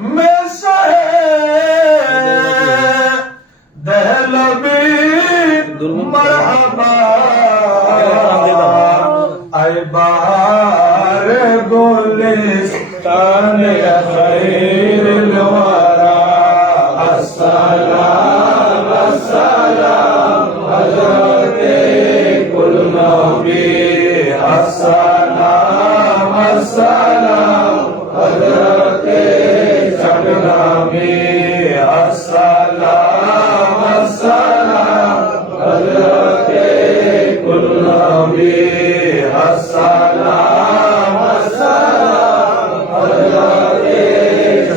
में दहलबी मरहबा आए बाहर गुलिस्तान खैरुल वरा अस्सलाम अस्सलाम हज़रते कुल नबी अस्सलाम अस्सलाम हज़रते सब नबी अस्सलाम अस्सलाम हज़रते कुल नबी अस्सलाम अस्सलाम हज़रते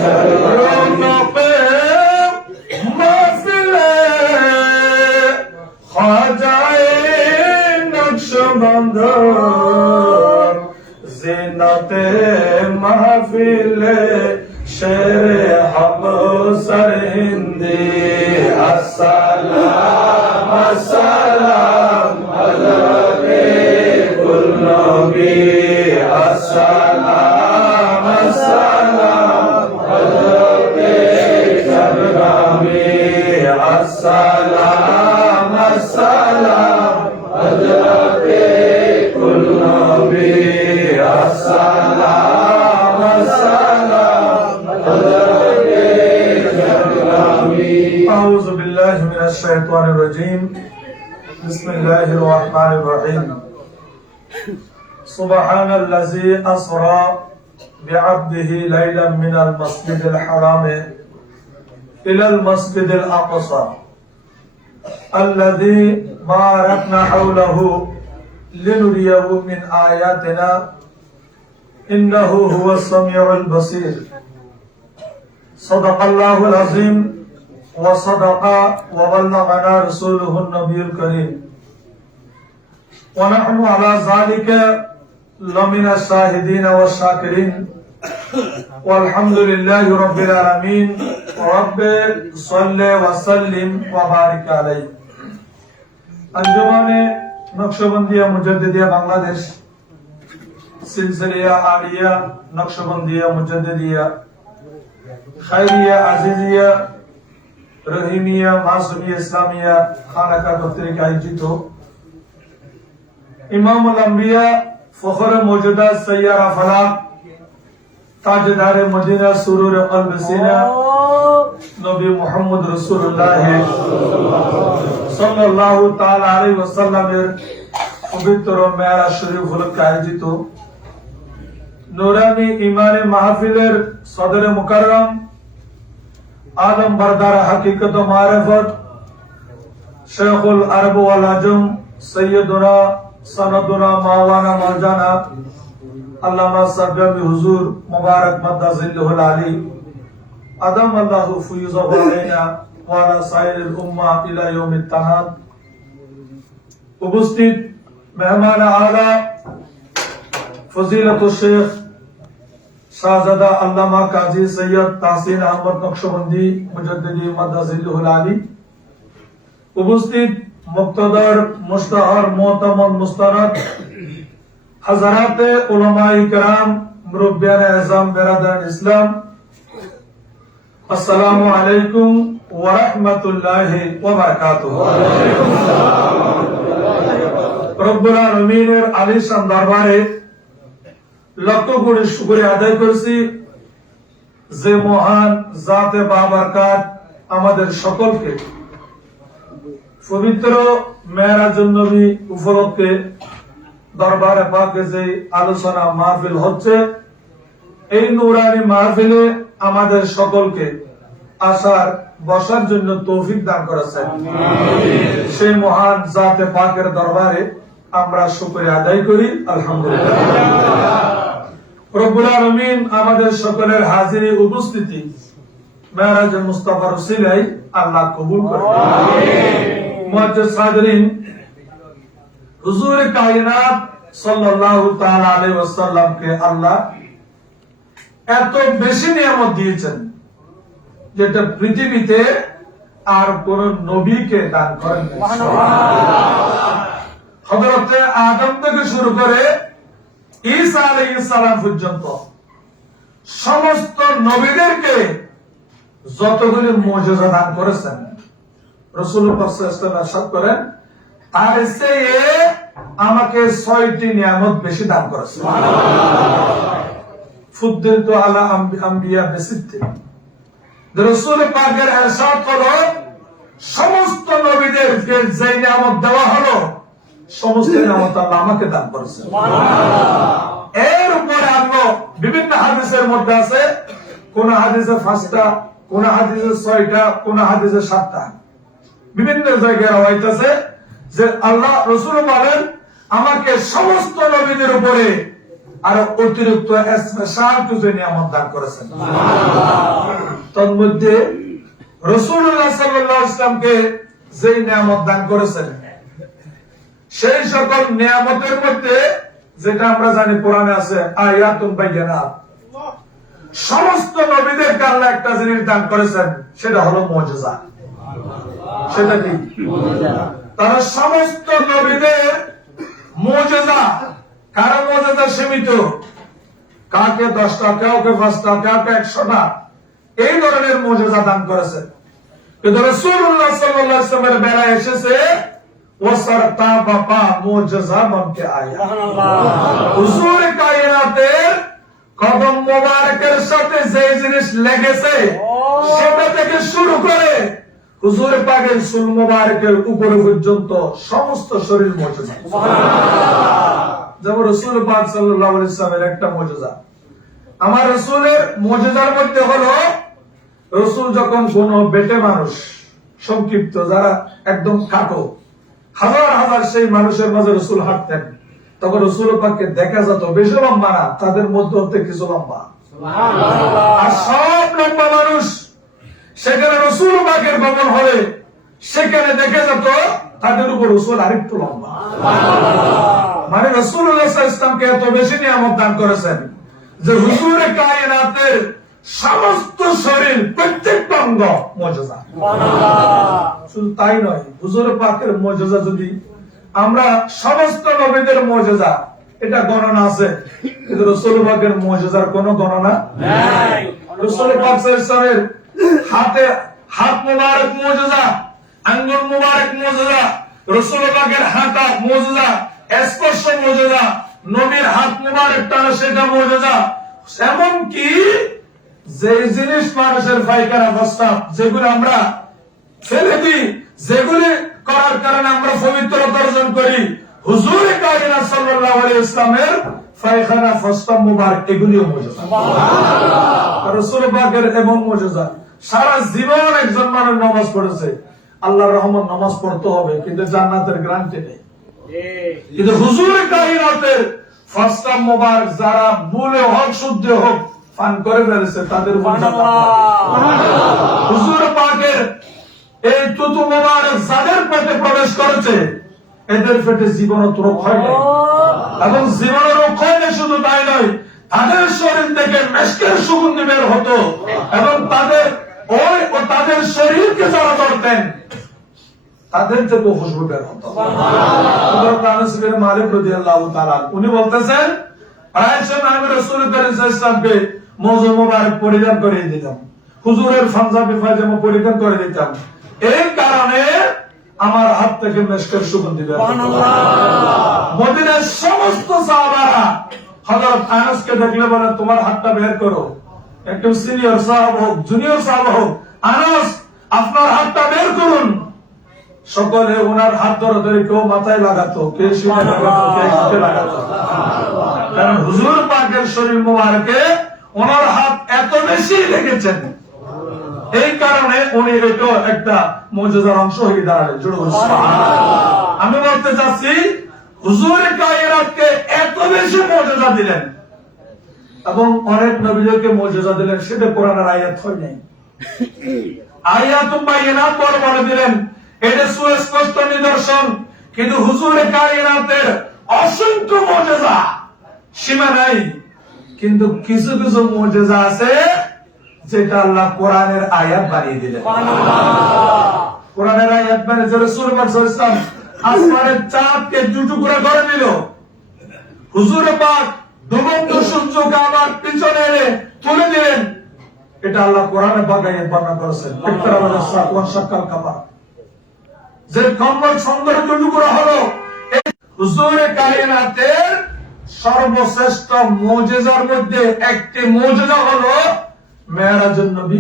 सब नबी महफिले ख्वाजाए नक्शबंद ज़ीनते महफिले शेर हम सरहिंदी अस्सलाम अस्सलाम हज़रते कुल नबी अस्सलाम अस्सलाम हज़रते सब नबी अस्सलाम अस्सलाम हज़रते कुल नबी अस्सलाम अस्सलाम हज़रते सब नबी अऊज़ु बिल्लाहि मिनश शैतानिर रजीम बिस्मिल्लाहिर रहमानिर रहीम सुब्हानल्लज़ी अस्रा बिअब्दिही लैलन मिनल मस्जिदिल हराम इलल मस्जिदिल अक़सा अल्लज़ी बारकना हौलहु लिनुरियहु मिन आयातिना इन्नहु हुवस समीउल बसीर सदक़ल्लाहुल अज़ीम व सदक़ा व बल्लगना रसूलुहुन नबियुल करीम व नहनु अला ज़ालिका लमिनश शाहिदीन व शाकिरीन वल्हम्दुलिल्लाहि रब्बिल आलमीन रब्बि सल्लि व सल्लिम व बारिक अलैहि अंजुमाने नक्शबंदिया मुजद्दिदिया बांग्लादेश सिलसिलिया आलिया नक्शबंदिया मुजद्दिदिया खैरिया अजीजिया रहीमिया मासूमिया इस्लामिया खानका दफ्तर के आयोजित हो इमाम अल अंबिया फखर मौजूदा सैयारा फलाह ताजदार मदीना सुरूर क़ल्ब सीना नबी मोहम्मद रसूलुल्लाह सल्लल्लाहु ताला अलैहि वसल्लम এর পবিত্র মেরাজ শরীফ উপলক্ষে আয়োজিত নূরানী ঈমানে মাহফিলের সদরে মুকাররম आलम बरदार हकीकत मारिफत शेखुल अरब वल अजम सैयदुना सनदुना मावाना मौजाना अल्लामा सब्बी हुजूर मुबारक मद्दाजिल्लुल आली अदम अल्लाहु फुयूज़हु अलैना व अला साइरिल उम्मा इला यौमित तनाद उपस्थित मेहमान आला फजीलतुल शेख शाहजादा अल्लामा काजी सैयद ताहसीन अहमद नक्शबंदी मुजद्दिदी मद्दाजिल्लुल आली उपस्थित मुक्तदर मुश्तहर मोहतमद मुस्तरद हजरात उलमाए किराम मुरब्बियान एज़ाम बिरादरान इस्लाम अस्सलामु अलैकुम व रहमतुल्लाहि व बरकातुहू रब्बुल आलमीনের আলিশান দরবারে লক্ষ কোটি শুকরিয়া আদায় করছি যে মহান জাতে বাবরকাত আমাদের সকলকে পবিত্র মেরাজুন নবী উপলক্ষে দরবারে পাকে যে আলোচনা মাহফিল হচ্ছে এই নূরানী মাহফিলে আমাদের সকলকে আসার বসার জন্য তৌফিক দান করেছেন সেই মহান জাতে পাকের দরবারে আমরা শুকরিয়া আদায় করি আলহামদুলিল্লাহ রব্বুল আলামিন আমাদের সকলের হাজিরি উপস্থিতি মেরাজ মুস্তাফার ওসিলায় আল্লাহ কবুল করুন আমিন মুআজ্জাজ হাজিরিন হুজুর কায়নাত সাল্লাল্লাহু তাআলা আলাইহি ওয়াসাল্লাম কে আল্লাহ এত বেশি নিয়ামত দিয়েছেন যেটা পৃথিবীতে আর কোন নবীকে দান করেন হযরতে আদম থেকে শুরু করে ঈসা আলাইহিস সালাম পর্যন্ত সমস্ত নবীদেরকে যতগুলি মুজিজা দান করেছেন, রাসূলুল্লাহ সাল্লাল্লাহু আলাইহি ওয়াসাল্লাম ইরশাদ করেন, তার চেয়ে আমাকে 6টি নিয়ামত বেশি দান করেছেন। ফুদ্দিলতু আলা আম্বিয়া বিসিত্তি। রাসূল পাকের ইরশাদ হলো, সমস্ত নবীদেরকে যে নিয়ামত দেওয়া হলো, সমস্ত নিয়ামত আল্লাহ আমাকে দান করেছেন। এর উপরে আল্লাহ বিভিন্ন হাদিসের মধ্যে আছে, কোন হাদিসে 5টা, কোন হাদিসে 6টা, কোন হাদিসে 7টা, বিভিন্ন জায়গায় রওয়ায়াত আছে যে আল্লাহ রাসূল বলেন, আমাকে সমস্ত নবীদের উপরে আরো অতিরিক্ত স্পেশাল কিছু নিয়ামত দান করেছেন। তন্মধ্যে রাসূলুল্লাহ সাল্লাল্লাহু আলাইহি ওয়াসাল্লামকে যে নিয়ামত দান করেছেন, সেই সকল নিয়ামতের মধ্যে যেটা আমরা জানি কোরআনে আছে আয়াতুন বাইয়িনাত। সমস্ত নবীদেরকে আল্লাহ একটা জিনিস দান করেছেন, সেটা হলো মুজিজা। সেটা কি? তারা সমস্ত নবীদের মুজিজা, কারো মুজিজা সীমিত, কাকে 10টা, কাউকে 5টা, কাউকে 100টা, এই ধরনের মুজিজা দান করেছেন। কিন্তু রাসূলুল্লাহ সাল্লাল্লাহু আলাইহি ওয়াসাল্লামের বেলায় এসেছে ওয়াসারতা বাবা মুজিজা বনকে আয়া। হুজুর কায়নাতের কদম মোবারকের সাথে যে জিনিস লেগেছে, সেটা থেকে শুরু করে হুজুর পাকের চুল মোবারকের উপরে পর্যন্ত সমস্ত শরীর মুজিজা। যেমন রাসূল পাক সাল্লাল্লাহু আলাইহি ওয়াসাল্লামের একটা মুজিজা, আমার রাসূলের মুজিজার মধ্যে হলো, রাসূল যখন কোন বেটে মানুষ, সংক্ষিপ্ত, যারা একদম খাটো, হাজার হাজার সেই মানুষের মাঝে রাসূল হাঁটতেন, তখন রাসূল পাককে দেখা যেত বেশি লম্বা না, তাদের মধ্যে হতে কিছু লম্বা, আর সব লম্বা মানুষ। সেখানে রাসূল পাকের ভবন হলে সেখানে দেখে যেত তাদের উপর রাসূল আরেকটু লম্বা। মানে রাসূলুল্লাহ সাল্লাল্লাহু আলাইহি ওয়াসাল্লামকে এত বেশি নিয়ামত দান করেছেন যে হুজুরে কায়নাতের সমস্ত শরীর, প্রত্যেকটা অঙ্গ মুজিজা। শুধু তাই নয়, হুজুর পাকের মুজিজা যদি আমরা সমস্ত নবীদের মুজিজা, এটা গণনা আছে, কিন্তু রাসূল পাকের মুজিজার কোনো গণনা নাই। রাসূল পাক সাল্লাল্লাহু আলাইহি ওয়াসাল্লামের হাতে হাত মুবারক মুজিজা, আঙ্গুল মুবারক মুজিজা, রাসূল পাকের হাতা মুজিজা, স্পর্শ মুজিজা, নবীর হাত মুবারক টানা সেটা মুজিজা। এমন কি যে জিনিস মানুষের পায়খানা প্রস্তাব, যেগুলো আমরা ফেলে দিই, যেগুলি করার কারণে আমরা পবিত্রতা অর্জন করি, হুজুর কায়নাত সাল্লাল্লাহু আলাইহি ওয়াসাল্লামের পায়খানা প্রস্তাব মুবারক, এগুলিও মুজিজা। রাসূল পাকের এমন মুজিজা, সারা জীবন একজন মানুষ নামাজ পড়েছে, আল্লাহর রহমত, নামাজ পড়তে হবে, কিন্তু জান্নাতের গ্যারান্টি নেই। কিন্তু হুজুর কায়নাতের প্রস্তাব মুবারক যারা ভুলে হোক শুদ্ধ হোক পান করে ফেলেছে, তাদের হুজুর পাকের এই তুতু মুবারক যাদের পেটে প্রবেশ করেছে, এদের পেটে জীবনত রক্ষা নেই, এবং জীবনের রক্ষা নেই। শুধু তাই নয়, তাদের শরীর থেকে মেশকের সুগন্ধি বের হতো, এবং তাদের শরীরকে যারা ধরতেন, তাদের থেকে খুশবু বের হতো। আনাস বিন মালিক রাদিয়াল্লাহু তাআলা উনি বলতেছেন, প্রায় সময় আমি রাসূল করিম সাল্লাল্লাহু আলাইহি ওয়াসাল্লামকে মওজু মুবারক পরিধান করে দিতাম, হুজুরের পাঞ্জাবি পায়জামা পরিধান করে দিতাম, এই কারণে আমার হাত থেকে মেশকের সুগন্ধি বের হতো। মদিনার সমস্ত সাহাবারা হযরত আনাসকে দেখলে বলে, তোমার হাতটা বের করো, একটু সিনিয়র সাহাবা হোক, জুনিয়র সাহাবা হোক, আনাস আপনার হাতটা বের করুন। সকলে ওনার হাত ধরে ধরে কেউ মাথায় লাগাতো, কে সিনে লাগাতো, কে হাতে লাগাতো, কারণ হুজুর পাকের শরীর মুবারকে ওনার হাত এত বেশি লেগেছেন, এই কারণে উনি এটা একটা মুজিজার অংশ হয়ে দাঁড়ালেন। আমি বলতে চাচ্ছি, হুজুর কায়নাতকে এত বেশি মুজিজা দিলেন, এবং অনেক নবীদেরকে মুজিজা দিলেন, সেটা কোরআনের আয়াত হয় নাই। আয়াতুন বাইয়িনাত বলে দিলেন, এটা সুস্পষ্ট নিদর্শন। কিন্তু হুজুর কায়নাতের অসংখ্য মুজিজা, সীমা নাই, কিন্তু কিছু কিছু মুজিজা আছে যেটা আল্লাহ কোরআনের আয়াত বানিয়ে দিলেন। কোরআনের আয়াত বানিয়ে রাসূল পাক সাল্লাল্লাহু আলাইহি ওয়াসাল্লাম আসমানের চাঁদকে দুটুকরা করে দিল। হুজুর পাক ডুবন্ত সূর্যকে আবার পিছনে এনে তুলে দিলেন, এটা আল্লাহ কোরআনে পাকায় বর্ণনা করেছেন। ইকরামাস সাকওয়ান শাক্কাল কাবা, যে কম্বল সৌন্দর্যযুক্ত হলো হুজুরে কায়নাতের সর্বশ্রেষ্ঠ মুজিজার মধ্যে একটি মুজিজা হলো মেরাজুন নবী।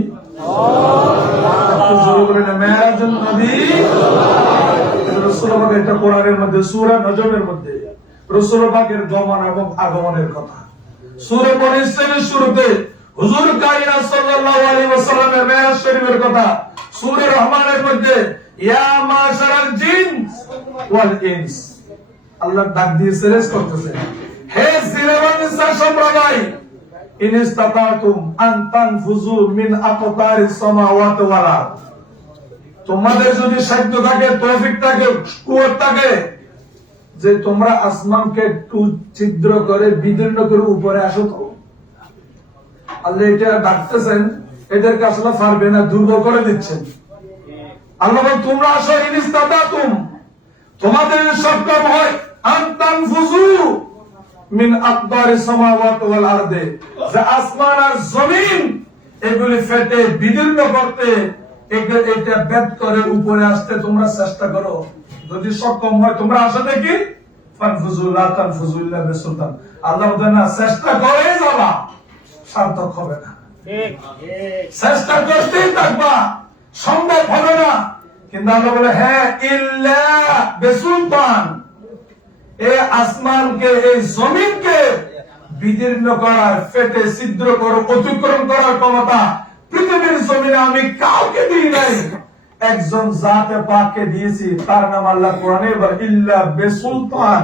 মেরাজুন নবী রাসূলুল্লাহ, এটা কোরআনের মধ্যে সূরা নজমের মধ্যে রাসূলুল্লাহের গমন এবং আগমনের কথা। সূরা বনী ইসরাঈলের শুরুতে হুজুর কায়নাত সাল্লাল্লাহু আলাইহি ওয়াসাল্লামের মেরাজ শরীফের কথা। সূরা রহমানের মধ্যে ইয়া মাশারাল জিন্স ওয়াল ইনস, আল্লাহ ডাক দিয়ে সেরেস করতেছেন, হে জিনেমানিসা সম্প্রদায়, ইন ইসতাতাতুম আন তানফুযু মিন আকতারিস সামাওয়াতি ওয়াল আরদ, তোমাদের যদি সাধ্য থাকে, তৌফিক থাকে, কুওয়াত থাকে, যে তোমরা আসমানকে একটু ছিদ্র করে বিদীর্ণ করে উপরে আসো। তো আল্লাহ এটা ডাকতেছেন, এদেরকে আসলে পারবে না, দুর্বল করে দিচ্ছেন। আল্লাহ বলেন তোমরা আসো, ইন ইসতাতাতুম, তোমাদের সক্ষম হয়, আন তানফুযু মিন আকতারিস সামাওয়াতি ওয়াল আরদে, যে আসমান আর জমিন এগুলি ফেটে বিদীর্ণ করতে, এটা বেদ করে উপরে আসতে তোমরা চেষ্টা করো। যদি সক্ষম হয় তোমরা আসো দেখি, ফানফুযু লা তানফুযু ইল্লা বিসুলতান, আল্লাহ বলেন না, চেষ্টা করে যাবা, সার্থক হবে না। চেষ্টা করতেই থাকবা, সম্ভব হবে না। কিন্তু আল্লাহ বলে হ্যাঁ, ইল্লা বিসুলতান, এই আসমানকে, এই জমিনকে বিদীর্ণ করার, ফেটে ছিদ্র করে অতিক্রম করার ক্ষমতা পৃথিবীর জমিনে আমি কাউকে দিই নাই, একজন জাতে পাককে দিয়েছি, তার নাম আল্লাহ কোরআনে বলে ইল্লা বিসুলতান,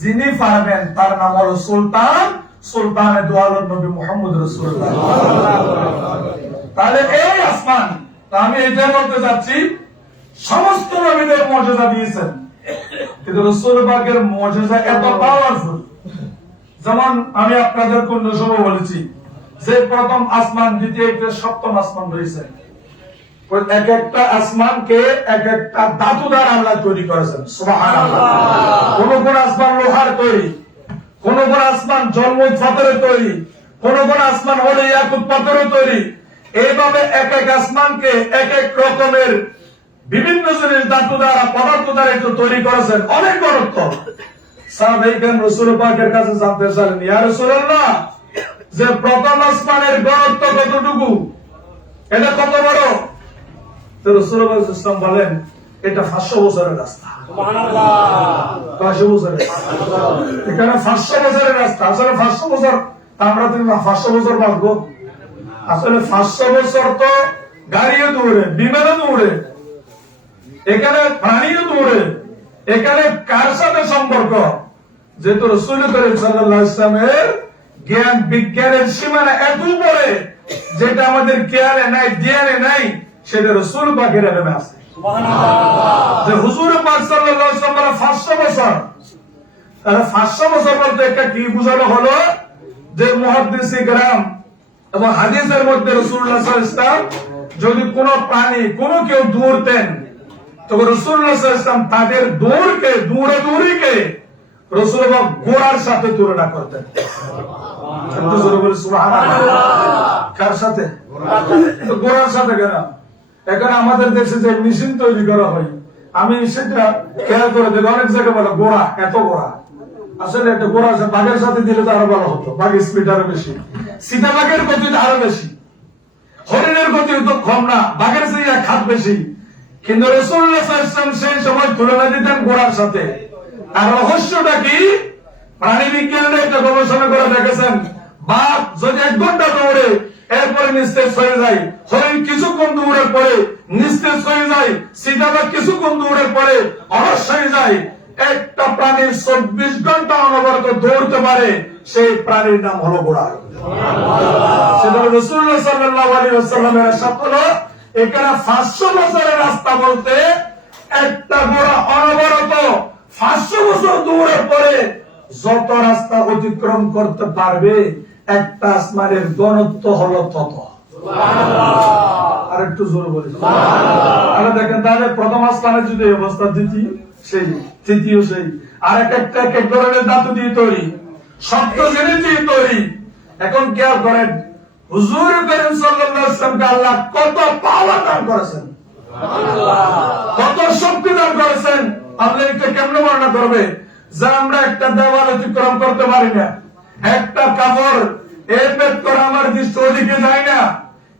যিনি পারবেন তার নাম হলো সুলতান, সুলতানে দু আলম নবী মুহাম্মদ রাসূলুল্লাহ। তাহলে এই আসমান, আমি এটা বলতে যাচ্ছি, সমস্ত নবীদের মর্যাদা দিয়েছেন, কিন্তু রাসূল পাকের মর্যাদা এত পাওয়ারফুল। যেমন আমি আপনাদের কোন সময় বলেছি যে প্রথম আসমান, দ্বিতীয়, সপ্তম আসমান রয়েছে, এক একটা আসমানকে এক একটা ধাতু দ্বারা আল্লাহ তৈরি করেছেন। সুবহানাল্লাহ। কোন কোন আসমান লোহার তৈরি, কোন কোন আসমান জলমুদ পাথরের তৈরি, কোন কোন আসমান হলো ইয়াকুত পাথরের তৈরি। এইভাবে এক এক আসমানকে এক এক রকমের বিভিন্ন জিনিস ধাতু দ্বারা, পদার্থ দ্বারা একটু তৈরি করেছেন। অনেক বড়ত্ব। সাহাবায়ে কেরাম রাসূল পাকের কাছে জানতে চাইলেন, ইয়া রাসূলুল্লাহ, যে প্রথম আসমানের বড়ত্ব কতটুকু, এটা কত বড়? তো রাসূলুল্লাহ সাল্লাল্লাহু আলাইহি ওয়াসাল্লাম বলেন, এটা 500 বছরের রাস্তা। সুবহানাল্লাহ। 500 বছরের, এখানে 500 বছরের রাস্তা। আসলে 500 বছর আমরা তুমি 500 বছর বাঁচবো? আসলে 500 বছর তো গাড়িও দৌড়ে, বিমানও দৌড়ে, এখানে প্রাণীও দৌড়ে, এখানে কার সাথে সম্পর্ক? যেহেতু রাসূল করিম সাল্লাল্লাহু আলাইহি ওয়াসাল্লামের জ্ঞান বিজ্ঞানের সীমানা এত উপরে, যেটা আমাদের জ্ঞানে নাই, জ্ঞানে নাই, সেটা রাসূল পাকের ইলমে আছে। সুবহানাল্লাহ। যে হুজুর পাক সাল্লাল্লাহু আলাইহি ওয়াসাল্লাম 500 বছর, তাহলে 500 বছর বলতে একটা কি বোঝানো হলো? যে মুহাদ্দিসে কেরাম এবং হাদিসের মধ্যে রাসূলুল্লাহ সাল্লাল্লাহু আলাইহি ওয়াসাল্লাম যদি কোন প্রাণী, কোন কেউ দৌড়তেন, তবে রাসূলুল্লাহ সাল্লাল্লাহু আলাইহি ওয়াসাল্লাম তাদের দৌড়কে, দৌড়াদৌড়িকে রাসূলুল্লাহ ঘোড়ার সাথে তুলনা করতেন। সুবহানাল্লাহ। কার সাথে? ঘোড়ার সাথে। কেন? এখন আমাদের দেশে যে মেশিন তৈরি করা হয়, আমি সেটা খেয়াল করে দেখি, অনেক জায়গায় বলে ঘোড়া, এত ঘোড়া। আসলে একটা ঘোড়া আছে, বাঘের সাথে দিলে তো আরো ভালো হতো, বাঘের স্পিড আরো বেশি, সীতাবাঘের গতি আরো বেশি, হরিণের গতি তো কম না, বাঘের চেয়ে খাত বেশি। কিন্তু রাসূলুল্লাহ সাল্লাল্লাহু আলাইহি ওয়াসাল্লাম সেই সময় তুলনা দিতেন ঘোড়ার সাথে। আর রহস্যটা কি? প্রাণী বিজ্ঞানীরা এটা গবেষণা করে দেখেছেন, বাঘ যদি 1 ঘন্টা দৌড়ে এরপরে নিস্তেজ হয়ে যায়, হরিণ কিছুক্ষণ দৌড়ের পরে নিস্তেজ হয়ে যায়, সীতাবাঘ কিছুক্ষণ দৌড়ের পরে অলস হয়ে যায়। একটা প্রাণীর 24 ঘন্টা অনবরত দৌড়তে পারে, সেই প্রাণীর নাম হলো ঘোড়া। সেটা রাসূলুল্লাহ সাল্লাল্লাহু আলাইহি ওয়াসাল্লামের ইরশাদ হলো, এখানে 500 বছরের রাস্তা বলতে একটা ঘোড়া অনবরত 500 বছর দৌড়ের পরে যত রাস্তা অতিক্রম করতে পারবে, একটা আসমানের ঘনত্ব হলো তত। আর একটু জোর বলি। আরে দেখেন, তাহলে প্রথম আসমানের যদি অবস্থা, দ্বিতীয় সেই, তৃতীয় সেই, আর একটা এক এক ধরনের ধাতু দিয়ে তৈরি, শক্ত জিনিস দিয়ে তৈরি। এখন খেয়াল করেন, হুজুর করিম সাল্লাল্লাহু আলাইহি ইসলামকে আল্লাহ কত পাওয়ার দান করেছেন, কত শক্তি দান করেছেন। আল্লাহ এটা কেমনে বর্ণনা করবে যে আমরা একটা দেওয়াল অতিক্রম করতে পারি না, একটা কাপড় এর করে আমার দৃষ্টি ওদিকে যায় না,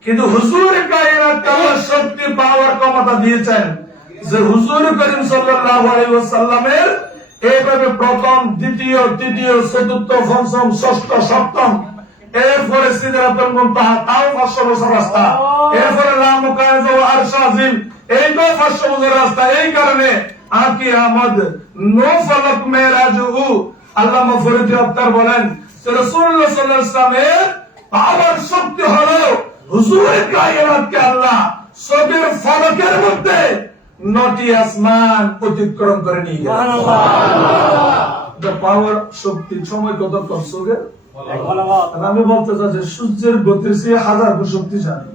কিন্তু হুজুর কায়নাতকে আল্লাহ শক্তি পাওয়ার ক্ষমতা দিয়েছেন যে হুজুর করিম সাল্লাল্লাহু আলাইহি ওয়াসাল্লামের এইভাবে প্রথম, দ্বিতীয়, তৃতীয়, চতুর্থ, পঞ্চম, ষষ্ঠ, সপ্তম, এরপরে সিদরাতুল মুনতাহা, তাও 500 বছর রাস্তা, এরপরে লা মুকায়যা ওয়া আরশ আজিম, এইটাও 500 বছর রাস্তা। এই কারণে আকি আহমদ নো ফলক মেরাজহু আল্লামা ফরিদি আত্তার বলেন রাসূলুল্লাহ সাল্লাল্লাহু আলাইহি ওয়াসাল্লামের পাওয়ার শক্তি হলো হুজুর কায়নাতকে আল্লাহ সবের ফলকের মধ্যে 9টি আসমান অতিক্রম করে নিয়ে গেলেন। সুবহানাল্লাহ। পাওয়ার শক্তি সময় কত কমসোগে আমি বলতে চাই যে সূর্যের গতির চেয়ে 1000 গুণ শক্তিশালী,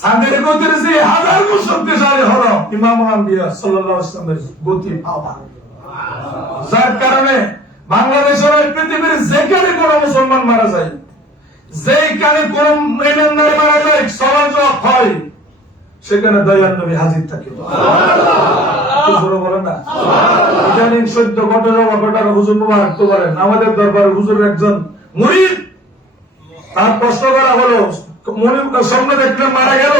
চাঁদের গতির চেয়ে 1000 গুণ শক্তিশালী হলো ইমামুল আম্বিয়া সাল্লাল্লাহু আলাইহি ওয়াসাল্লামের গতি পাওয়ার। যার কারণে বাংলাদেশের পৃথিবীর যেখানে কোন মুসলমান মারা যায়, যেখানে কোন ইমানদার মারা যায়, সমাজ হয়, সেখানে দয়াল নবী হাজির থাকে। বলেন না ইদানিং সদ্য ঘটনা হুজুর মুবারক তো বলেন আমাদের দরবারে হুজুরের একজন মুরিদ, তার প্রশ্ন করা হলো স্বপ্ন দেখলে মারা গেল,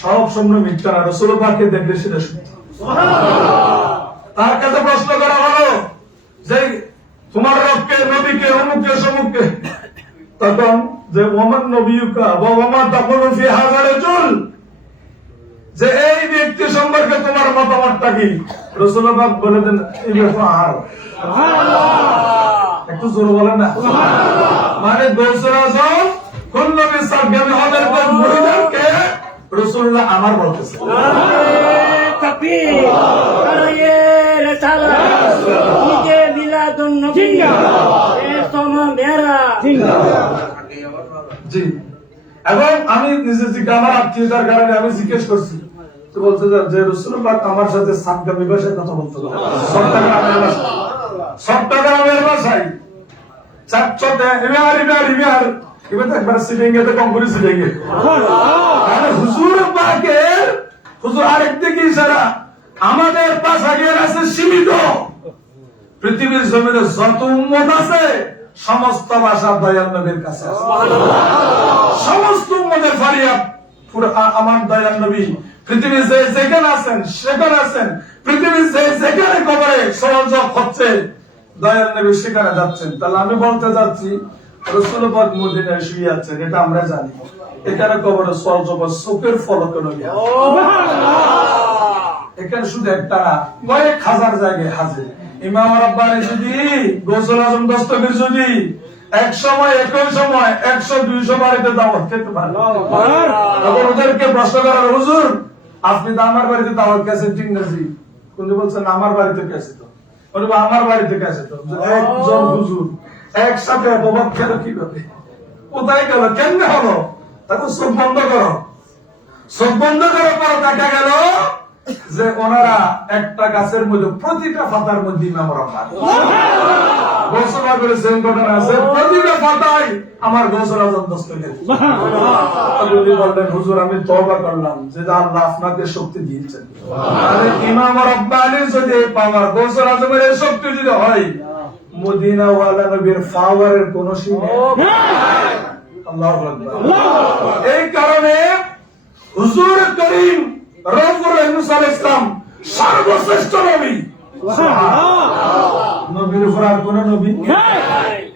সব স্বপ্ন মিথ্যা না, রাসূল পাককে দেখলে সেটা সত্য। তার কাছে প্রশ্ন করা হলো যে তোমার রবকে, নবীকে, অমুককে, সমুককে, তখন যে ওমান নবিয়ুকা ওয়া ওমা তাকুলু ফি হাযা রাজুল, যে এই ব্যক্তি সম্পর্কে তোমার মতামতটা কি? রাসূল পাক বলে দেন এই ব্যাপার। সুবহানাল্লাহ। একটু জোরে বলেন না সুবহানাল্লাহ। মানে গৌসুল আযম কোন নবী সাল্লাল্লাহু আলাইহি ওয়াসাল্লামের মুরিদকে রাসূলুল্লাহ আমার বলতেছে। তাকবীর, নারায়ে রিসালাত, ঈদে মিলাদুন নবী, এসমা মেরা। জি। এবং আমি নিজে আমার আত্মীয়তার কারণে আমি জিজ্ঞেস করছি, তো বলতে যে রাসূলুল্লাহ আমার সাথে সাতগামী ভাষায় কথা বলতে হবে, সব টাকা আমার ভাষায় চারচতে ইমার এবার একবার সিলেঙ্গে তো কম করে সিলেঙ্গে হুজুর পাকের হুজুর আরেক দিকে ইশারা আমাদের ভাষার আছে সীমিত, পৃথিবীর জমিনে যত উম্মত আছে সমস্ত ভাষা দয়াল নবীর কাছে আছে। সমস্ত উম্মতের ফারিয়াদ আমার দয়াল নবী পৃথিবীর যে যেখানে আছেন সেখানে আছেন, পৃথিবীর যে যেখানে কবরে সহযোগ হচ্ছে দয়াল নবী সেখানে যাচ্ছেন। তাহলে আমি বলতে যাচ্ছি রাসূল পাক মদিনায় শুয়ে আছেন, এটা আমরা জানি, এখানে কবরে সহযোগ চোখের ফলকে নবী এখানে শুধু একটা না, কয়েক হাজার জায়গায় হাজির। ইমাম রাব্বানী যদি, গৌসুল আজম দস্তগীর যদি এক সময় একই সময় 100-200 বাড়িতে দাওয়াত খেতে পারেন, তখন ওদেরকে প্রশ্ন করা, হুজুর আপনি তো আমার বাড়িতে দাওয়াত খেয়েছেন ঠিক না? জি। উনি বলছেন আমার বাড়িতে খেয়েছে তো, আমার বাড়িতে খেয়েছে তো। একজন হুজুর একসাথে প্রভাব খেলো কিভাবে, কোথায় গেল, কেমনে হলো? তাকে চোখ বন্ধ করো, চোখ বন্ধ করার পর দেখা গেল যে ওনারা একটা গাছের মধ্যে প্রতিটা পাতার মধ্যে ইমাম রাব্বানী ঘোষণা করেছেন, ঘটনা আছে প্রতিটা পাতায় আমার গৌসুল আযম দস্তগীর। আপনি বললেন হুজুর আমি তওবা করলাম যে আল্লাহ আপনাকে শক্তি দিয়েছেন, আরে ইমাম রাব্বানীর যদি পাওয়ার গৌসুল আযমের এই শক্তি যদি হয়, মদিনা ওয়ালা নবীর পাওয়ারের কোন সীমা নেই। আল্লাহু আকবার। এই কারণে হুজুর করিম রফুর রহমান ইসলাম সর্বশ্রেষ্ঠ নবী। নবীর উপর আর কোন নবী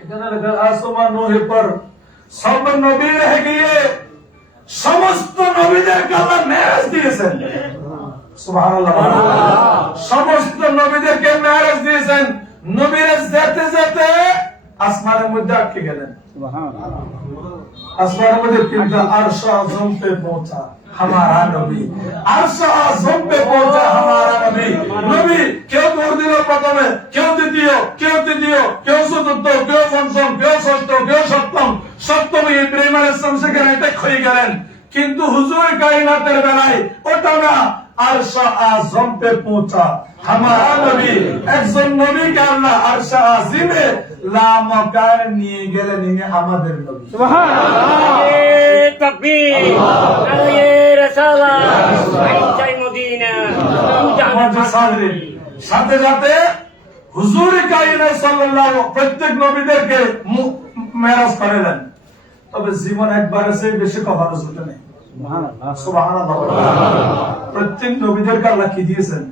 এখানে লেখা আসমান নূহে পর সব নবী রহে গিয়ে সমস্ত নবীদেরকে আল্লাহ মেরাজ দিয়েছেন। সুবহানাল্লাহ। সমস্ত নবীদেরকে মেরাজ দিয়েছেন, নবীরা যেতে যেতে আসমানের মধ্যে আটকে গেলেন। সুবহানাল্লাহ। আসমানের মধ্যে কিন্তু আরশ আযম পে পৌঁছা हमारा नबी, अर्श आज़म पे पहुंचा हमारा नबी। नबी क्यों दौड़ दिल प्रथमे, क्यों द्वितीय, क्यों तृतीय, क्यों चतुर्थ, क्यों पंचम, क्यों षष्ठ, क्यों सप्तम, सप्तम इब्राहिम আলাইহিস সালাম সেখানে টেক হয়ে গেলেন। কিন্তু হুজুর কায়নাতের বেলায় ওটা না, अर्श आज़म पे पहुंचा हमारा नबी একজন নবীকে আল্লাহ আরশ আজিমে লামকায় নিয়ে গেলেন ইনি আমাদের নবী নারায়ে তাকবীর নারায়ে রিসালাত আইন মদিনা সাথে সাথে হুজুর কায়নাত সাল্লাল্লাহু প্রত্যেক নবীদেরকে মেরাজ করালেন তবে জীবন একবারে সে বেশি কভার হতে নেই সুবহানাল্লাহ প্রত্যেক নবীদেরকে আল্লাহ কি দিয়েছেন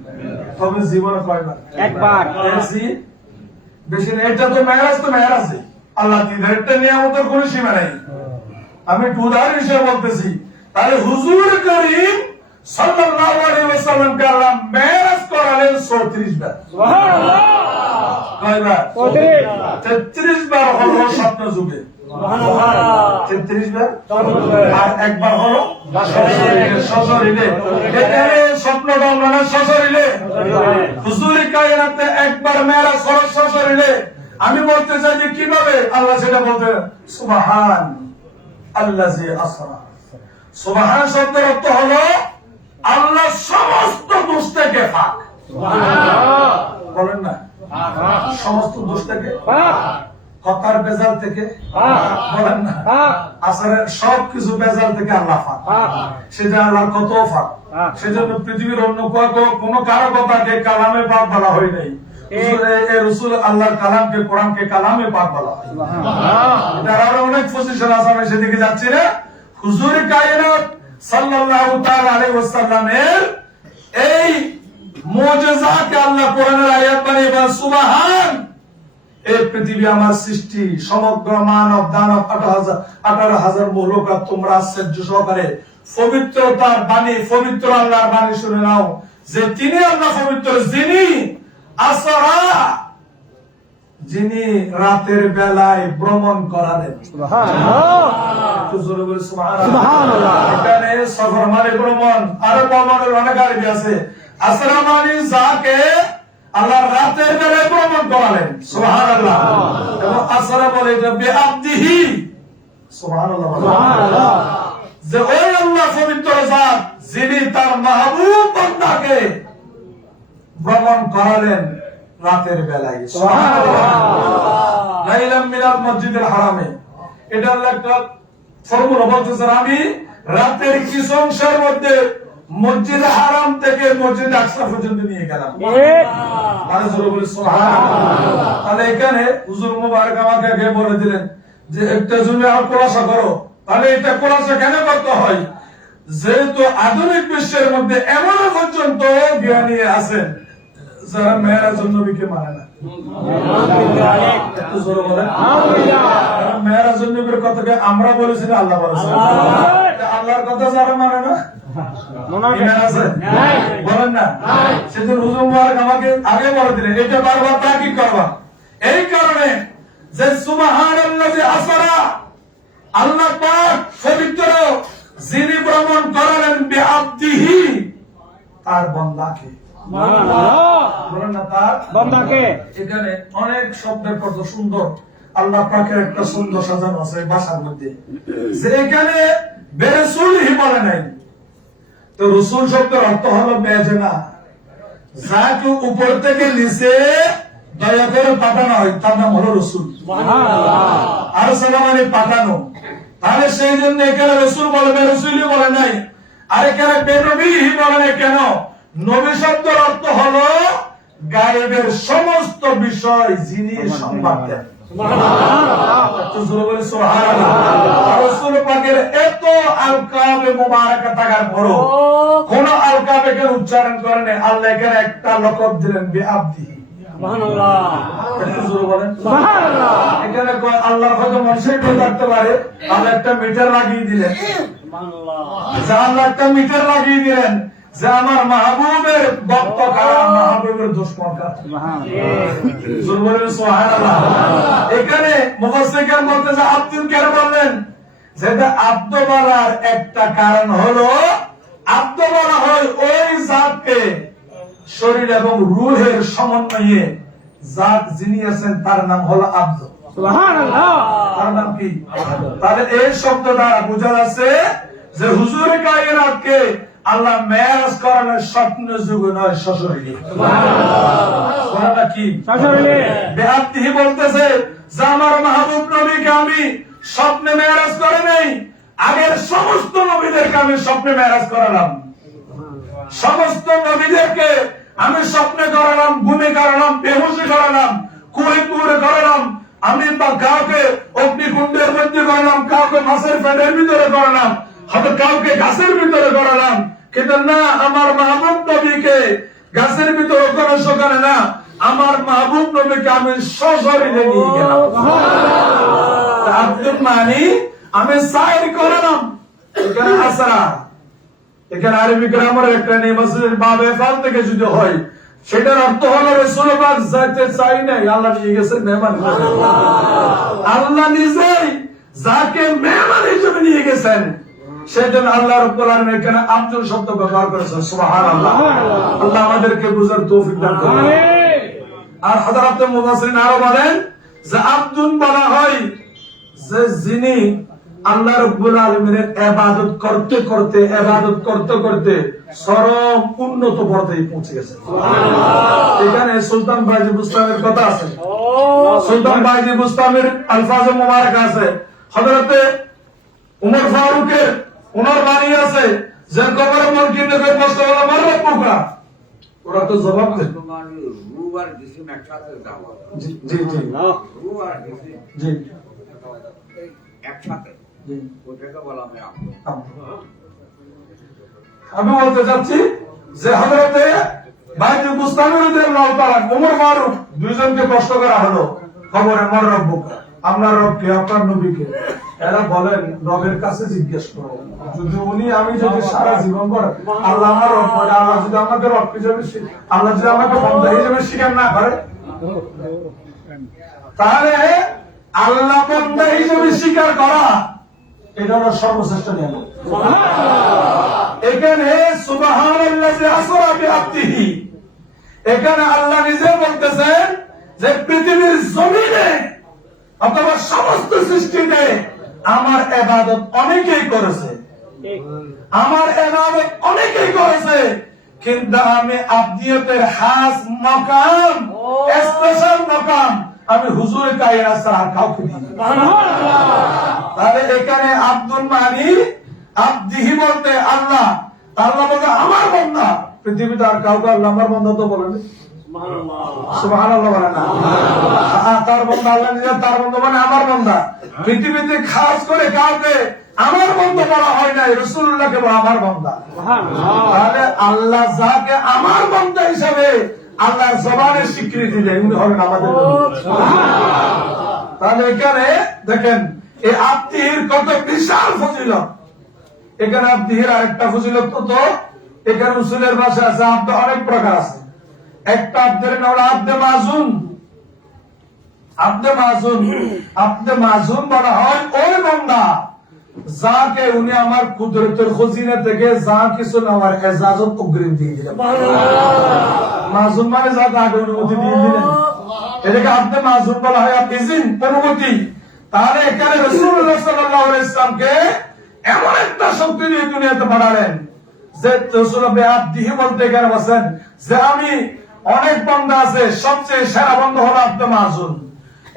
তবে জীবনে কয়বার একবার বেশি নেই এটা তো মেরাজ আল্লাহ দিনের নিয়ামতের কোনো সীমা নাই আমি একটু উদাহরণ হিসেবে বলতেছি তাহলে হুজুর করিম সাল্লাল্লাহু আলাইহি ওয়াসাল্লামকে আল্লাহ মেরাজ করালেন 34 বার সুবহানাল্লাহ কয়বার 33 বার হলো স্বপ্ন যুগে সুবহানাল্লাহ 33 বার আর একবার হলো সশরীরে এখানে স্বপ্নটা আমরা সশরীরে হুজুর কায়নাতে একবার মেরাজ হলো সশরীরে আমি বলতে চাই যে কিভাবে আল্লাহ সেটা বলতে সুবহান আল্লাযী আসরা সুবহান শব্দের অর্থ হলো আল্লাহ সমস্ত দোষ থেকে পাক বলেন না সমস্ত দোষ থেকে কথার বেজাল থেকে বলেন না আসরের সবকিছু বেজাল থেকে আল্লাহ পাক সেটা আল্লাহর কত পাক সেজন্য পৃথিবীর অন্য কোনো কারো কথাকে কালামে পাক বলা হয় নাই রসুল আল্লাহর কালামকে কোরআনকে কালামে পাক বলা হয় এটার আরো অনেক পজিশন আছে আমি সেদিকে যাচ্ছি না হুজুর কায়নাত সাল্লাল্লাহু তাআলা আলাইহি ওয়াসাল্লামের এই মুজিজাকে আল্লাহ কোরআনের আয়াত বানিয়ে বলেন সুবহান এই পৃথিবী আমার সৃষ্টি সমগ্র মানব দানব 18,000 মৌলকাত তোমরা আশ্চর্য সহকারে পবিত্রতার বাণী পবিত্র আল্লাহর বাণী শুনে নাও যে তিনি আল্লাহ পবিত্র যিনি রাতের বেলায় ভ্রমণ করালেন এখানে সফর মানে ভ্রমণ আরো ভ্রমণের অনেক আরবি আছে আসরা মানে যাকে আল্লাহ রাতের বেলায় ভ্রমণ করালেন সুবহানাল্লাহ এবং আসরা বলে যে বিআবদিহি সুবহানাল্লাহ যে ওই আল্লাহ পবিত্র জাত যিনি তার মাহবুব বান্দাকে ভ্রমণ করালেন রাতের বেলায় লাইলাম মিনাল মসজিদুল হারামে এটা একটা ফর্মুলা বলতেছেন আমি রাতের কিছু অংশের মধ্যে মসজিদ হারাম থেকে মসজিদ আকসা পর্যন্ত নিয়ে গেলাম মানে জোরে বলি সুবহানাল্লাহ তাহলে এখানে হুজুর মুবারক আমাকে আগে বলে দিলেন যে একটা জমি আর খোলাসা করো তাহলে এটা খোলাসা কেন করতে হয় যেহেতু আধুনিক বিশ্বের মধ্যে এমন পর্যন্ত জ্ঞানী আছেন যারা মেরাজুন নবীকে মানে না একটু জোরে বলেন মেরাজুন নবীর কথাকে আমরা বলেছি না আল্লাহ বলেছেন আল্লাহর কথা যারা মানে না বলেন না সেদিন হুজুর মুবারক আমাকে আগে বলে দিলেন এটা বারবার তাকিদ করবা এই কারণে যে সুবহানাল্লাযী আসরা আল্লাহ পাক পবিত্র যিনি ভ্রমণ করালেন বিআবদিহি তার বান্দাকে বলেন না তার বান্দাকে এখানে অনেক শব্দের কত সুন্দর আল্লাহ পাকের একটা সুন্দর সাজানো আছে ভাষার মধ্যে যে এখানে বেরাসূলহি বলে নাই তো রাসূল শব্দের অর্থ হলো বেজনা যাকে উপর থেকে নিচে দয়া করে পাঠানো হয় তার নাম হলো রাসূল সুবহানাল্লাহ আর সালামানি পাঠানো তাহলে সেই জন্য এখানে রাসূল বলবে রাসূলই বলে নাই আর এখানে বেনবীহি বলে নাই কেন নবী শব্দের অর্থ হলো গায়েবের সমস্ত বিষয় যিনি সংবাদ দেন রাসূল পাকের এত আলকাবে মুবারাকা থাকার পরও কোন আলকাবে কে উচ্চারণ করেন আল্লাহ এখানে একটা লকব দিলেন বিআবদিহি সুবহানাল্লাহ বলেন সুবহানাল্লাহ এখানে আল্লাহর কত মানুষের করতে পারে আল্লাহ একটা মিটার লাগিয়ে দিলেন সুবহানাল্লাহ আল্লাহ একটা মিটার লাগিয়ে দিলেন যে আমার মাহবুবের ভক্ত কারা মাহবুবের দুশমন কারা সুবহানাল্লাহ এখানে মুফাসসিরগণ বলতেছে আব্দুল কেন বললেন যেটা আব্দ বলার একটা কারণ হলো আব্দ বলা হয় ওই জাতকে শরীর এবং রূহের সমন্বয়ে জাত যিনি আছেন তার নাম হলো আব্দ সুবহানাল্লাহ তার নাম কি তাহলে এই শব্দ দ্বারা বোঝা যাচ্ছে যে হুজুর কায়নাতকে আল্লাহ মেরাজ করানোর স্বপ্ন যুগ নয়, শ্বশুরিনী। সুবহানাল্লাহ। কি বেআব্দিহি বলতেছে যে আমার মাহবুব নবীকে আমি স্বপ্নে মেরাজ করে নাই, আগের সমস্ত নবীদেরকে আমি স্বপ্নে মেরাজ করালাম, সমস্ত নবীদেরকে আমি স্বপ্নে করালাম, ঘুমে করালাম, বেহুশি করালাম, কুড়ে কুড়ে করালাম, আমি কাউকে অগ্নিকুণ্ডের মধ্যে করালাম, কাউকে মাছের পেটের ভিতরে করালাম, হয়তো কাউকে গাছের ভিতরে করালাম, কিন্তু না, আমার মাহবুব নবীকে গাছের ভিতরে কোনো সেখানে না, আমার মাহবুব নবীকে আমি সশরীরে নিয়ে গেলাম। আব্দুল মানি আমি সাইর করালাম। এখানে আসরা, এখানে আরবি গ্রামার একটা নেই, মসজিদের বাবে ফাল থেকে যদি হয়, সেটার অর্থ হলো রাসূল পাক যাইতে চাই নাই, আল্লাহ নিয়ে গেছেন মেহমান। আল্লাহ নিজেই যাকে মেহমান হিসেবে নিয়ে গেছেন, সেজন্য আল্লাহ রাব্বুল আলামিন এখানে আব্দুল শব্দ ব্যবহার করেছেন। সুবহানাল্লাহ। আল্লাহ আমাদেরকে বুঝার তৌফিক দান করুন। আর হযরত মুফাসসিরিন আরো বলেন যে আব্দুন বলা হয় যে যিনি আল্লাহ রাব্বুল আলামিনের ইবাদত করতে করতে চরম উন্নত পর্যায়ে পৌঁছে গেছেন। এখানে সুলতান বাইজি বুস্তামের কথা আছে, সুলতান বাইজি বুস্তামের আলফাজ মুবারক আছে, হযরতে উমর ফারুকের ওনার বাণী আছে যে কবরের মলকিন নবী কষ্ট হলো মারবে পোকা, ওরা তো জবাব দেয়। রূহ আর জিসিম একসাথে যাওয়া, জি জি জি রূহ আর জিসিম জি একসাথে, জি। ওটাকে বলা হয় আমি বলতে চাচ্ছি যে হযরতে বাইজি বুস্তামি রাদিয়াল্লাহু তাআলা ওমর ফারুক দুইজনকে প্রশ্ন করা হলো কবরে মর রব্বুকা, আপনার রবকে, আপনার নবীকে। এরা বলেন রবের কাছে জিজ্ঞেস করো, যদি উনি আমি যদি সারা জীবন পর আল্লাহ আমার রব বলে, আল্লাহ যদি আমাকে রব হিসেবে, আল্লাহ যদি আমাকে বন্ধা হিসেবে স্বীকার না করে, তাহলে আল্লাহ বন্ধা হিসেবে স্বীকার করা এটা হলো সর্বশ্রেষ্ঠ নিয়ামত। এখানে সুবহানাল্লাযী আসরা বিআবদিহি, এখানে আল্লাহ নিজে বলতেছেন যে পৃথিবীর জমিনে অথবা সমস্ত সৃষ্টিতে আমার ইবাদত অনেকেই করেছে, আমার ইবাদত অনেকেই করেছে, কিন্তু আমি আবদিয়তের খাস মাকাম, স্পেশাল মাকাম আমি হুজুরে কায়নাত ছাড়া কাউকে দিই। তাহলে এখানে আব্দুল মানি আবদিহি বলতে আল্লাহ, আল্লাহ বলতে আমার বান্দা, পৃথিবীতে আর কাউকে আল্লাহ আমার বান্দা তো বলেন সুবহানাল্লাহ বলে না, তার বান্দা আল্লাহ নিজে, তার বান্দা মানে আমার বান্দা। পৃথিবীতে খাস করে কাউকে আমার বান্দা বলা হয় নাই, রাসূলুল্লাহকে বলা আমার বান্দা। তাহলে আল্লাহ যাকে আমার বান্দা হিসাবে আল্লাহর জবানে স্বীকৃতি দেন, উনি হলেন আমাদের নবী। তাহলে এখানে দেখেন এই আবদিহির কত বিশাল ফজিলত। এখানে আবদিহির আরেকটা ফজিলত তো এখানে উসুলের ভাষা আছে, আব্দ অনেক প্রকার আছে। একটা আব্দের নাম হলো আব্দে মাযুন। আব্দে মাযুন, আব্দে মাযুন বলা হয় ওই বান্দা যাকে উনি আমার কুদরতের খজিনা থেকে যা কিছু নেওয়ার ইজাজত অগ্রিম দিয়ে দিলেন। মাযুন মানে যাকে আগে অনুমতি দিয়ে দিলেন, এটাকে আব্দে মাযুন বলা হয়। ইজিন, অনুমতি। তাহলে এখানে রাসূলুল্লাহ সাল্লাল্লাহু আলাইহি ওয়াসাল্লামকে এমন একটা শক্তি দিয়ে দুনিয়াতে পাঠালেন যে রাসূল বিআবদিহি বলতে গেলে বলেন যে আমি অনেক বান্দা আছে, সবচেয়ে সেরা বান্দা হলো আব্দে মাযুন।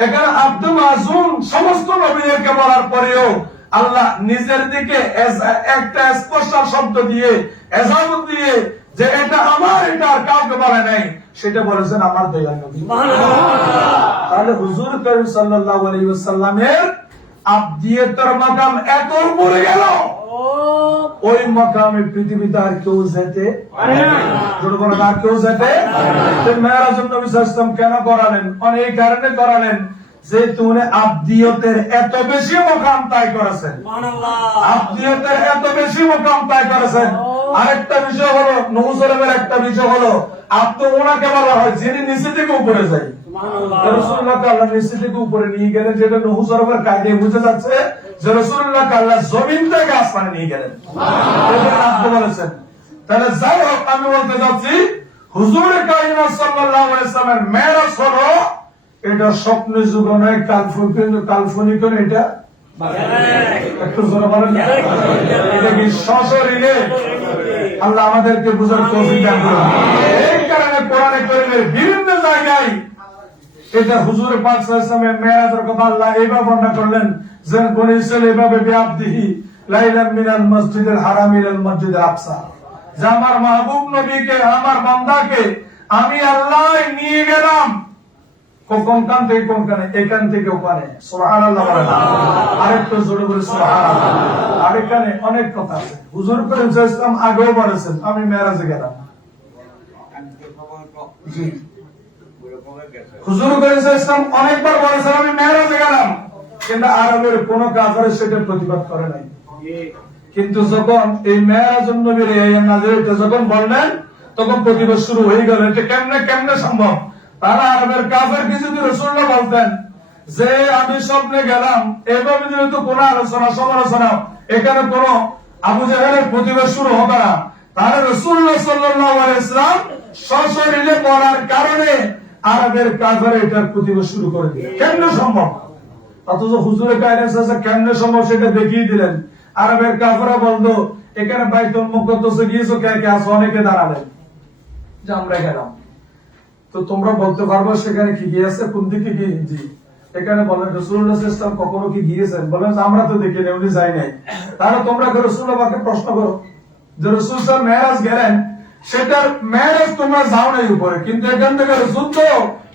এখানে আব্দে মাযুন সমস্ত নবীদেরকে বলার পরেও আল্লাহ নিজের দিকে একটা স্পেশাল শব্দ দিয়ে, এজাজত দিয়ে যে এটা আমার, এটা আর কাউকে বলে নাই, সেটা বলেছেন আমার দয়াল নবী। তাহলে হুজুর করিম সাল্লাল্লাহু আলাইহি ওয়াসাল্লামের আবদিয়তের মাকাম এত উপরে গেল, ওই মাকামে পৃথিবীতে আর কেউ যেতে পারে না। আর কেউ যেতে মেরাজ নবী সাল্লাল্লাহু আলাইহি ওয়াসাল্লাম কেন করালেন? অনেক কারণে করালেন, যে তুমি আবদিয়তের এত বেশি মাকাম তাই করেছেন, আবদিয়তের এত বেশি মাকাম তাই করেছেন। আরেকটা বিষয় হলো, নবুসলামের একটা বিষয় হলো আব্দ, ওনাকে বলা হয় যিনি নিচে থেকে উপরে যায়। রাসূলুল্লাহকে আল্লাহ নিচে থেকে উপরে নিয়ে গেলেন, যেটা নূহ সরফের কায়দায় বুঝে যাচ্ছে যে রাসূলুল্লাহকে আল্লাহ জমিন থেকে আসমানে নিয়ে গেলেন, এটা আব্দ বলেছেন। তাহলে যাই হোক, আমি বলতে চাচ্ছি হুজুরে কায়নাত সাল্লাল্লাহু আলাইহি ওয়াসাল্লামের মেরাজ হলো এটা স্বপ্ন যুগ নয়, কাল্পনিক নয়, এটা একটু জোরে বলেন, এটা কি সশরীরে আল্লাহ আমাদেরকে বুঝার তৌফিক দান করুন। এই কারণে কোরআনে কারীমের বিভিন্ন জায়গায় এটা হুজুর পাক সাল্লাল্লাহু আলাইহি ওয়াসাল্লামের মেরাজের কথা আল্লাহ এইভাবে বর্ণনা করলেন যে বনি ইসরাঈল এইভাবে বিআবদিহি লাইলাম মিনাল মসজিদিল হারাম ইলাল মসজিদিল আকসা, যে আমার মাহবুব নবীকে, আমার বান্দাকে আমি আল্লাহ নিয়ে গেলাম কোনখান থেকে কোনখানে, এখান থেকে ওখানে। সুবহানাল্লাহ বলেন, আরেকটু জোরে বলে সুবহানাল্লাহ। আর এখানে অনেক কথা আছে। হুজুর করিম সাল্লাল্লাহু আলাইহি ওয়াসাল্লাম আগেও বলেছেন আমি মেরাজে গেলাম। জি, হুজুর করিম সাল্লাল্লাহু আলাইহি ওয়াসাল্লাম অনেকবার বলেছেন আমি মেরাজে গেলাম, কিন্তু আরবের কোন কাফের সেটা প্রতিবাদ করে নাই। কিন্তু যখন এই মেরাজুন নবীর এই নাজিলটা যখন বললেন তখন প্রতিবাদ শুরু হয়ে গেল। এটা কেমনে সম্ভব? তারা আরবের কাফের কি যদি রাসূলুল্লাহ বলতেন যে আমি স্বপ্নে গেলাম, এভাবে যেহেতু কোন আলোচনা সমালোচনা এখানে কোন আবু জাহেলের প্রতিবাদ শুরু হবে না। তারা রাসূলুল্লাহ সাল্লাল্লাহু আলাইহি ওয়াসাল্লাম সশরীরে বলার কারণে আরবের কাফের এটার প্রতিবাদ শুরু করে দিল। কেমনে সম্ভব? অথচ হুজুরে কায়নাত সাল্লাল্লাহু কেমনে সম্ভব সেটা দেখিয়ে দিলেন। আরবের কাফেররা বলতো এখানে বাইতুল মুকদ্দাসে গিয়েছো কে কে আছো? অনেকে দাঁড়ালেন যে আমরা গেলাম। তো তোমরা বলতে পারবো সেখানে কি গিয়েছে, কোন দিকে গিয়ে? জি, এখানে বলেন রাসূলুল্লাহ সাল্লাল্লাহু আলাইহি ওয়াসাল্লাম কখনো কি গিয়েছেন? বলেন আমরা তো দেখি নাই, উনি যাই নাই। তাহলে তোমরা রাসূলুল্লাহকে প্রশ্ন করো যে রাসূল সাল্লাল্লাহু মেরাজ গেলেন, সেটার মেরাজ তোমরা যাও নাই উপরে, কিন্তু এখান থেকে রাসূল তো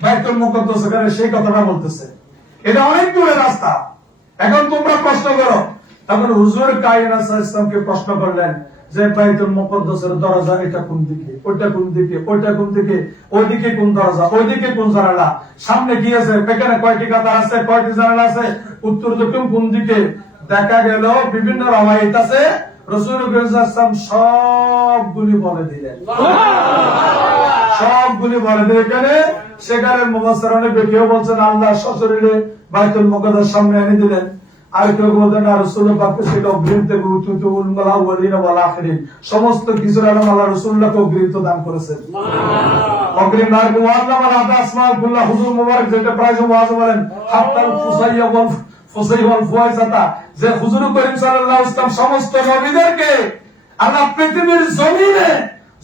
বাইতুল মুকদ্দাসে গেলেন, সেই কথাটা বলতেছে। এটা অনেক দূরের রাস্তা। এখন তোমরা প্রশ্ন করো। তখন হুজুর কায়নাত সাল্লাল্লাহু আলাইহি ওয়াসাল্লামকে প্রশ্ন করলেন যে বাইতুল মুকদ্দাসের দরজা এটা কোন দিকে, ওইটা কোন দিকে, ওইটা কোন দিকে, ওইদিকে কোন দরজা, ওইদিকে কোন জানালা, সামনে কি আছে, পেছনে কয়টি কাতার আছে, কয়টি জানালা আছে, উত্তর দক্ষিণ কোন দিকে। দেখা গেল বিভিন্ন রওয়ায়াত আছে রাসূল সাল্লাল্লাহু আলাইহি ওয়াসাল্লাম সবগুলি বলে দিলেন, সবগুলি বলে দিলেন। এখানে সেখানে মুফাসসিরুনে কেউ বলছেন আল্লাহ সশরীরে বাইতুল মুকদ্দাস সামনে এনে দিলেন, আর কেউ বলতেন রাসূলুল্লাহ পাককে সেটা অগ্রিম থেকে উতুতুল আউয়ালিন ওয়াল আখিরিন, সমস্ত কিছুর আলম আল্লাহ রাসূলুল্লাহকে অগ্রিম দান করেছেন। অগ্রিম আর মুআল্লাম আল আসমাউল কুল্লাহ হুজুর মুবারক যেটা প্রায় ওয়াজ বলেন হাত্তাল ফুসাইয়া ওয়াল ফুসাই ওয়াল ফুয়াইসাতা, যে হুজুর করিম সাল্লাল্লাহু আলাইহি ওয়াসাল্লাম সমস্ত নবীদেরকে আল্লাহ পৃথিবীর জমিনে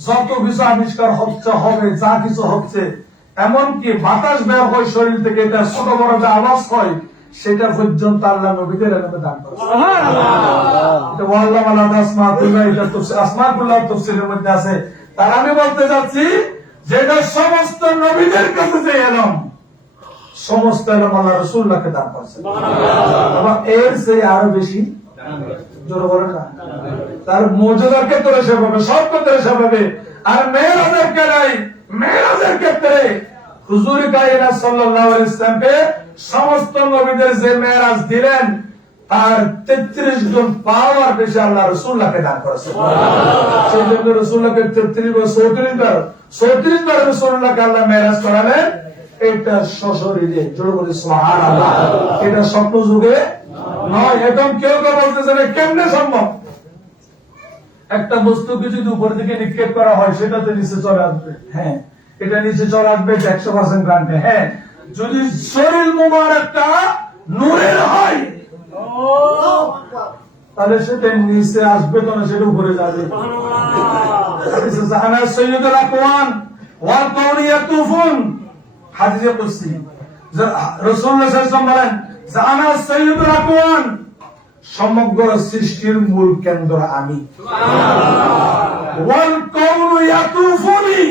যত কিছু আবিষ্কার হচ্ছে, হবে যা কিছু হচ্ছে, এমনকি বাতাস বের হয় শরীর থেকে, এটা ছোট বড় যে আওয়াজ হয় সেটা পর্যন্ত আল্লাহ নবীদের এলাকাতে দান করেছে। এটা ওয়াল্লাহ আল আসমাউল্লাহ, এটা তাফসীর আসমাউল্লাহ তাফসীরের মধ্যে আছে। তার আমি বলতে যাচ্ছি যেটা সমস্ত নবীদের কাছে যে এলম, সমস্ত এলম আল্লাহ রাসূলুল্লাহকে দান করেছেন। আবার এর চেয়ে আরো বেশি জোরে বলেন না, তার মর্যাদার ক্ষেত্রে সেভাবে, সব ক্ষেত্রে সেভাবে। আর মেরাজের ক্ষেত্রে হুজুর কায়নাত সাল্লাল্লাহু আলাইহি ওয়াসাল্লামকে সমস্ত নবীদের যে মেরাজ দিলেন তার 33 জন পাওয়ার বেশি আল্লাহ রাসূলুল্লাহকে দান করেছেন। সেই জন্য রাসূলুল্লাহকে 33 বা 34 বার রাসূলুল্লাহকে আল্লাহ মেরাজ করালেন। এটা সশরীরে, জোরে বলি সুবহানাল্লাহ। এটা স্বপ্ন যুগে নয়। এখন কেউ বলতেছে না কেমনে সম্ভব? একটা বস্তুকে যদি উপর দিকে নিক্ষেপ করা হয় সেটা তো নিচে চলে আসবে। হ্যাঁ, এটা নিচে চলে আসবে 100% গ্রান্টে। হ্যাঁ, যদি শরীর মুবারকটা নূরের হয় তাহলে সেটা নিচে আসবে তো না, সেটা উপরে যাবে। আনা সাইয়্যিদুল আকওয়ান ওয়াল কাউনি ইয়াতুফুন, হাদিসে কুদসি রাসূলুল্লাহ সাল্লাল্লাহু আলাইহি ওয়াসাল্লাম বলেন যে আনা সাইয়্যিদুল আকওয়ান, সমগ্র সৃষ্টির মূল কেন্দ্র আমি। ওয়াল কাউনু ইয়াতুফুনি,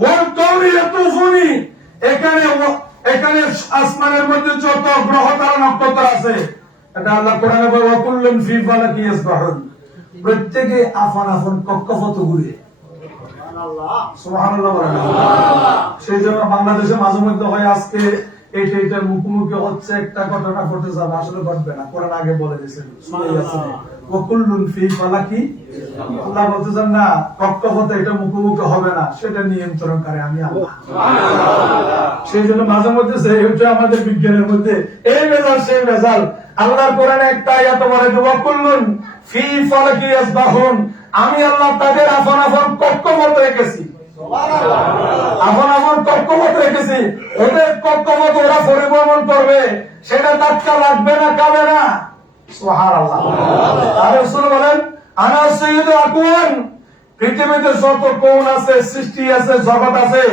ওয়াল কাউনু ইয়াতুফুনি, এখানে আসমানের মধ্যে যত গ্রহ তারা নক্ষত্র আছে, এটা আল্লাহ কোরআনে বলে ওয়াকুল্লুন ফি ফালাকি ইয়াসবাহুন, প্রত্যেকে আপন আপন কক্ষপথে ঘুরে। সুবহানাল্লাহ বলেন। সেই জন্য বাংলাদেশে মাঝে মধ্যে হয় আজকে এইটার মুখোমুখি হচ্ছে, একটা ঘটনা ঘটে যাবে, আসলে ঘটবে না। কোরআন আগে বলে দিয়েছেন ওয়াকুল্লুন ফি ফালাকি, আল্লাহ বলতেছেন না কক্ষপথে এটা মুখোমুখি হবে না, সেটা নিয়ন্ত্রণকারী আমি আল্লাহ। সেই জন্য মাঝে মধ্যে সেই হচ্ছে আমাদের বিজ্ঞানের মধ্যে এই মেজাল সেই মেজাল। আল্লাহর কোরআনে একটা আয়াত বলে যে ওয়াকুল্লুন ফি ফালাকি ইয়াসবাহুন, আমি আল্লাহ তাদের আপন আপন কক্ষপথ রেখেছি, আপন আপন কক্ষপথ রেখেছি। ওদের কক্ষপথ ওরা পরিভ্রমণ করবে, সেটা ধাক্কা লাগবে না, কাবে না। সুবহানাল্লাহ। আর রাসূল বলেন আনা সাইয়্যিদুল আকওয়ান, পৃথিবীতে যত কৌন আছে, সৃষ্টি আছে, জগৎ আছে,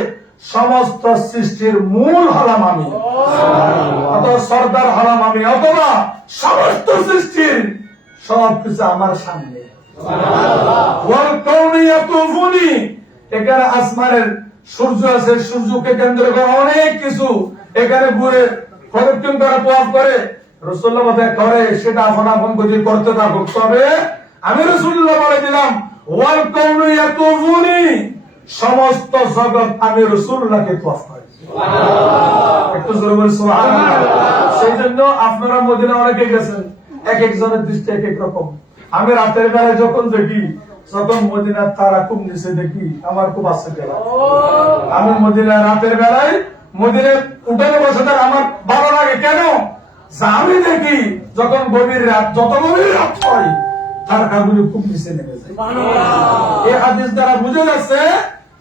সমস্ত সৃষ্টির মূল হলাম আমি, অথবা সর্দার হলাম আমি, অথবা সমস্ত সৃষ্টির সবকিছু আমার সামনে। ওয়াল কাউনি ইয়াতুফুনি, এখানে আসমানের সূর্য আছে, সূর্যকে কেন্দ্র করে অনেক কিছু এখানে ঘুরে প্রদক্ষিণ করে তওয়াফ করে। রাসূলুল্লাহ বলে করে সেটা আপন আপন করে করতে থাকো, তবে আমি রাসূলুল্লাহ বলে দিলাম ওয়াল কাউনি ইয়াতুফুনি, সমস্ত জগৎ আমি রাসূলুল্লাহকে তওয়াফ করি। একটু জোরে বলে সুবহানাল্লাহ। সেই জন্য আপনারা মদিনা অনেকে গেছেন, এক একজনের দৃষ্টি এক এক রকম। আমি রাতের বেলায় যখন দেখি, যখন মদিনার তারা খুব নিচে দেখি, আমার খুব আশ্চর্য লাগে। আমি মদিনা রাতের বেলায় মদিনায় উঠে বসে থাকি, আমার ভালো লাগে। কেন? যে আমি দেখি যখন গভীর রাত, যত গভীর রাত হয় তারকাগুলি খুব নিচে নেমে যায়। এই হাদিস দ্বারা বুঝে যাচ্ছে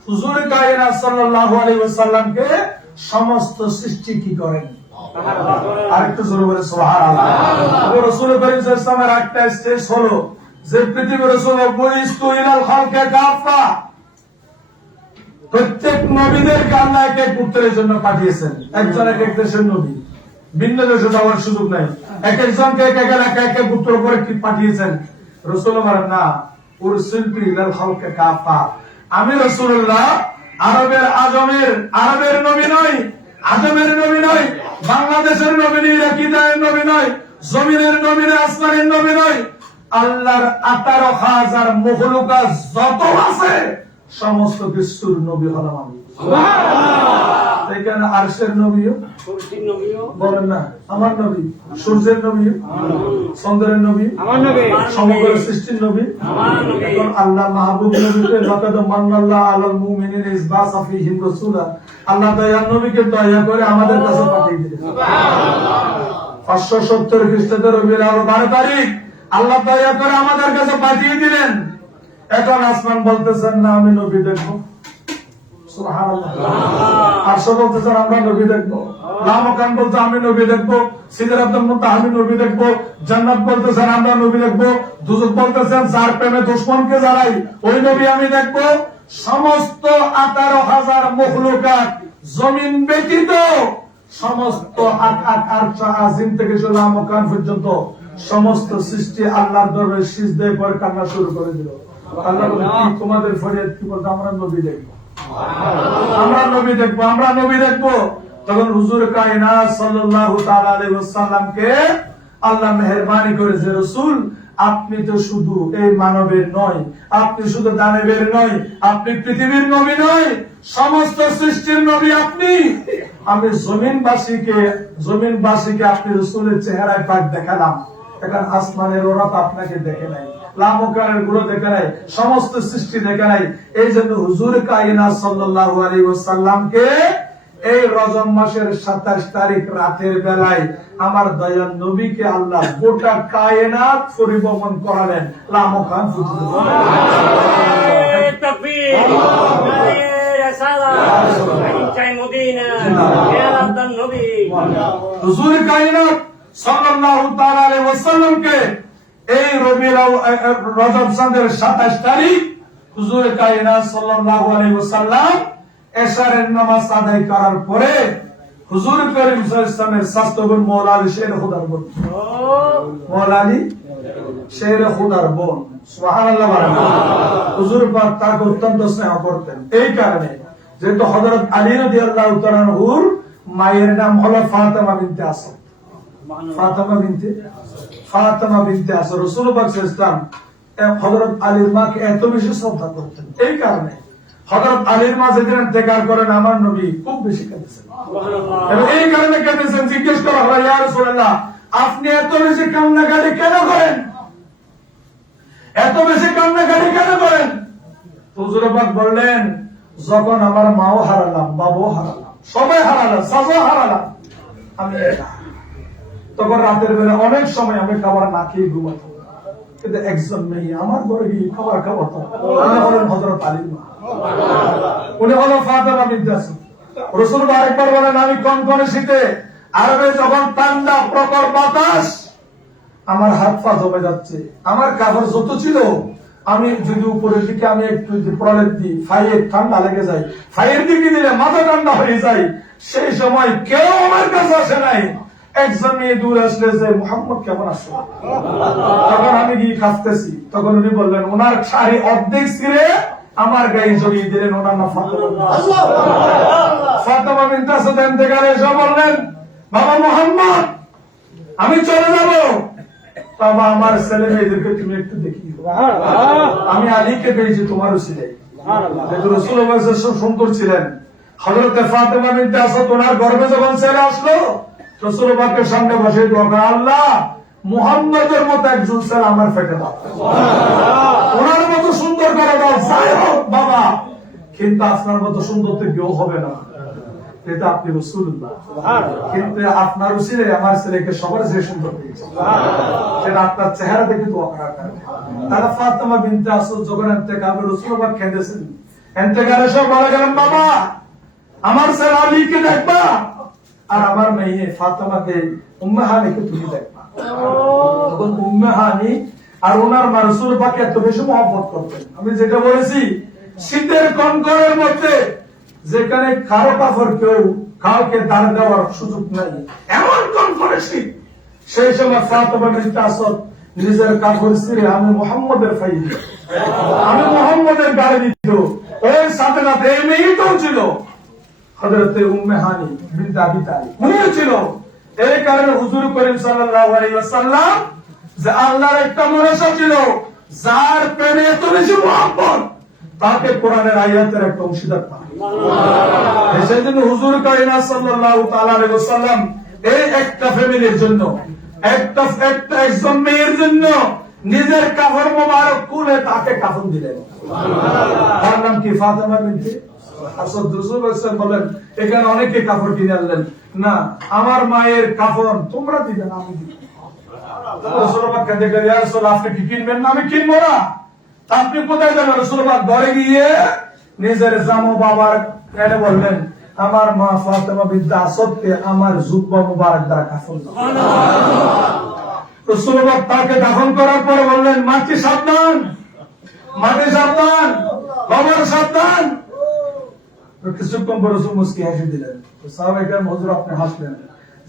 হুজুর কায়নাত সাল্লাল্লাহু আলাইহি ওয়াসাল্লামকে সমস্ত সৃষ্টি কি করেন। আরেকটু জোরে বলে সুবহানাল্লাহ। রাসূল করিম সাল্লাল্লাহু আলাইহি ওয়াসাল্লামের একটা স্টেজ হলো যে পৃথিবীর রাসূল বুইস্তু ইলাল খালকে কাফা, প্রত্যেক নবীদেরকে আল্লাহ এক এক গোত্রের জন্য পাঠিয়েছেন। একজন এক এক দেশের নবী, ভিন্ন দেশে যাওয়ার সুযোগ নাই। এক একজনকে এক এক এলাকা এক এক গোত্র করে পাঠিয়েছেন। রাসূল বলেন না, উরসিলতু ইলাল খালকে কাফা, আমি রাসূলুল্লাহ আরবের আরবের নবী নই, আজমের নবী নই, বাংলাদেশের নবী নই, ইরাকিদের নবী নই, জমিনের নবী নই, আসমানের নবী নই, আল্লাহর 18,000 মখলুকাত যত আছে সমস্ত কিছুর নবী হলাম আমি। এখানে আরশের নবীও বলেন না আমার নবী, সূর্যের নবী, চন্দ্রের নবী, সমগ্র সৃষ্টির নবী। এখন আল্লাহ মাহবুব নবীকে লাকাদ মান্নাল্লাহু আলাল মুমিনিনা ইয বা'সা ফীহিম রাসূলা, আল্লাহ দয়ার নবীকে দয়া করে আমাদের কাছে পাঠিয়ে দিলেন। 570 খ্রিস্টাব্দের রবিউল আউয়াল 12 তারিখ আল্লাহ দয়া করে আমাদের কাছে পাঠিয়ে দিলেন। এখন আসমান বলতেছেন না আমি নবী দেখবো, সুবহানাল্লাহ। আরশ বলতেছেন আমরা নবী দেখবো, লামকান বলতে আমি নবী দেখবো, সিদরাতুল মুনতাহা আমি নবী দেখবো, জান্নাত বলতেছেন আমরা নবী দেখবো, দুজক বলতেছেন যার প্রেমে দুশমনকে জ্বালাই ওই নবী আমি দেখবো। সমস্ত 18,000 মখলুকাত জমিন ব্যতীত সমস্ত আরশ আজিম থেকে লামকান পর্যন্ত সমস্ত সৃষ্টি আল্লাহর দরবারে সিজদায় পড়ে কান্না শুরু করে দিল। আল্লাহ বলে কি তোমাদের ফরিয়াদ কি? বলতে আমরা নবী দেখবো, আমরা নবী দেখবো, আমরা নবী দেখবো। তখন হুজুর কায়নাত সাল্লাল্লাহু তাআলা আলাইহি ওয়াসাল্লামকে আল্লাহ মেহেরবানি করেছে, রাসূল আপনি তো শুধু এই মানবের নয়, আপনি শুধু দানবের নয়, আপনি পৃথিবীর নবী নয়, সমস্ত সৃষ্টির নবী আপনি। আমি জমিনবাসীকে আপনি রাসূলের চেহারায় পাক দেখালাম। এখন আসমানের ওরা তো আপনাকে দেখে নাই, লামকানের গুলো দেখে নাই, সমস্ত সৃষ্টি দেখে নাই। এই জন্য হুজুর কায়নাত সাল্লাল্লাহু আলাইহি ওয়াসাল্লামকে এই রজব মাসের 27 তারিখ রাতের বেলায় আমার দয়াল নবীকে আল্লাহ গোটা কায়নাত পরিভ্রমণ করালেন লামকান পর্যন্ত। তাকবীর, নারে রিসালাত, আইনচাই মদিনা, ইয়া আল্লাহর নবী। হুজুর কায়নাত সাল্লাল্লাহু তাআলা আলাইহি ওয়াসাল্লামকে এই রজব চাঁদের 27 তারিখ হুজুর কায়নাত সাল্লাল্লাহু আলাইহি ওয়াসাল্লাম এশারের নামাজ আদায় করার পরে হুজুর করিম সাল্লাল্লাহু আলাইহি ওয়াসাল্লামের শাস্ত্রগুণ মওলা আলী শের খুদার বোন, মওলা আলী শের খুদার বোন, সুবহানাল্লাহ বলেন। হুজুর পাক তাকে অত্যন্ত স্নেহ করতেন, এই কারণে যেহেতু হযরত আলী রাদিয়াল্লাহু তাআলা আনহুর মায়ের নাম হলো ফাতেমা বিনতে আসাদ। ফাতেমা বিনতে আসাদ রাসূল পাক সাল্লাল্লাহু আলাইহি ওয়াসাল্লাম হযরত আলীর মাকে এত বেশি শ্রদ্ধা করতেন, এই কারণে হযরত আলীর মা যেদিন ইন্তেকাল করেন আমার নবী খুব বেশি কাঁদেছেন। এবং এই কারণে কাঁদেছেন, জিজ্ঞেস করা হয় ইয়া রাসূলুল্লাহ আপনি এত বেশি কান্নাকাটি কেন করেন, এত বেশি কান্নাকাটি কেন করেন? হুজুর পাক বললেন যখন আমার মাও হারালাম, বাবাও হারালাম, সবাই হারালাম, সাজা হারালাম, আমি একা। তখন রাতের বেলা অনেক সময় আমি খাবার না খেয়ে ঘুমাতাম, কিন্তু একজন মেয়ে আমার ঘরে গিয়ে খাবার খাওয়াতো, উনি হলেন হযরত আলীর মা, উনি হলো ফাতেমা বিনতে আসাদ। রাসূল আরেকবার বলেন আমি কনকনে শীতে আরবে যখন ঠান্ডা প্রখর বাতাস, আমার হাত পা জমে যাচ্ছে, আমার কাপড় যত ছিল আমি যদি উপরের দিকে আমি একটু প্রলেপ দিই, ফাইয়ের ঠান্ডা লেগে যায়, ফাইয়ের দিকে দিলে মাথা ঠান্ডা হয়ে যায়। সেই সময় কেউ আমার কাছে আসে নাই। একজন মেয়ে দূর আসলে যে মোহাম্মদ কেমন আসো, তখন আমি গিয়ে কাঁদতেছি। তখন উনি বললেন, ওনার শাড়ি অর্ধেক ছিঁড়ে আমার গায়ে জড়িয়ে দিলেন। ওনার নাম ফাতেমা বিনতে আসাদ ইন্তেকালে এসে বললেন, বাবা মোহাম্মদ আমি চলে যাব, বাবা আমার ছেলে মেয়েদেরকে তুমি একটু দেখিও। আমি আলীকে পেয়েছি তোমারও ছিলেন। রাসূলুল্লাহ সব সুন্দর ছিলেন। হযরত ফাতেমা বিনতে আসাদ ওনার গর্ভে যখন ছেলে আসলো, রাসূলুল্লাহকে সামনে বসে দোয়া করে, আল্লাহ মুহাম্মদের মতো একজন ছেলে আমার পেটে দাও, ওনার মতো সুন্দর করে দাও। যাই হোক বাবা, কিন্তু আপনার মতো সুন্দর তো কেউ হবে না, এটা আপনি রাসূলুল্লাহ, কিন্তু আপনার উসিলে আমার ছেলেকে সবার যে সুন্দর পেয়েছে, সেটা আপনার চেহারা দেখে দোয়া করার কারণে। তারা ফাতেমা বিনতে আসাদ যখন ইন্তেকাল, রাসূলুল্লাহ কেঁদেছেন। ইন্তেকালের সময় বলে গেলেন, বাবা আমার ছেলে আলীকে দেখবা, আর আমার মেয়ে ফাতেমাকে উম্মে হানিকে তুমি দেখবা। তখন উম্মে হানি আর ওনার মা রাসূলুল্লাহকে এত বেশি মহব্বত করতেন। আমি যেটা বলেছি, শীতের কনকনের মধ্যে যেখানে কারো কাপড় কেউ কাউকে দাঁড় দেওয়ার সুযোগ নাই, এমন কনকনে শীত, সেই সময় ফাতেমা বিনতে আসাদ নিজের কাপড় ছিঁড়ে আমি মুহাম্মদের ফাই দিত, আমি মুহাম্মদের গায়ে দিত। ওই সাথে সাথে এই মেয়েটাও ছিল হযরত উম্মে হানি বিনতে আবি তালিব, উনিও ছিল। এই কারণে হুজুর করিম সাল্লাল্লাহু আলাইহি ওয়াসাল্লাম যে আল্লাহর একটা মনসা ছিল, যার প্রেমে এত বেশি মহব্বত, তাকে কোরআনের আয়াতের একটা অংশীদার পায়। সেজন্য হুজুর করিম সাল্লাল্লাহু তাআলা আলাইহি ওয়াসাল্লাম এই একটা ফ্যামিলির জন্য, একজন মেয়ের জন্য নিজের কাফন মোবারক খুলে তাকে কাফন দিলেন। তার নাম কি? ফাতেমা বিনতে আসাদ। রাসূলুল্লাহ বলেন, এখানে অনেকে কাপড় কিনে আনলেন, না আমার মায়ের কাফন তোমরা দিবেন, আমি দিব। রাসূলুল্লাহ কাঁদে কাঁদে, ইয়া রাসূলুল্লাহ আপনি কি কিনবেন না? আমি কিনবো না। আপনি কোথায় যাবেন? রাসূলুল্লাহ ঘরে গিয়ে নিজের জামা বাবার এনে বললেন, আমার মা ফাতেমা বিনতে আসাদকে আমার জুব্বা মুবারক দ্বারা কাফন দাও। রাসূলুল্লাহ তাকে দাফন করার পরে বললেন, মাটি সাবধান, মাটি সাবধান, বাবার সাবধান। কিছুক্ষণ পরে রাসূল মুস্কি হাসি দিলেন। সাহাবায়ে কেরাম, হুজুর আপনি হাসলেন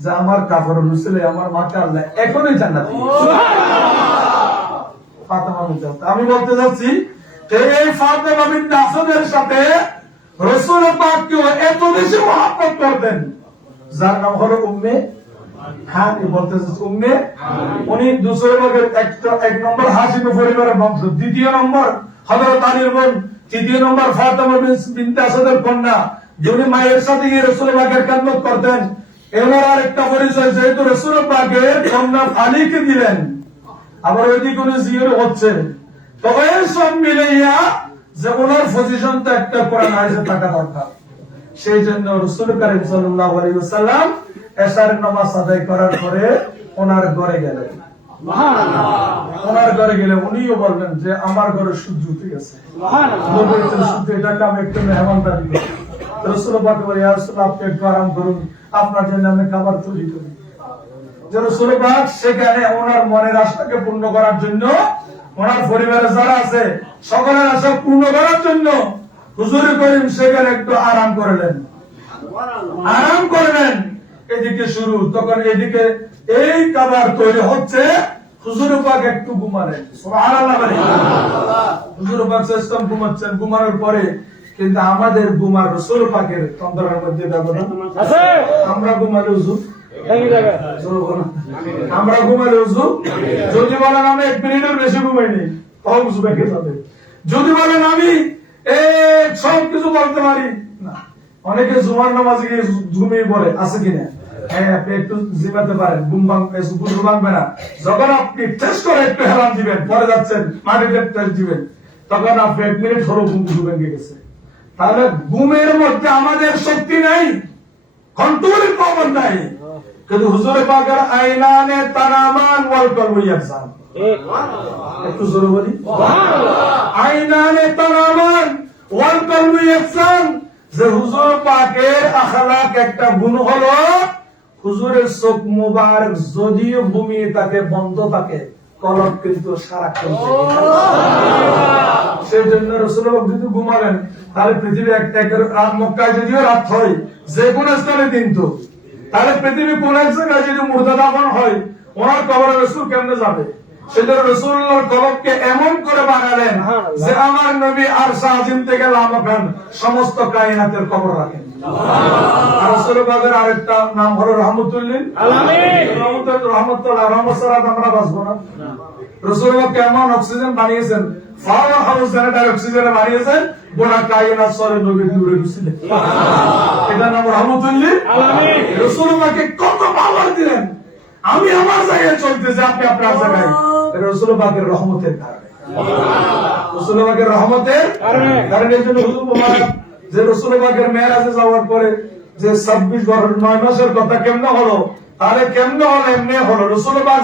যে আমার কাফর রুসুলে আমার মাকে আল্লাহ এখনই জান্নাত দিবেন। ফাতেমা বিনতে আসাদ। আমি বলতে যাচ্ছি এই ফাতেমা বিনতে আসাদের সাথে রাসূল পাককে এত বেশি মহব্বত করতেন, যার নাম হলো উম্মে হানি। বলতে যাচ্ছি উম্মে, উনি দুসরে ভাগের এক নম্বর হাশিম পরিবারের বংশ, দ্বিতীয় নম্বর হযরত আলীর বোন, তৃতীয় নম্বর ফাতেমা বিনতে আসাদের কন্যা, যিনি মায়ের সাথে গিয়ে রাসূলুল্লাহ পাকের খেদমত করতেন। এনার আরেকটা পরিচয়, যেহেতু রাসূলুল্লাহ পাকের কন্যা আলীকে দিলেন, আবার ওইদিকে উনি জিয়র হচ্ছে, তো এই সব মিলাইয়া যে ওনার পজিশন তো একটা কোরআন হাদিসে থাকা দরকার। সেই জন্য রাসূল করিম সাল্লাল্লাহু আলাইহি ওয়াসাল্লাম এশার নামাজ আদায় করার পরে ওনার ঘরে গেলেন। ওনার ঘরে গেলে উনিও বললেন যে আমার ঘরে সূর্য উঠে গেছে, এটাকে আমি একটু মেহমানদারি করি। রাসূল পাক বলে, ইয়া রাসূলুল্লাহ আপনি একটু আরাম করুন, আপনার জন্য আমি খাবার তৈরি করি। যে রাসূল পাক সেখানে ওনার মনের আশাকে পূর্ণ করার জন্য, ওনার পরিবারে যারা আছে সকলের আশা পূর্ণ করার জন্য হুজুর করিম সেখানে একটু আরাম করলেন, আরাম করলেন। এদিকে শুরু, তখন এদিকে এই খাবার তৈরি হচ্ছে, হুজুর পাক একটু ঘুমালেন। সুবহানাল্লাহ। হুজুর পাক সিস্টেম ঘুমাচ্ছেন, ঘুমানোর পরে কিন্তু আমাদের ঘুমার রাসূল পাকের তন্দ্রার মধ্যে ব্যবধান আছে। আমরা ঘুমালে হুজুর, আমরা ঘুমালে হুজুর, যদি বলেন আমি 1 মিনিটের বেশি ঘুমাইনি, তাও হুজুর বেঁকে যাবে। যদি বলেন আমি সব কিছু বলতে পারি না, অনেকে জুমার নামাজে গিয়ে ঘুমিয়ে পড়ে, আছে কিনা? হ্যাঁ, আপনি একটু জিমাতে পারেন, ঘুম ভাঙবে না। যখন আপনি টেস্ট করে একটু হেলান দিবেন, পরে যাচ্ছেন মাটিতে টেস্ট দিবেন, তখন আপনি 1 মিনিট হলো ঘুম ভেঙে গেছে। তাহলে ঘুমের মধ্যে আমাদের শক্তি নেই, কন্ট্রোলের পাওয়ার নাই। কিন্তু হুজুর পাকের আইনানে তানামান ওয়াল কলবু ইয়াহজান, একটু জোরে বলি, আইনানে তানামান ওয়াল কলবু ইয়াহজান। যে হুজুর পাকের আখলাক একটা গুণ হলো, হুজুরের চোখ মুবারক যদিও ঘুমিয়ে থাকে, বন্ধ থাকে, কলব কিন্তু সারাক্ষণ সেই জন্য রাসূলুল্লাহ যদি ঘুমালেন তাহলে পৃথিবী রাত মক্কায় যদিও রাত হয় যে কোন স্থানে কিন্তু তাহলে পৃথিবী কোন এক জায়গায় যদি মুর্দা দাফন হয় ওনার কবরে রাসূল কেমনে যাবে? সেজন্য রাসূলুল্লাহর কবরকে এমন করে বানালেন যে আমার নবী আরশ আজিম থেকে লামাকান সমস্ত কায়নাতের কবর রাখেন। আর রাসূলুল্লাহর আরেকটা নাম হলো রহমতুল্লিল আলামিন। রহমতুল্লাহ রহমত আমরা বাঁচবো না। রাসূলুল্লাহ কেমন অক্সিজেন বানিয়েছেন, পাওয়ার হাউস জেনারেটর অক্সিজেন বানিয়েছেন, গোটা কায়নাত সরে নবীর নূরে ঢুকছিলেন। এটা নাম রহমতুল্লিল আলামিন। রাসূলুল্লাহকে কত পাওয়ার দিলেন, আমি আমার জায়গায় চলতেছি, আপনি আপনার জায়গায়। রাসূলুল্লাহর রহমতের কারণে, রাসূলুল্লাহর রহমতের কারণে। এই জন্য হুজুর মুবারক যে রাসূলুল্লাহর মেরাজে যাওয়ার পরে যে 26 বছর 9 মাসের কথা কেমনে হলো, তাহলে কেমনে হলো? এমনি হলো। রাসূলুল্লাহ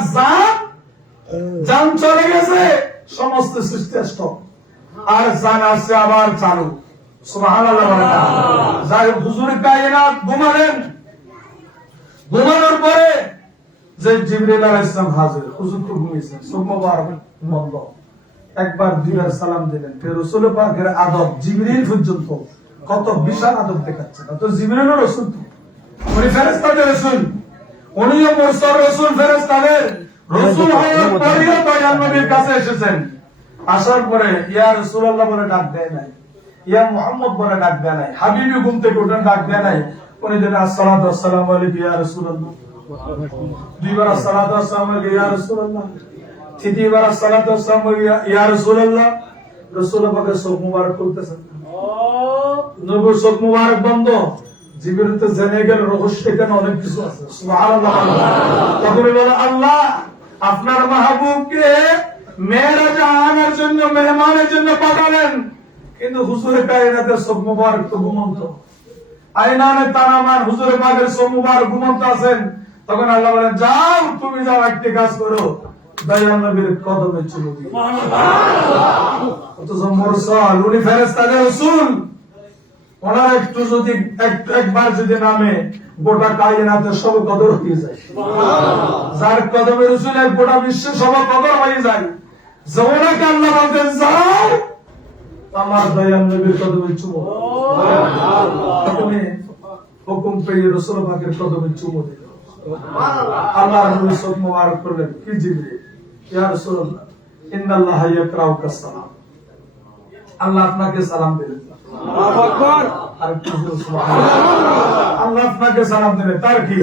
জান চলে গেছে, সমস্ত সৃষ্টি স্টপ, আর জান আসছে আবার চালু। সুবহানাল্লাহ। যাই হুজুর কায়নাত ঘুমালেন, ঘুমানোর পরে যে জিবরিল আলাইহিস সালাম হাজির, হুজুর তো ঘুমিয়েছেন, চোখ মোবারক বন্ধ, একবার দুইবার সালাম দিলেন। ফের রাসূল পাকের আদব জিবরিল পর্যন্ত কত বিশাল আদব দেখাচ্ছেন। তো জিবরিলও রাসূল, উনি ফেরেশতাদের রাসূল, উনিও মুরসাল রাসূল, ফেরেশতাদের রাসূল হওয়ার পরেও দয়াল নবীর কাছে এসেছেন। আসার পরে ইয়া রাসূলুল্লাহ বলে ডাক দেয় নাই, ইয়া মুহাম্মদ বলে ডাক দেয় নাই, হাবিবি ঘুম থেকে উঠে ডাক দেয় নাই। উনি যেন আসসালাতু ওয়াসসালামু আলাইকা ইয়া রাসূলুল্লাহ, দুইবার আসসালাতু ওয়াসসালামু আলাইকা ইয়া রাসূলুল্লাহ, তৃতীয়বার আসসালাতু ওয়াসসালামু আলাইকা ইয়া রাসূলুল্লাহ। রাসূলুল্লাহ পাকের চোখ মুবারক খুলতেছেন, নবীর চোখ মুবারক বন্ধ। জিবরিল তো জেনে গেল রহস্য এখানে অনেক কিছু আছে। সুবহানাল্লাহ। তখন বলে আল্লাহ আপনার মাহবুবকে মেরাজে আনার জন্য, মেহমানের জন্য পাঠালেন, কিন্তু হুজুরে কায়নাতের চোখ মুবারক তো ঘুমন্ত, আইনানে তানামান হুজুরে পাকের চোখ মুবারক ঘুমন্ত আছেন। তখন আল্লাহ বলেন যাও, তুমি যাও, একটি কাজ করো, দয়াল নবীর কদমে চুমু দিও। অথচ মুরসাল, উনি ফেরেশতাদের রাসূল, ওনার একটু যদি একবার যদি নামে গোটা কায়নাতে সব কদর হয়ে যায়। যার কদমে রাসূলের গোটা বিশ্বে সব কদর হয়ে যায়। ওনাকে আল্লাহ বলতেন যাও আমার দয়াল নবীর কদমে চুমু। তুমি হুকুম পেয়ে রাসূল পাকের কদমে চুমু দিল। আল্লাহ নবী চোখ মুবারক করলেন, কি জিবরিল, ইয়া রাসূলুল্লাহ ইন্নাল্লাহা ইয়াকরাউকা সালাম, আল্লাহ আপনাকে সালাম দিলেন। আল্লাহু আকবার। আর কি সুবহানাল্লাহ, আল্লাহ আপনাকে সালাম দিলেন। তার কি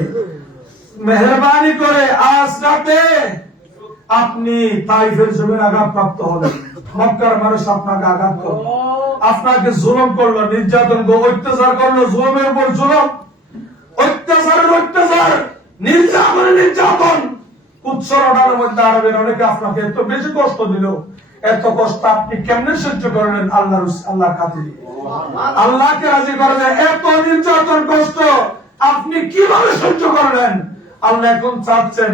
মেহেরবানি করে আজ রাতে আপনি তাইফের জমিন আঘাতপ্রাপ্ত হলেন, মক্কার মানুষ আপনাকে আঘাত করলো, আপনাকে জুলুম করলো, নির্যাতন করলো, অত্যাচার করলো, জুলুমের উপর জুলুম, অত্যাচারের অত্যাচার, নির্যাতনের নির্যাতন, উচ্চরণার মধ্যে আরবের অনেকে আপনাকে এত বেশি কষ্ট দিল। এত কষ্ট আপনি কেমনে সহ্য করলেন? আল্লাহর খাতিরে, আল্লাহকে রাজি করেন। এত নির্যাতন কষ্ট আপনি কিভাবে সহ্য করলেন? আল্লাহ এখন চাচ্ছেন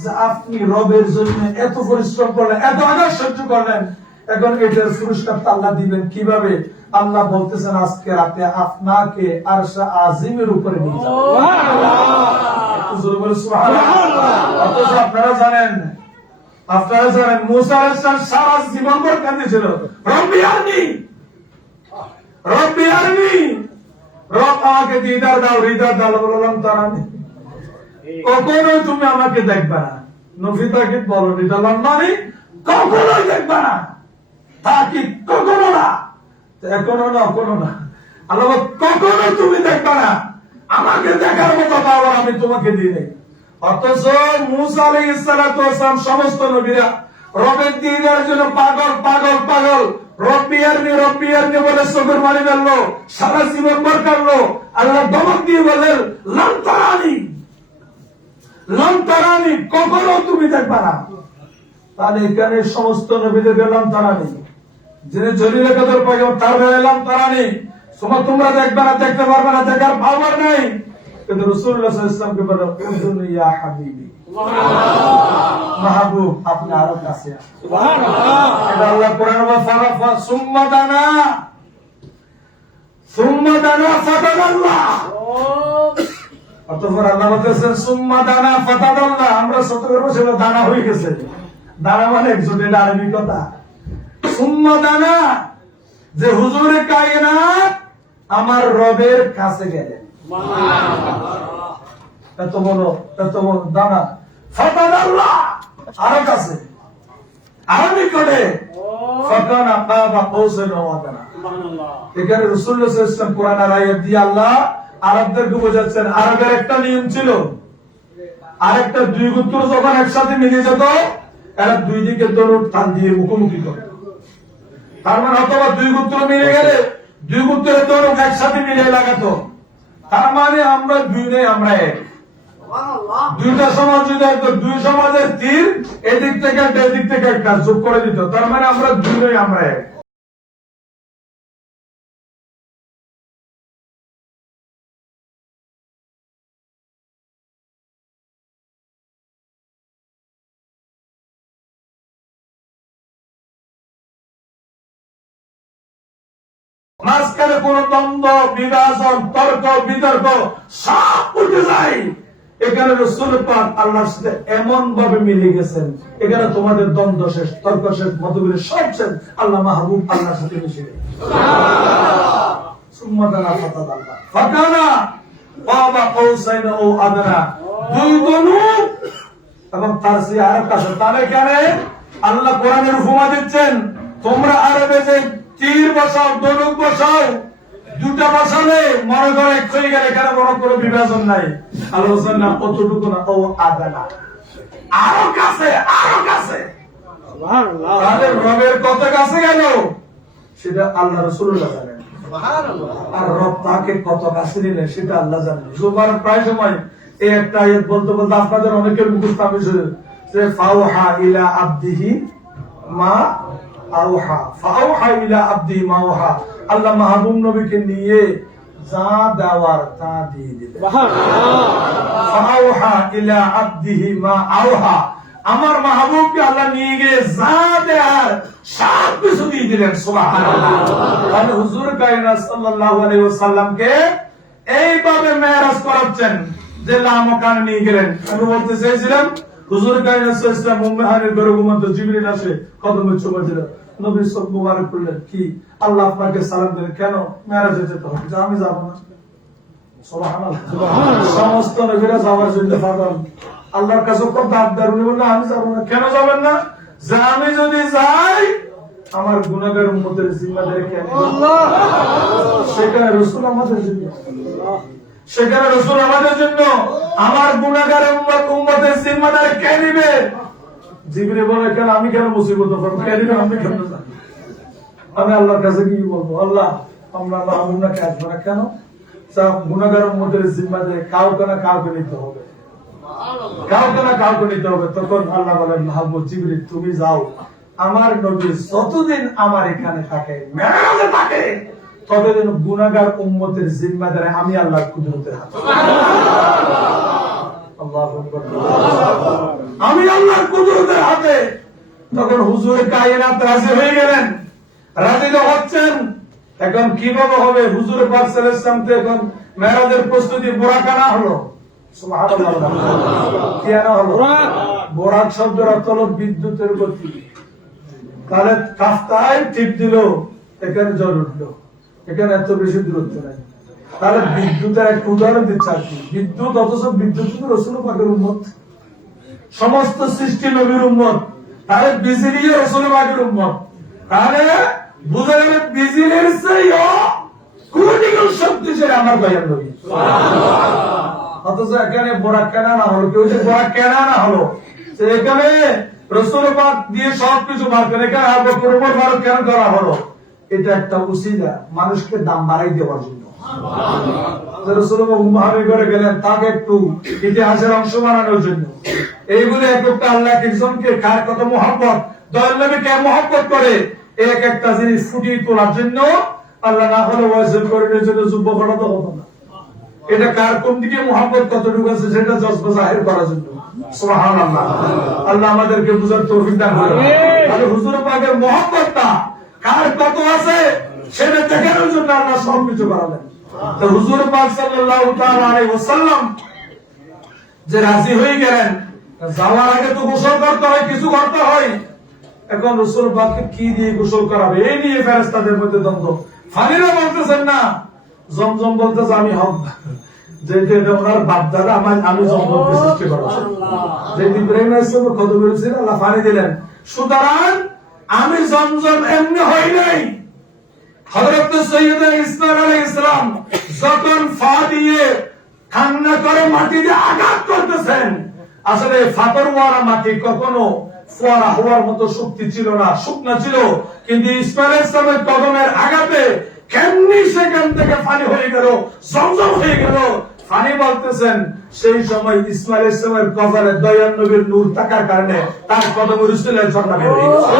যে আপনি রবের জন্য এত পরিশ্রম করলেন, এত আঘাত সহ্য করলেন, এখন এটার পুরস্কার আল্লাহ দিবেন কিভাবে? আল্লাহ বলতেছেন আজকে রাতে আপনাকে আরশে আজিমের উপরে নিয়ে যাবেন। অথচ আপনারা জানেন মুসা আলাইহিস সালাম সারা জীবন ভর কাঁদেছিল, রব্বি আরনি, রব্বি আরনি, রব আমাকে দিদার দাও, হৃদয় দাও। বললাম তারানি, কখনো তুমি আমাকে দেখবে না। নবী তাকিদ বলো নিতালাম মানে কখনোই দেখবে না, তাকিদ কখনো না, এখনো না, কোনো না। আল্লাহ কখনো তুমি দেখবে না, আমাকে দেখার মতো পাওয়ার আমি তোমাকে দিই নাই। অথচ মুসা আলাইহিস সালাতু ওয়াস সালাম সমস্ত নবীরা রবের দিদার জন্য পাগল পাগল পাগল, রব্বি আরনি বলে চোখের পানি ফেললো, সারা জীবন ভর কাঁদলো। আল্লাহ ধমক দিয়ে বললেন লান তারানি, লান তারানি, কখনো তুমি দেখবে না। তাহলে এখানে সমস্ত নবীদের লান তারানি, যিনি জলিলে কদর পয়গম্বর তার বেলায় লান তারানি, তোমরা দেখবে না, দেখতে পারবে না, দেখার পাওয়ার নাই। কিন্তু রাসূলুল্লাহ সাল্লাল্লাহু আলাইহি ওয়াসাল্লামকে বলে উযুনি ইয়া হাবিবি, মাহবুব আপনি আরো কাছে আসুন। সুবহানাল্লাহ। এটা আল্লাহ কোরআনে বলে সুম্মা দানা ফাতাদাল্লাহ, অতঃপর আল্লাহ বলতেছেন সুম্মা দানা ফাতাদাল্লাহ, আমরা সতর্ক করব সেটা দানা হয়ে গেছে, দানা মানে একজোট, এটা আরবি কথা। সুম্মা দানা, যে হুজুরে কায়নাত আমার রবের কাছে গেলেন, এত বড় দানা। ফাতাদাল্লাহ, আরো কাছে, আরো নিকটে। ফাকানা কাবা কাউসাইন ওয়া আদনা। এখানে রাসূলুল্লাহ সাল্লাল্লাহু আলাইহি ওয়াসাল্লাম কোরআনের আয়াত দিয়ে আল্লাহ আরবদেরকে বোঝাচ্ছেন, আরবের একটা নিয়ম ছিল, আরেকটা দুই গোত্র যখন একসাথে মিলে যেত, এরা দুই দিকে দরুদ টান দিয়ে মুখোমুখি করে। তার মানে অথবা দুই গোত্র মিলে গেলে দুই গোত্রের দরুদ একসাথে মিলে লাগাতো। তার মানে আমরা দুই নেই, আমরা এক। দুইটা সমাজ যদি হতো, দুই সমাজের তীর এদিক থেকে একটা এদিক থেকে একটা যোগ করে দিত। তার মানে আমরা দুই নেই, আমরা এক। মাঝখানে কোন দ্বন্দ্ব, বিভাজন, তর্ক বিতর্ক সব উঠে যায়। এখানে রাসূল পাক আল্লাহর সাথে এমন ভাবে মিলে গেছেন, এখানে তোমাদের দ্বন্দ্ব শেষ, তর্ক শেষ, মতবিরোধ সব শেষ। আল্লাহ মাহবুব আল্লাহর সাথে মিশে গেলেন। সুম্মা দানা ফাতাদাল্লাহ ফাকানা কাবা কাউসাইন ও আদনা, দুই ধনুক এবং তার চেয়ে আরেক কাছে। তার এখানে আল্লাহ কোরআনের উপমা দিচ্ছেন, তোমরা আরবে যে তীর বসাও, ধনুক বসাও, দুটা বসালে মনে করে এক হয়ে গেলে এখানে বড় কোনো বিভাজন নাই। আলোচনা কতটুকু না, ও আদানা, আরো কাছে, আরো কাছে। তাহলে রবের কত কাছে গেল সেটা আল্লাহ রাসূলুল্লাহ জানেন, আর রব তাকে কত কাছে নিলেন সেটা আল্লাহ জানেন। জুমার প্রায় সময় এই একটা আয়াত বলতে বলতে আপনাদের অনেকের মুখস্থ আমি শুনে যে ফাওহা ইলা আবদিহি মা আওহা, ফাওহা ইলা আবদিহি মা আওহা। আল্লাহ মাহবুব নবীকে নিয়ে যা দেওয়ার তা দিয়ে দিলেন। ফাওহা ইলা আবদিহি মা আওহা, আমার মাহবুবকে আল্লাহ নিয়ে গিয়ে যা দেওয়ার সব কিছু দিয়ে দিলেন। সুবহানাল্লাহ। তাহলে হুজুর কায়নাত সাল্লাল্লাহু আলাইহি ওয়াসাল্লামকে এইভাবে মেরাজ করাচ্ছেন যে লামকানে নিয়ে গেলেন। আমি বলতে চাইছিলাম হুজুর কায়নাত সাল্লাল্লাহু আলাইহি ওয়াসাল্লাম মুম্বাহানের ঘরে ঘুমন্ত, জিবরিল আসে কদমে চুমা দিল, নবী সব মুবারক করলেন, কি আল্লাহ আপনাকে সালাম দিলেন, কেন মেরাজে যেতে হবে? যে আমি যাব না। সুবহানাল্লাহ। সমস্ত নবীরা যাওয়ার জন্য পাগল, আল্লাহর কাছে কত আবদার, উনি বললেন আমি যাব না। কেন যাবেন না? যে আমি যদি যাই আমার গুনাহগার উম্মতের জিম্মাদারি কে নেবে? সেখানে রাসূল আমাদের জন্য, সেখানে রাসূল আমাদের জন্য, আমার গুনাহগার উম্মতের জিম্মাদারি কে নেবে? জিবরিল বলে, কেন আমি কেন মুসিবত করব? কে নেবে? আমি কেন জানি? আমি আল্লাহর কাছে কি বলবো? আল্লাহ আমরা মাহবুব না কাজ করা কেন? সব গুনাহগার উম্মতের জিম্মাদারি কাউকে না কাউকে নিতে হবে, কাউকে না কাউকে নিতে হবে। তখন আল্লাহ বলেন, মাহবুব জিবরিল তুমি যাও, আমার নবী যতদিন আমার এখানে থাকে, মেরাজে থাকে, ততদিন গুনাহগার উম্মতের জিম্মাদারি আমি আল্লাহর কুদরতের হাতে। আল্লাহু আকবার। আমি আল্লাহর কুদরতের হাতে। তখন হুজুরে কায়নাত রাজি হয়ে গেলেন। রাজি তো হচ্ছেন, এখন কিভাবে হবে? হুজুর পাক সাল্লাল্লাহু আলাইহি ওয়াসাল্লাম তো এখন মেরাজের প্রস্তুতি বোরাক আনা হলো। সুবহানাল্লাহ। কি আনা হলো? বোরাক শব্দের অর্থ হলো বিদ্যুতের গতি। তাহলে কাফতায় টিপ দিল, এখানে জ্বর উঠলো, এখানে এত বেশি দূরত্ব নাই। তাহলে বিদ্যুতের একটা উদাহরণ দিচ্ছে আর কি। বিদ্যুৎ, অথচ বিদ্যুৎ কিন্তু রাসূল পাকের উম্মত, সমস্ত সৃষ্টি নবীর উম্মত। তাহলে বিজলি রাসূল পাকের উম্মত। তাহলে বুঝা গেল বিজলির চেয়েও কোটি গুণ শক্তিশালী আমার দয়ার নবী। অথচ এখানে বোরাক কেন না হলো? কেউ যে বোরাক কেন না হলো, এখানে রাসূল পাক দিয়ে সবকিছু বার করে, এখানে আবু বকর ওমর ফারুক কেন করা হলো? এটা একটা উসিলা, মানুষকে দাম বাড়াই দেওয়ার জন্য। রাসূলুল্লাহ মুহাম্মদ করে গেলেন তাকে একটু ইতিহাসের অংশ বানানোর জন্য। এইগুলো এক একটা আল্লাহ একজনকে কার কত মহব্বত, দয়াল নবীকে মহব্বত করে এক একটা জিনিস ফুটিয়ে তোলার জন্য। আল্লাহ না হলে ওয়াজিব করে জন্য যুব্য ফলাতে হতো না। এটা কার কোন দিকে মহব্বত কতটুকু আছে সেটা জজবা জাহির করার জন্য। সুবহানাল্লাহ। আল্লাহ আমাদেরকে বুঝার তৌফিক দান করুন। তাহলে হুজুর পাকের মহব্বতটা কার কত আছে সেটা দেখানোর জন্য আল্লাহ সবকিছু করালেন। তো হুজুর পাক সাল্লাল্লাহু তাআলা আলাইহি ওয়াসাল্লাম যে রাজি হয়ে গেলেন, যাওয়ার আগে তো গোসল করতে হয়, কিছু করতে হয়। এখন রাসূল পাককে কি দিয়ে গোসল করাবে, এই নিয়ে ফেরেশতাদের মধ্যে দ্বন্দ্ব। ফানিরা বলতেছেন না, জমজম বলতেছে আমি হক, যেহেতু এটা ওনার বাপদাদা, আমি জমজমকে সৃষ্টি করেছি। যেহেতু ইব্রাহিম আলাইহিস সালাম কত বলেছিলেন, আল্লাহ পানি দিলেন, সুতরাং আমি জমজম এমনি হই নাই। হযরত সৈয়দনা ইসমাঈল আলাইহিস সালাম যখন ফা দিয়ে কান্না করে মাটি দিয়ে আঘাত করতেছেন, আসলে ফাতরওয়ালা মাটি কখনো ফোয়ারা হওয়ার মতো শক্তি ছিল না, শুকনা ছিল, কিন্তু ইসমাঈল আলাইহিস সালামের কদমের আঘাতে কেমনি সেখান থেকে পানি হয়ে গেল, জমজম হয়ে গেল। পানি বলতেছেন সেই সময় ইসমাঈল আলাইহিস সালামের কপালে দয়ার নবীর নূর থাকার কারণে তার কদমে রাসূলের ঝর্ণা বের হয়ে গেছে।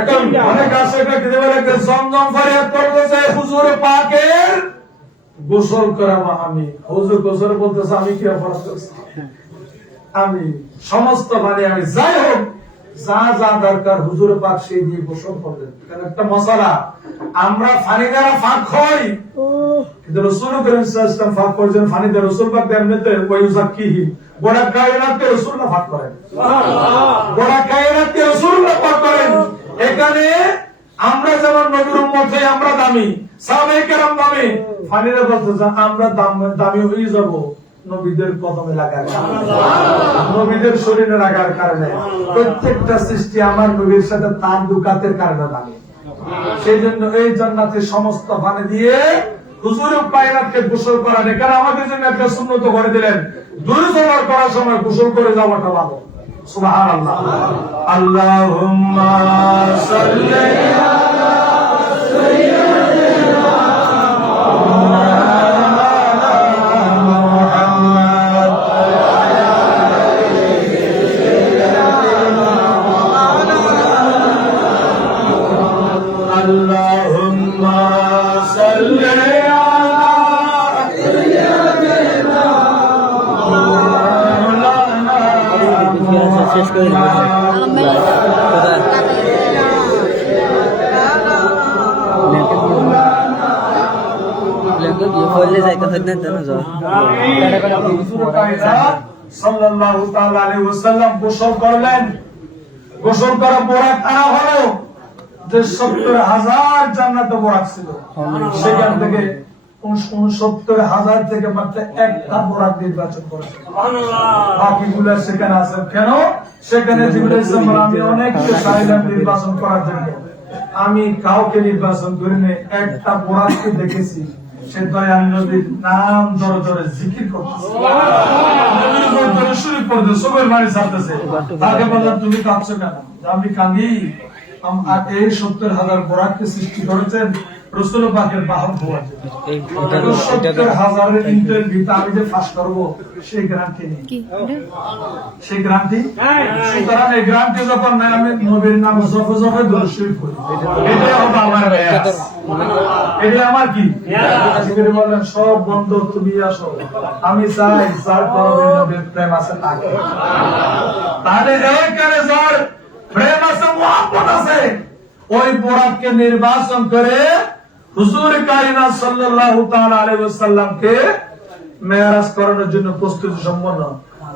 এখন অনেক আশেখা দিতে পারে জমজম ফরিয়াদ করতেছে হুজুর পাকের গোসল করাবো আমি। হুজুর গোসল বলতেছে আমি কি অপরাধ করছি, আমি সমস্ত পানি আমি যাই হোক যা যা দরকার হুজুর পাক সেই দিয়ে গোসল করলেন। কারণ একটা মশলা, আমরা পানি দ্বারা ফাঁক হই, কিন্তু রাসূল করিম সাল্লাল্লাহু আলাইহি ওয়াসাল্লাম ফাঁক করেছেন পানি দ্বারা। রাসূল পাক এমনিতে ওয়ায়ুযাক্কিহি, গোটা কায়নাতকে রাসূলুল্লাহ ফাঁক করেন, গোটা কায়নাতকে রাসূলুল্লাহ ফাঁক করেন। এখানে আমরা যেমন নবীর উম্মত হই, আমরা দামি, সাহাবায়ে কেরাম দামি, পানিরা বলতেছে আমরা দামি হয়ে যাব নবীদের কদমে লাগার কারণে, নবীদের শরীরে লাগার কারণে। প্রত্যেকটা সৃষ্টি আমার নবীর সাথে তার দুকাতের কারণে দামি। সেই জন্য এই জান্নাতে সমস্ত পানি দিয়ে হুজুর পায়রাতকে গোসল করান। এখানে আমাদের জন্য একটা সুন্নত করে দিলেন, দুরূদ করার সময় গোসল করে যাওয়াটা ভালো। সুবহানাল্লাহ। আল্লাহুম্মা সাল্লি আলা সাইয়্যিদিনা শেষ করে সাল্লাল্লাহু তাআলা আলাইহি ওয়াসাল্লাম গোসল করলেন। গোসল করা বোরাক আনা হলো যে ৭০,০০০ জান্নাতে বোরাক ছিল, সেখান থেকে ৬৯,০০০ থেকে মাত্র একটা বোরাক নির্বাচন করেছে, বাকিগুলা সেখানে আছে। কেন? সেখানে জিবরাইল আলাইহিস সালাম আমি অনেককে চাইলাম নির্বাচন করার জন্য, আমি কাউকে নির্বাচন করিনি, একটা বোরাককে দেখেছি, সে দয়াল নবীর নাম জোরে জোরে জিকির করতেছে, নবীর জোরে শরীফ পড়তে সবের বাড়ি ছাড়তেছে। তাকে বললাম তুমি কাঁদছো কেন? আমি কাঁদি, এই ৭০,০০০ বোরাককে সৃষ্টি করেছেন রাসূল পাকের বাহন হওয়ার জন্য। ৭০,০০০ ইন্টারভিউতে আমি যে পাস করবো সেই গ্যারান্টি নেই, সেই গ্যারান্টি। সুতরাং এই গ্যারান্টি যখন নাই, আমি নবীর নাম জপে জপে দরুদ শরীফ পড়ি, এটাই হবে আমার ব্যাস, এটাই আমার কি। বললেন সব বন্ধ, তুমি আসো, আমি চাই যার করবে নবীর প্রেম আছে তাকে, তাহলে এইখানে যার প্রেম আছে, মুহাব্বত আছে, ওই বোরাককে নির্বাচন করে হুজুর কায়নাত সাল্লাল্লাহু তাআলা আলাইহি ওয়াসাল্লামকে মেরাজ করানোর জন্য প্রস্তুতি সম্পন্ন।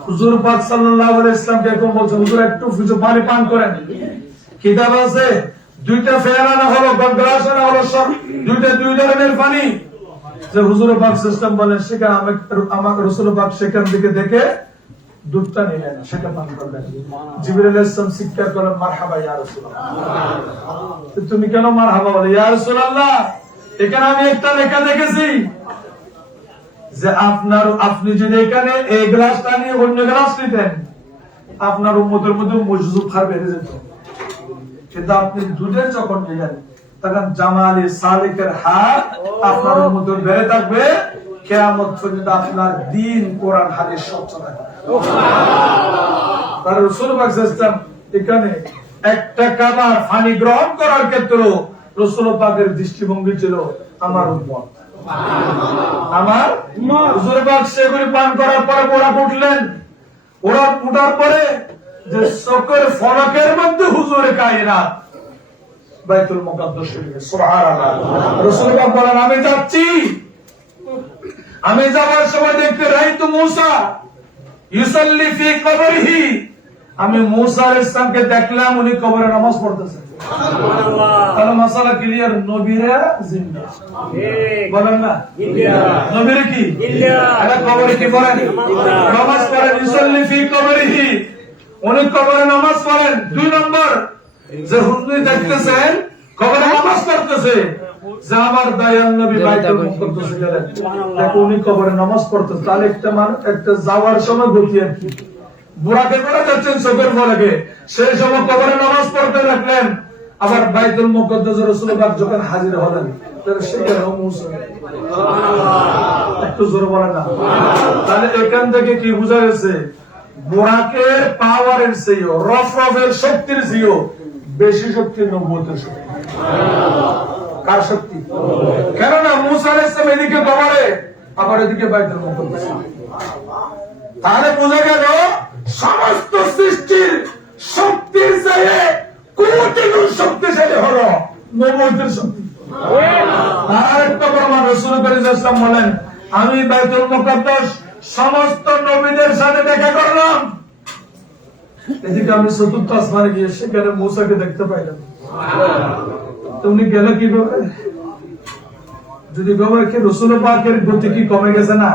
হুজুর পাক সাল্লাল্লাহু আলাইহি ওয়াসাল্লামকে এখন বলছে হুজুর একটু কিছু পানি পান করেন। কিতাব আছে দুইটা ফেয়ার আনা হলো, গ্লাস আনা হলো, সব দুই ধরনের পানি। যে হুজুর পাক সিস্টেম বলেন সেখানে আমার রাসূল পাক সেখান থেকে দেখে দুধটা নিলেন, সেটা পান করলেন। জিবরাইল আলাইহিস সালাম শিক্ষা করলেন মারহাবা ইয়া রাসূলুল্লাহ। তুমি কেন মারহাবা বলে? ইয়া রাসূলুল্লাহ, এখানে আমি একটা লেখা দেখেছি যে আপনি যদি এখানে এই গ্লাসটা নিয়ে অন্য গ্লাস নিতেন, আপনার উম্মতের মধ্যে মজজুব খার বেড়ে যেত, কিন্তু আপনি দুধের যখন নিলেন তখন জামালে সালেকের হার আপনার উম্মতের বেড়ে থাকবে, কিয়ামত পর্যন্ত আপনার দ্বীন কোরআন হাদিস স্বচ্ছ থাকবে। তার রাসূল পাক সাল্লাল্লাহু আলাইহি ওয়াসাল্লাম এখানে একটা খাবার পানি গ্রহণ করার ক্ষেত্রে রাসূল পাকের দৃষ্টিভঙ্গি ছিল আমার উম্মত, আমার উম্মত। হুজুর পাক সেগুলি পান করার পরে ওরা উঠলেন, ওরা উঠার পরে যে চোখের ফলকের মধ্যে হুজুর কায়নাত বাইতুল মুকাদ্দাস শরীফে। সুবহানাল্লাহ। রাসূলুল্লাহ বলেন আমি যাচ্ছি, আমি যাওয়ার সময় দেখতে রাইতু মুসা ইউসাল্লি ফি কবরিহি, আমি মুসা আলাইহিস সালামকে দেখলাম উনি কবরে নামাজ পড়তেছেন। সুবহানাল্লাহ। তাহলে মাসালা ক্লিয়ার, নবীরা জিন্দা বলেন না, নবীরা কি এটা কবরে কি পড়েন? নামাজ পড়েন। ইউসাল্লি ফি কবরিহি, উনি কবরে নামাজ পড়েন। 2 নম্বর যে হুজুর দেখতেছেন কবরে নামাজ পড়তেছে, যে আমার দয়াল নবী বাইতুল মুকাদ্দাসে গেলেন, দেখো উনি কবরে নামাজ পড়তেছে। তাহলে একটা যাওয়ার সময় গতি আর কি, বুড়াকে করে যাচ্ছেন চোখের ফলকে, সেই সময় কবরে নামাজ পড়তে লাগলেন। আবার বাইতুল মুকাদ্দাসে রাসূলুল্লাহ যখন হাজির হলেন, তাহলে সেখানেও মুসা, একটু জোরে বলেন না। তাহলে এখান থেকে কি বোঝা গেছে? বুড়াকের পাওয়ারের চেয়েও, রফরফের শক্তির চেয়েও বেশি শক্তি নবুয়তের শক্তি। কার শক্তি? কেননা মুসা আলাইহিস সালাম এদিকে কবরে, আবার এদিকে বাইতুল মুকাদ্দাসে। তাহলে বোঝা গেল সমস্ত সৃষ্টির শক্তির চেয়ে কোটি গুণ শক্তিশালী হলো নবুয়তের শক্তি। আর একটা প্রমাণ রাসূল করিম সাল্লাল্লাহু আলাইহি ওয়াসাল্লাম বলেন, আমি বাইতুল মুকাদ্দাস সমস্ত নবীদের সাথে দেখা করলাম। এদিকে আমি চতুর্থ আসমানে গিয়ে সেখানে মুসাকে দেখতে পাইলাম। তুমি গেলে কিভাবে? যদি খবর কি রাসূল পাকের গতি কি কমে গেছে না?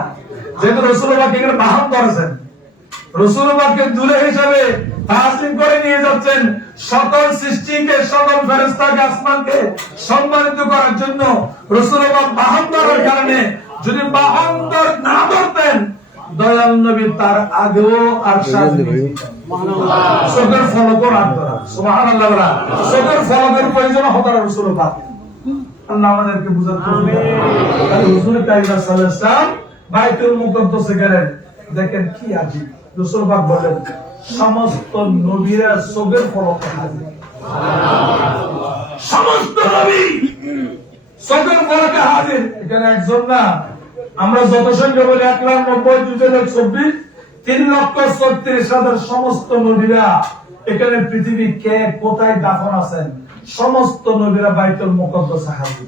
যেহেতু রাসূল পাক এখানে বাহন করেছেন, রাসূল পাককে দূরে হিসাবে তাসলিম করে নিয়ে যাচ্ছেন, সকল সৃষ্টিকে, সকল ফেরেশতাকে, আসমানকে সম্মানিত করার জন্য রাসূল পাক বাহন করার কারণে, যদি বাহন না করতেন দয়াল নবী তার আগেও আর চোখের ফলকও রাখতো না। সুবহানাল্লাহ। চোখের ফলকের প্রয়োজন হতো না রাসূল পাক। আল্লাহ আমাদেরকে বুঝাতে হুজুর কারীম সাল্লাল্লাহু আলাইহি ওয়াসাল্লাম বাইতুল মুকাদ্দাসে গেলেন, দেখেন কি আজীব। রাসূল পাক বলেন সমস্ত নবীরা চোখের ফলকে হাজির, সমস্ত নবী চোখের ফলকে হাজির। এখানে একজন না, আমরা যত সংখ্যা বলি 1,90,2,24, 3,36,000 সমস্ত নবীরা এখানে পৃথিবী কে কোথায় দাফন আছেন, সমস্ত নবীরা বাইতুল মুকাদ্দাসে হাজির।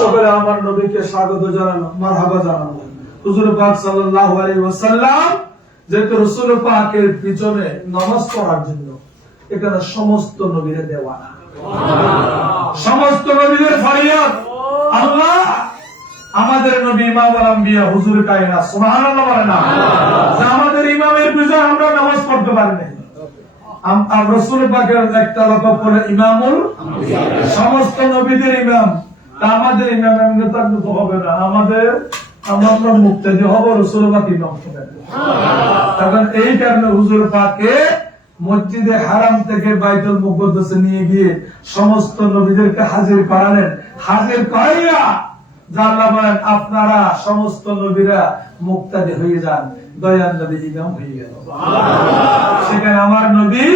সকলে আমার নবীকে স্বাগত জানানো, মারহাবা জানানো। হুজুর পাক সাল্লাল্লাহু আলাইহি ওয়াসাল্লাম যেহেতু রাসূল পাকের পিছনে নামাজ পড়ার জন্য এখানে সমস্ত নবীরা দেওয়ানা, সমস্ত নবীদের ফরিয়াদ, আল্লাহ আমাদের নবী ইমামুল আম্বিয়া হুজুর কায়নাত, সুবহানাল্লাহ বলেন না, যে আমাদের ইমামের পিছনে আমরা নামাজ পড়তে পারি না। রাসূল পাকের একটা লকব বলে ইমামুল, সমস্ত নবীদের ইমাম। তা আমাদের ইমাম এমনি থাকলে তো হবে না, আমরা মুক্তাদি হব, রাসূল পাক ইমাম হবেন। তখন এই কারণে হুজুর পাককে মসজিদে হারাম থেকে বাইতুল মুকাদ্দাসে নিয়ে গিয়ে সমস্ত নবীদেরকে হাজির করালেন। হাজির করাইয়া আল্লাহ বলেন আপনারা সমস্ত নবীরা মুক্তাদি হয়ে যান, দয়াল নবী ইমাম হয়ে গেল। সেখানে আমার নবী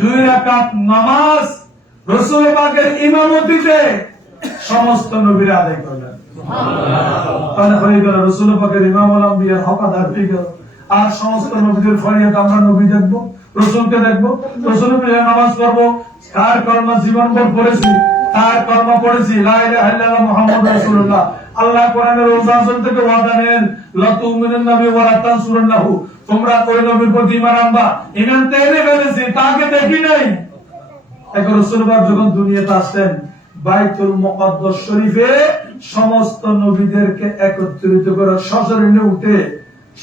2 রাকাত নামাজ রাসূল পাকের ইমামতিতে সমস্ত নবীরা আদায় করলেন। তাহলে হয়ে গেল রাসূল পাকের ইমামুল আম্বিয়ার হক আদায় হয়ে গেল। আর সমস্ত নবীদের ফরিয়াদ, আমরা নবী দেখবো, রাসূলকে দেখবো, রাসূলের পিছনে নামাজ পড়বো। কার কর্ম জীবনভর করেছি, তার কর্ম করেছি, লা ইলাহা ইল্লাল্লাহ মুহাম্মাদুর রাসূলুল্লাহ। আল্লাহ কোরআনের রওজান থেকে ওয়াদা নেন, লা তুমিনুন নবী ওয়া লা তানসুরুনহু, তোমরা ওই নবীর প্রতি ঈমান আনবা। ঈমান তো এনে ফেলেছি, তাকে দেখি নাই। এখন রাসূল পাক যখন দুনিয়াতে আসলেন, বাইতুল মুকাদ্দাস শরীফে সমস্ত নবীদেরকে একত্রিত করে সশরীরে উঠে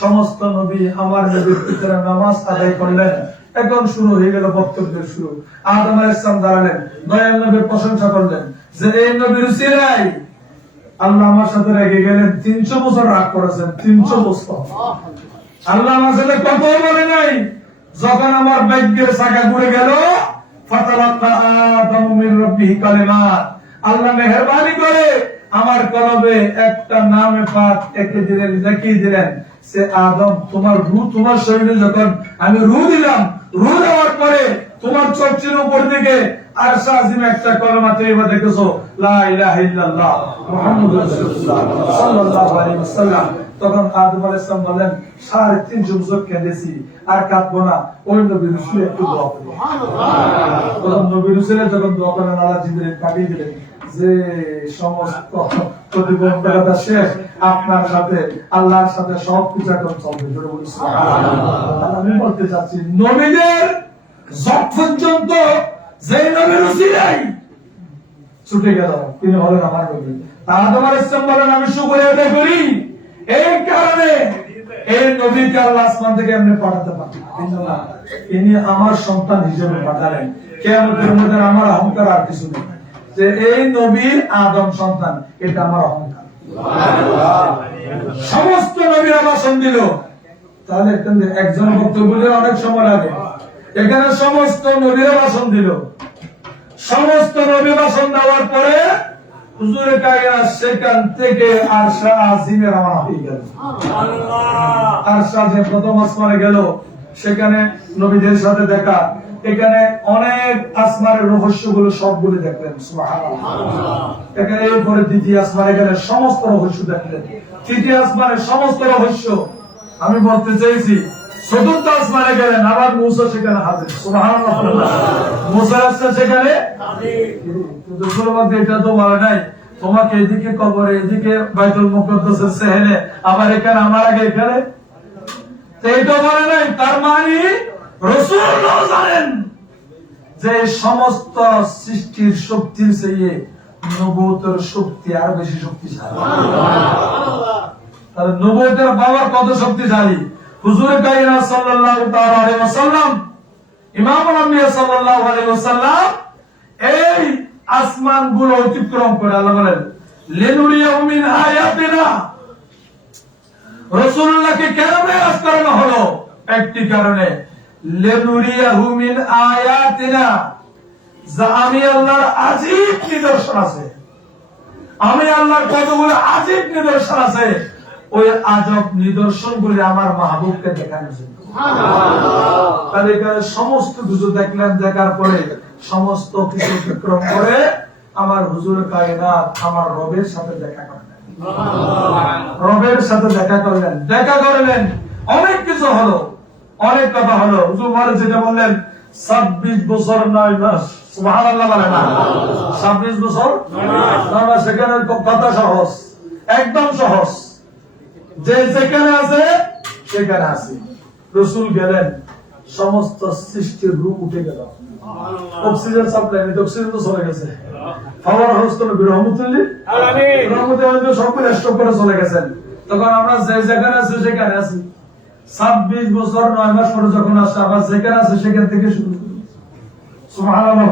সমস্ত নবী আমার নবীর পিছনে নামাজ আদায় করলেন। এখন শুরু হয়ে গেল বক্তব্যের শুরু। আদম আলাইহিস সালাম দাঁড়ালেন, দয়াল নবীর প্রশংসা করলেন যে এই নবীর উসিলায় আল্লাহ আমার সাথে রেগে গেলেন। 300 বছর রাগ করেছেন, 300 বছর আল্লাহ আমার সাথে কথা বলে নাই। যখন আমার ভাগ্যের চাকা ঘুরে গেল, ফাতালাক্কা আদম মির রাব্বিহি কালিমাত, আল্লাহ মেহেরবানি করে আমার কলবে একটা নামে পাক এঁকে দিলেন, লিখে দিলেন, সে আদম তোমার রূহ তোমার শরীরে যখন আমি রূহ দিলাম, রূহ দেওয়ার পরে তোমার চোখের উপর দিকে আরশ আজিম একটা কলমা তৈবা দেখেছো, লা ইলাহা ইল্লাল্লাহ মুহাম্মাদুর রাসূলুল্লাহ সাল্লাল্লাহু আলাইহি ওয়াসাল্লাম। তখন আদম আলাইহিস সালাম বললেন 350 বছর কেঁদেছি আর কাঁদবো না, ওই নবী রাসূল একটু দোয়া করুন। তখন নবী রাসূল যখন দোয়া করেন আল্লাহ জিবরিল পাঠিয়ে দিলেন যে সমস্ত প্রতিবন্ধকতা শেষ, আপনার সাথে আল্লাহর সাথে সব কিছু এখন চলবে। আমি বলতে চাচ্ছি নবীদের যত পর্যন্ত যে নবীর উসিলাই ছুটে গেল তিনি হলেন আমার নবী। আদম আলাইহিস সালাম বলেন আমি শুকরিয়া আদায় করি এই কারণে এই নবীকে আল্লাহ আসমান থেকে এমনি পাঠাতে পারেন, তিনি আমার সন্তান হিসেবে পাঠালেন। কিয়ামতের মধ্যে আমার অহংকার আর কিছু নেই যে এই নবীর আদম সন্তান, এটা আমার অহংকার। সমস্ত নবীরা ভাষণ দিল, তাহলে একজন বক্তব্য দিলে অনেক সময় লাগে। এখানে সমস্ত নবীরা ভাষণ দিল, সমস্ত নবী ভাষণ দেওয়ার পরে হুজুরে কায়নাত সেখান থেকে আরশা আজিমে রওনা হয়ে গেল। আরশা আজিম প্রথম আসমানে গেল, সেখানে নবীদের সাথে দেখা, এখানে অনেক আসমানের রহস্যগুলো সবগুলো দেখলেন। সুবহানাল্লাহ। এখানে এরপরে দ্বিতীয় আসমানে গেলে সমস্ত রহস্য দেখলেন, তৃতীয় আসমানের সমস্ত রহস্য। আমি বলতে চাইছি চতুর্থ আসমানে গেলেন, আবার মুসা সেখানে হাজির। সুবহানাল্লাহ। মুসা আসছে সেখানে এটা তো বলে নাই তোমাকে এদিকে কবরে, এদিকে বাইতুল মুকদ্দাসের সেহেনে, আবার এখানে আমার আগে এখানে, এইটা বলে নাই। তার মানে রাসূলুল্লাহ জানেন যে সমস্ত সৃষ্টির শক্তির চেয়ে নবুয়তের শক্তি আর বেশি শক্তিশালী। তাহলে নবুয়তের পাওয়ার কত শক্তিশালী। হুজুর কায়নাত সাল্লাল্লাহু তাআলা আলাইহি ওয়াসাল্লাম, ইমামুল আম্বিয়া সাল্লাল্লাহু আলাইহি ওয়াসাল্লাম এই আসমানগুলো অতিক্রম করে আল্লাহ বলেন লিনুরিয়াহু মিন আয়াতিনা। রাসূলুল্লাহকে কেন মেরাজ করানো হলো? একটি কারণে, লিনুরিয়াহু মিন আয়াতিনা, যা আমি আল্লাহর আজীব নিদর্শন আছে, আমি আল্লাহর কতগুলো আজীব নিদর্শন আছে, ওই আজব নিদর্শনগুলি আমার মাহবুবকে দেখানোর জন্য। তাহলে এখানে সমস্ত কিছু দেখলেন, দেখার পরে সমস্ত কিছু অতিক্রম করে আমার হুজুর কায়নাত আমার রবের সাথে দেখা করলেন, রবের সাথে দেখা করলেন, দেখা করলেন। অনেক কিছু হলো, অনেক কথা হলো। হুজুর বলে যেটা বললেন 26 বছর 9 মাস। সুবহানাল্লাহ বলেন না? 26 বছর 9 মাস। সেখানে কথা সহজ, একদম সহজ, যে যেখানে আছে সেখানে আছে। রাসূল গেলেন, সমস্ত সৃষ্টির রূপ উঠে গেল। অক্সিজেন সাপ্লাই নেই, অক্সিজেন তো চলে গেছে। খাবার হস্ত নবী রহমতুল্লাহ আলামিন, রহমতুল্লাহ সকলে স্টপ করে চলে গেছেন। তখন আমরা যে যেখানে আছি সেখানে আছি। 26 বছর 9 মাস পরে যখন আসে, আবার যেখানে আছে সেখান থেকে শুরু করি। সুবহানাল্লাহ।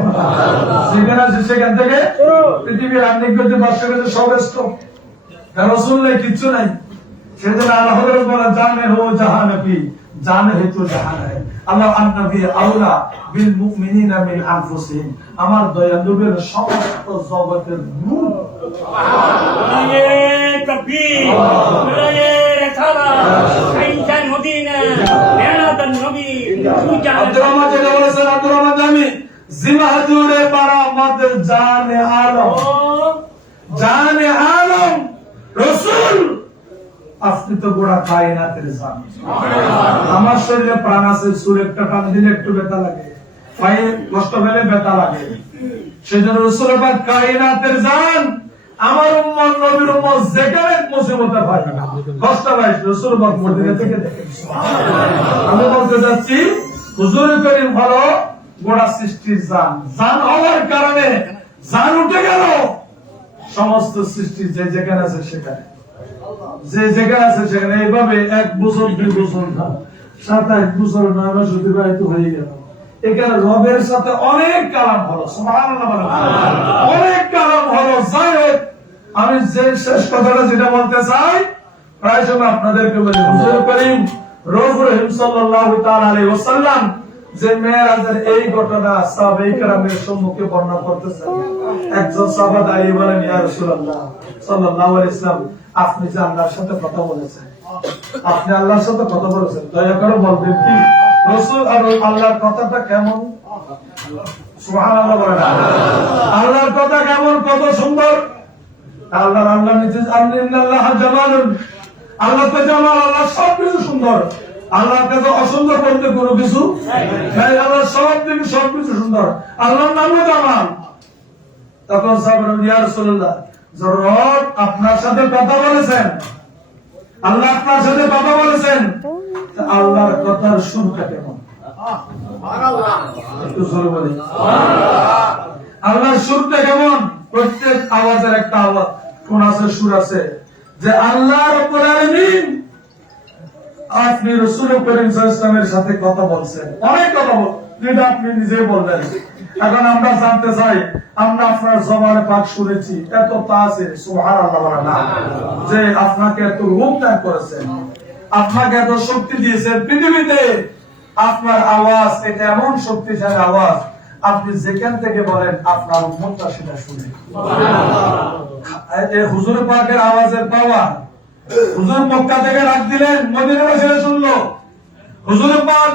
যেখানে আছে সেখান থেকে পৃথিবীর আর্নিক গতি বার্ষিক সব স্টপ। রাসূল নাই, কিচ্ছু নাই। সেজন্য আল্লাহ বলেন জানে হো জাহান কি জানে হে তো জাহান है। আল্লাহ নবী আউলা বিল মুমিনিনা মিন আনফুসিহিম, আমার দয়াল নবীর সমস্ত জগতের নূর। সুবহানাল্লাহ। তাকবীর। সাইনজান মদিনা মেরাদান নবী। আব্দুর রহমান যেটা বলেছেন, আব্দুর রহমান জামি জিমা হুজুরে পারা আমাদের জানে আলম, জানে আলম রাসূল আপনি তো গোড়া কায়নাতের জান। আমার শরীরে প্রাণ আছে, সুর একটা টান দিলে একটু ব্যথা লাগে, পায়ে কষ্ট পেলে ব্যথা লাগে। সেজন্য রাসূল পাক কায়নাতের জান। আমার উম্মত নবীর উম্মত যেখানে মুসিবতে পায় কষ্ট পায়, রাসূল পাক মদিনা থেকে দেখেন। আমি বলতে যাচ্ছি হুজুর করিম হলো গোড়া সৃষ্টির জান। জান হওয়ার কারণে জান উঠে গেল, সমস্ত সৃষ্টি যে যেখানে আছে সেখানে, যে যেখানে আছে সেখানে। এইভাবে 1 বছর 2 বছর 27 বছর 9 মাস অতিবাহিত হয়ে গেল। এখানে রবের সাথে অনেক কালাম হলো। সুবহানাল্লাহ। অনেক কালাম হলো। যাই হোক, আমি যে শেষ কথাটা যেটা বলতে চাই, প্রায় সময় আপনাদেরকে বলি, হুজুর করিম রউফুর রহিম সাল্লাল্লাহু তাআলা আলাইহি ওয়াসাল্লাম যে মেরাজের এই ঘটনা সাহাবায়ে কেরামের সম্মুখে বর্ণনা করতেছেন। একজন সাহাবা দাঁড়িয়ে বলেন, ইয়া রাসূলুল্লাহ সাল্লাল্লাহু আলাইহি ওয়াসাল্লাম, আপনি যে আল্লাহর সাথে কথা বলেছেন, আপনি আল্লাহর সাথে কথা বলেছেন, দয়া করে বলবেন কি রাসূল আর আল্লাহর কথাটা কেমন? সুবহানাল্লাহ বলেন। আল্লাহর কথা কেমন, কত সুন্দর। আল্লাহ নিজে জানেন, আল্লাহ জামালুন, আল্লাহ তো জামাল, আল্লাহ সবকিছু সুন্দর। আল্লাহর কাছে অসুন্দর বলতে কোনো কিছু নাই। আল্লাহ সবকিছু সুন্দর। আল্লাহর নামও জামাল। তখন সাহাবারা বললেন, ইয়া রাসূলুল্লাহ, রব আপনার সাথে কথা বলেছেন, আল্লাহ আপনার সাথে কথা বলেছেন, তা আল্লাহর কথার সুরটা কেমন? একটু জোরে বলি, আল্লাহর সুরটা কেমন? প্রত্যেক আওয়াজের একটা আওয়াজ কোন আছে, সুর আছে, যে আল্লাহ রাব্বুল আলামিন আপনি রাসূল করিম সাল্লাল্লাহু আলাইহি ওয়াসাল্লামের সাথে কথা বলছেন, অনেক কথা বলছেন, যেটা আপনি নিজে বললেন। এখন আমরা জানতে চাই, আমরা আপনার জবানে পাক শুনেছি, এত তা আছে সুবহানাল্লাহ বলা না, যে আপনাকে এত রূপ দান করেছেন, আপনাকে এত শক্তি দিয়েছেন পৃথিবীতে, আপনার আওয়াজ এটা এমন শক্তিশালী আওয়াজ, আপনি যেখান থেকে বলেন আপনার উম্মতটা সেটা শুনে। এই হুজুর পাকের আওয়াজের পাওয়ার, হুজুর মক্কা থেকে ডাক দিলেন, মদিনাবাসীরা শুনলো। হুজুর পাক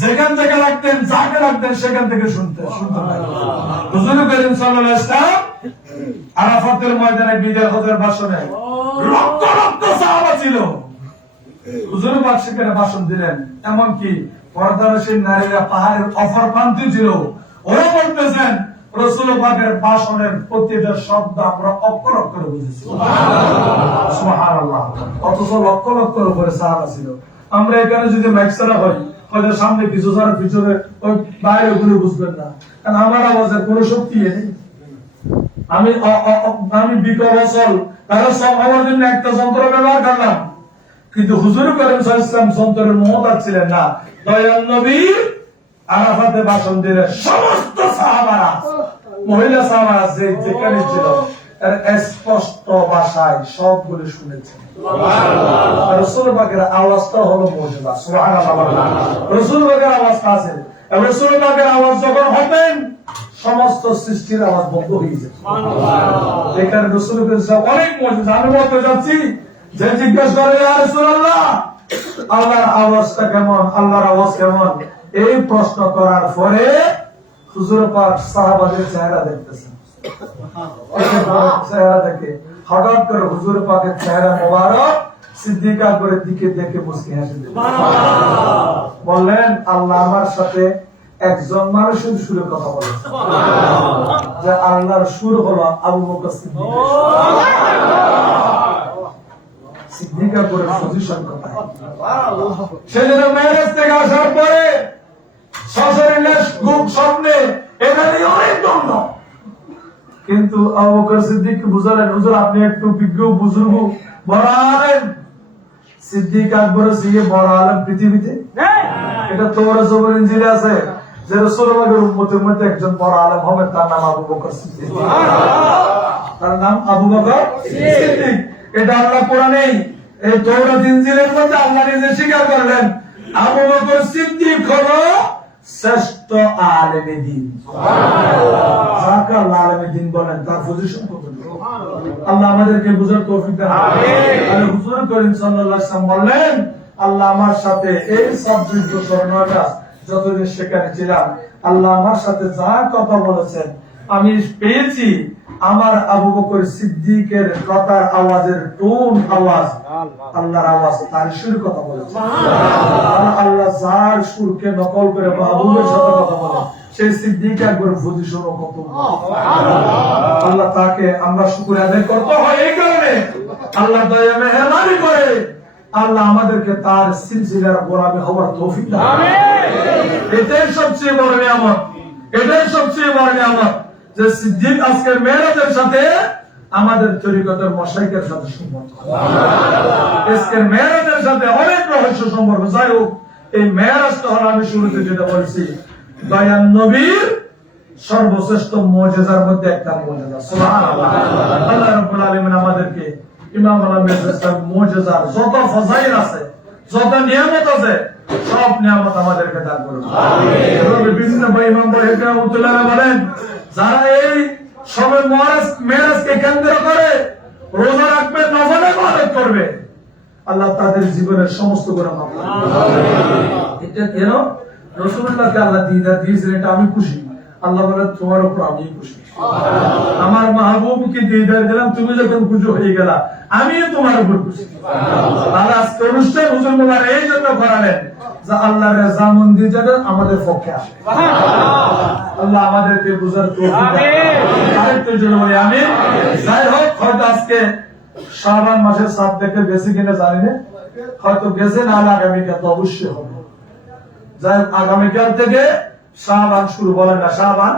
যেখান থেকে রাখতেন, যাকে রাখতেন সেখান থেকে শুনতে পায়। হুজুর করিম সাল্লাল্লাহু আলাইহি ওয়াসাল্লাম আরাফাতের ময়দানে বিদায় হজের ভাষণে লক্ষ লক্ষ সাহাবা ছিল। হুজুর পাক সেখানে ভাষণ দিলেন, এমনকি পর্দানশীল নারীরা পাহাড়ের অপর প্রান্তে ছিল, ওরা বলতেছেন রাসূল পাকের ভাষণের প্রতিটা শব্দ আমরা অক্ষর অক্ষরে বুঝেছি। সুবহানাল্লাহ। অথচ লক্ষ লক্ষ করে সাহাবা ছিল। আমরা এখানে যদি মাইকসারা হই, হয়তো সামনে কিছু যারা পিছনে ওই বাইরে ঘুরে বুঝবেন না, কারণ আমার আওয়াজের কোনো শক্তি নেই। আমি বিকবচল তারা সব আমার জন্য একটা যন্ত্র ব্যবহার করলাম, কিন্তু হুজুর করিম সাল্লাল্লাহু আলাইহি ওয়াসাল্লাম যন্ত্রের মহতাজ ছিলেন না। দয়াল নবী আরাফাতে ভাষণ দিলেন, সমস্ত সাহাবারা, মহিলা সাহাবারা যেখানে ছিল স্পষ্ট ভাষায় সবগুলো শুনেছেন। রাসূল পাকের আওয়াজটা হলো মুজিজা। সুবহানাল্লাহ। রাসূল পাকের আওয়াজটা আছে, এবং রাসূল পাকের আওয়াজ যখন হবেন সমস্ত সৃষ্টির আওয়াজ বন্ধ হয়ে যায়। এখানে রাসূল পাকের অনেক মুজিজা। আমি বলতে যাচ্ছি, যে জিজ্ঞাসা করে ইয়া রাসূলুল্লাহ আল্লাহর আওয়াজটা কেমন, আল্লাহর আওয়াজ কেমন, এই প্রশ্ন করার পরে হুজুর পাক সাহাবাদের চেহারা দেখতেছেন। চেহারা দেখে হঠাৎ করে হুজুর পাকের চেহারা মোবারক সিদ্দিকা করে দিকে দেখে মুস্কি হাসি দিলেন, বললেন আল্লাহ আমার সাথে একজন মানুষের সুরে কথা বলেছে, যে আল্লাহর সুর হলো আবু বকর সিদ্দিক। সিদ্দিকা করে পজিশন কোথায়? সেজন্য মেরাজ থেকে আসার পরে সশরীরে ঘুম স্বপ্নে এখানে অনেক দ্বন্দ্ব, কিন্তু আবু বকর সিদ্দিক বুঝলেন, হুজুর আপনি একটু বিজ্ঞ বুজুর্গ বড় আলেম। সিদ্দিক আকবর সিয়ে বড় আলেম পৃথিবীতে, এটা তোমরা জবর ইনজিলে আছে যে রাসূলুল্লাহর উম্মতের মধ্যে একজন বড় আলেম হবে, তার নাম আবু বকর সিদ্দিক। তার নাম আবু বকর সিদ্দিক। এটা আল্লাহ কোরআনেই এই তওরাত ইনজিলের মধ্যে আল্লাহ নিজে স্বীকার করলেন, আবু বকর সিদ্দিক হলো শ্রেষ্ঠ আলেমে দ্বীন। যাকে আল্লাহ আলেমে দ্বীন বলেন, তার পজিশন কত? আল্লাহ আমাদেরকে বুঝার তৌফিক দান। আর হুজুর করিম সাল্লাল্লাহু আলাইহি ওয়াসাল্লাম বললেন, আল্লাহ আমার সাথে এই সাবজেক্ট বছর 9 মাস যতদিন সেখানে ছিলাম, আল্লাহ আমার সাথে যা কথা বলেছেন আমি পেয়েছি, আমার আবু বকর সিদ্দিকের কথার আওয়াজের টোন আওয়াজ আল্লাহর আওয়াজ, তার সুর কথা বলেছে। আল্লাহ যার সুরকে নকল করে মাহবুবের সাথে কথা বলে, সেই সিদ্দিক একবার পজিশন কত। আল্লাহ তাকে আমরা শুকরিয়া আদায় করতে হয়, এই কারণে আল্লাহ দয়া মেহেরবানি করে আল্লাহ আমাদেরকে তার সিলসিলার গোলামি হওয়ার তৌফিক দান। এটাই সবচেয়ে বড় নিয়ামত, এটাই সবচেয়ে বড় নিয়ামত যে সিদ্দিক আজকের মেরাজের সাথে আমাদের তরিকতের মশাইকের সাথে সম্পর্ক। আজকের মেরাজের সাথে অনেক রহস্য সম্পর্ক। যাই হোক, এই মেরাজটা হলো আমি শুরুতে যেটা বলছি, দয়াল নবীর সর্বশ্রেষ্ঠ মুজিজার মধ্যে একটা মুজিজা। সুবহানাল্লাহ। আল্লাহ রাব্বুল আলামিন আমাদেরকে ইমাম আহমদ ইসলাম মুজিজার যত ফজাইল আছে, যত নিয়ামত আছে, সব নিয়ামত আমাদেরকে দান করুন। আমিন। বিভিন্ন ইমাম রাহিমাহুল্লাহ বলেন, যারা এই সবে মেরাজকে কেন্দ্র করে রোজা রাখবে, নফল ইবাদত করবে, আল্লাহ তাদের জীবনের সমস্ত গুনাহ মাফ করে দিবেন। এটা কেন? রাসূলুল্লাহকে আল্লাহ দিদার দিয়েছেন, এটা আমি খুশি। আল্লাহ বলে তোমার উপর আমি খুশি। আমার মাহবুবকে দিদার দিলাম, তুমি যখন খুশি হয়ে গেলা, আমিও তোমার উপর খুশি। তাহলে আজকে অনুষ্ঠান হুজুর মুবারক এই জন্য করালেন যে আল্লাহর রাজামন্দি যেন আমাদের পক্ষে আসে। আল্লাহ আমাদেরকে বুঝার তৌফিক দান করুন। আরেকটু জোরে বলি আমিন। যাই হোক, হয়তো আজকে শাবান মাসের 7 থেকে বেশি কিনা জানি না, হয়তো গেছে না, আগামীকাল তো অবশ্যই হবে। যাই হোক, আগামীকাল থেকে শাবান শুরু, বলেন না শাবান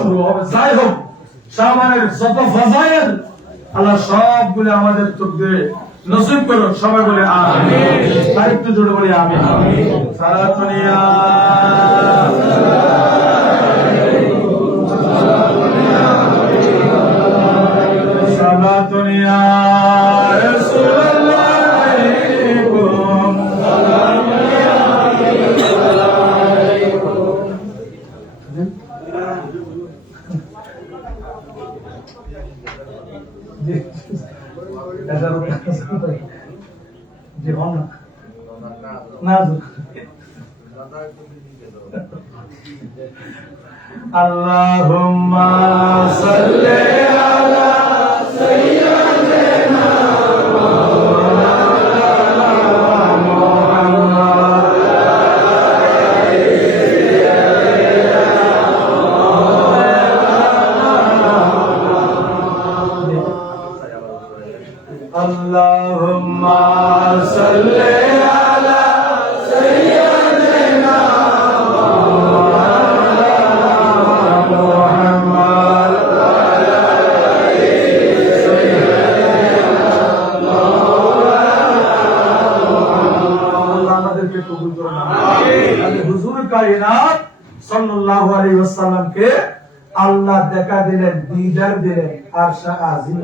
শুরু হবে। যাই হোক, শাবানের যত ফজাইল আল্লাহ সবগুলো আমাদের চোখে নসিব করুন। সবাই বলে আমিন। আরেকটু জোরে বলি আমিন। সারা দুনিয়া সারা দুনিয়া রাসূলুল্লাহ আলাইকুম জি হন না আল্লাহুম্মা সাল্লি আলা সাইয়্যিদিনা Allahumma salli ala sayyidina Muhammad wa ala sayyidina Allah আমাদেরকে কবুল করুন। আমিন। হুজুর কায়নাত সাল্লাল্লাহু আলাইহি ওয়াসাল্লাম কে আল্লাহ দেখা দিলেন, দিদার দিলেন আরশে আজিম।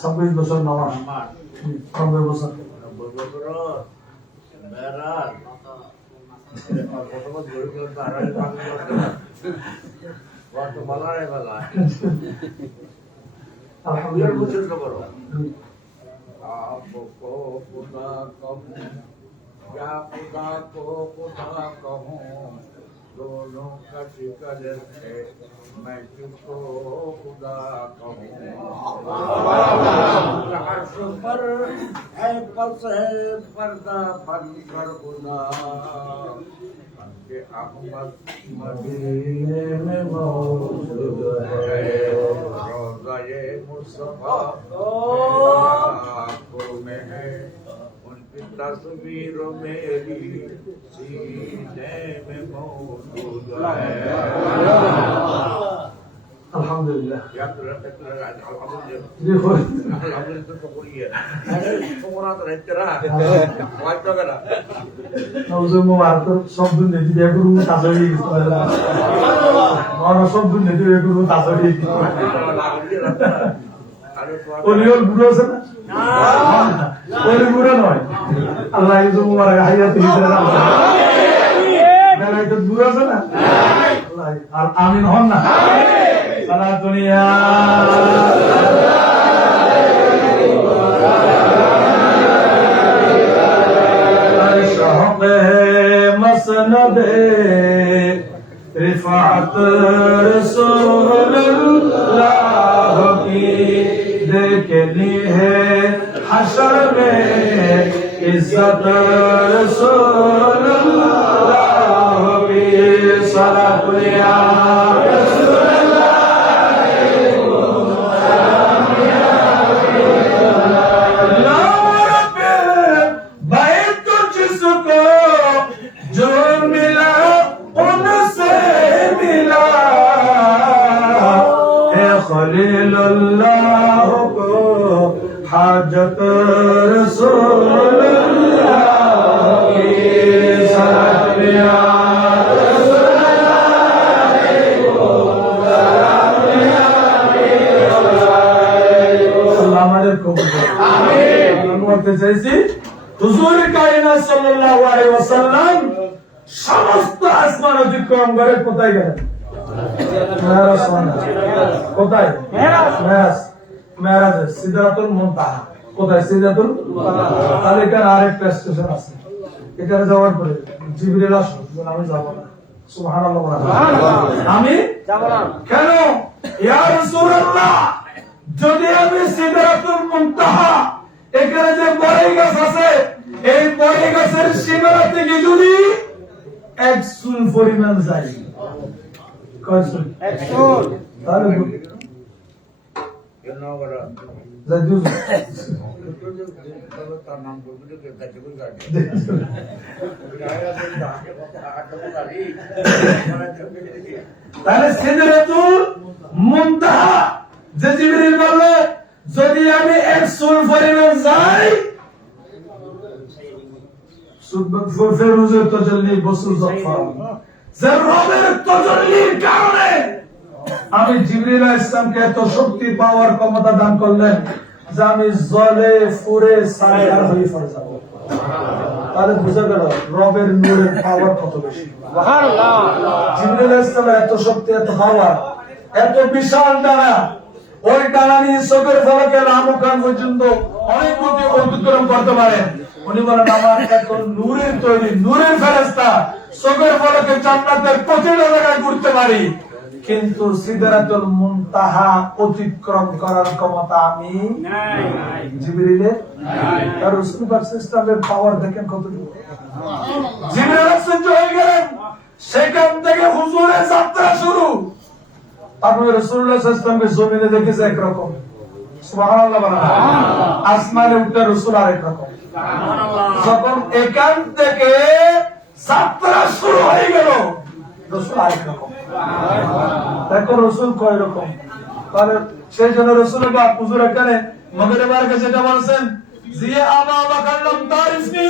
26 বছর নওয়াজ, 90 বছর क्या खुदा को खुदा कहूँ, दोनों का शिकल है, मैं किसको खुदा कहूँ। अर्श पर है पस है पर्दा बंद कर खुदा, के अहमद मदीने में मौजूद है, रोज़ा-ए मुस्तफा आँखों में है, उनकी तस्वीर मेरी सीने में मौजूद है। अल्हम्दुलिल्लाह। या तो रहते जी खुद अल्हम्दुलिल्लाह तो बोलिए अरे तुम्हारा तो रहते रहा वाइट तो करा नौजो मुबारक सब दिन ने दिया गुरु ताजरी और सब दिन ने दिया गुरु ताजरी ওলিওর বুড়ো আছে না? ওলি বুড়ো নয়, আল্লাহ ইজু মুবারক হায়াত হিসেবে রাখছে। যারা এটা বুড়ো আছে না, আল্লাহ আর আমিন হন না। সারা দুনিয়া শহকে মসনদে रिफात रसूलुल्लाह की देखनी है हशर में इज्जत रसूलुल्लाह की सारा दुनिया खलीलुल्लाह को हाजत रसूलुल्लाह की सलामिया अस्सलाम वालेकुम आमीन বলতে চাইছি হুজুর কায়নাত সাল্লাল্লাহু আলাইহি ওয়াসাল্লাম সমস্ত আসমান অতিক্রম করে কোথায় গেলেন? কোথায়? মেরাজ সিদরাতুল মুনতাহা। কোথায়? সিদরাতুল মুনতাহা। তাহলে এখানে আরেকটা স্টেশন আছে, এখানে যাওয়ার পরে জিবরিল আসলো, আমি যাব না, সুবহানাল্লাহ বলেন। আমি কেন ইয়া রাসূলুল্লাহ, যদি আমি সিদরাতুল মুনতাহা, এখানে যে বড়ই গাছ আছে, এই বড়ই গাছের সীমানা থেকে যদি এক চুল পরিমাণ যাই, কয় চুল? তাহলে You know what? যাই দুই চুল। তার নাম বলতে গেলে কাছে কই গাড়ি। তাহলে সিদরাতুল মুনতাহা যে জিবরিল বললে যদি আমি এক চুল পরিমাণ যাই, ফেরুজের তাজাল্লি বসুল জাফর, যে রবের তাজাল্লির কারণে আমি জিবরিল আলাইহিস সালামকে এত শক্তি পাওয়ার ক্ষমতা দান করলেন যে আমি জলে ফুরে সায়ার হয়ে পড়ে যাব। তাহলে বুঝা গেল রবের নূরের পাওয়ার কত বেশি। জিবরিল আলাইহিস সালামের এত শক্তি, এত পাওয়ার, এত বিশাল ডানা, ওই ডানা নিয়ে চোখের ফলকে লামুকান পর্যন্ত অনেক গতি অতিক্রম করতে পারেন। উনি বলেন আমার এত নূরের তৈরি, নূরের ফেরেশতা, চোখের ফলকে জান্নাতের প্রতিটা জায়গায় ঘুরতে পারি, কিন্তু সিদরাতুল মুনতাহা অতিক্রম করার ক্ষমতা আমি জিবরিলের নাই। আর রাসূল পাক সিস্টেমের পাওয়ার দেখেন কতটুকু। জিবরিল আশ্চর্য হয়ে গেলেন, সেখান থেকে হুজুরের যাত্রা শুরু। আপনি রাসূলুল্লাহ সাল্লাল্লাহু আলাইহি ওয়াসাল্লামকে জমিনে দেখেছে একরকম, সুবহানাল্লাহ বলেন, আসমানে উঠে রাসূল আরেক রকম। যখন এখান থেকে যাত্রা শুরু হয়ে গেল, রাসূল আরেক রকম। দেখো রাসূল কয় রকম। তাহলে সেই জন্য রাসূলের বাপ হুজুর এখানে মাগরিবের কাছে যেটা বলেন, জিয়া আবু বকর লাম তারিফনি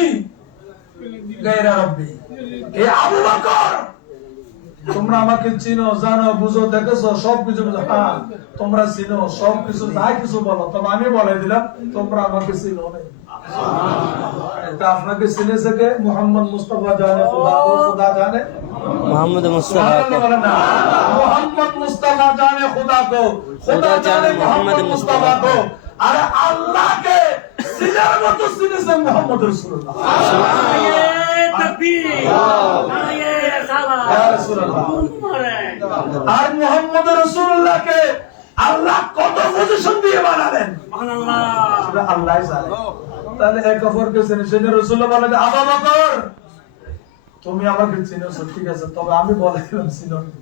গায়রা রাব্বি, এ আবু বকর তোমরা আমাকে চিনো, জানো, বুঝো, দেখেছো, সবকিছু বুঝো। হ্যাঁ তোমরা চিনো সবকিছু, যা কিছু বলো, তবে আমি বলে দিলাম তোমরা আমাকে চিনো না। এটা আপনাকে চিনেছে কে? মুহাম্মদ মুস্তাফা জানে খুদা কো, খুদা জানে मोहम्मद मुस्तफा को, মোহাম্মদ মুস্তাফা জানে খুদা কো, খুদা জানে মোহাম্মদ মুস্তাফা কো। আরে আল্লাহকে চিনার মতো চিনেছে মুহাম্মদ রাসূলুল্লাহ। তাকবীর, নারায়ে সালাত, ইয়া রাসূলুল্লাহ। আর মুহাম্মদ রাসূলুল্লাহকে আল্লাহ কত পজিশন দিয়ে বানালেন সুবহানাল্লাহ, সেটা আল্লাহই জানে। তাহলে এক অপরকে চিনে, সেটা রাসূলুল্লাহ বলে আবু বকর তুমি আমাকে চিনেছো, ঠিক আছে, তবে আমি বলে দিলাম চিনো না।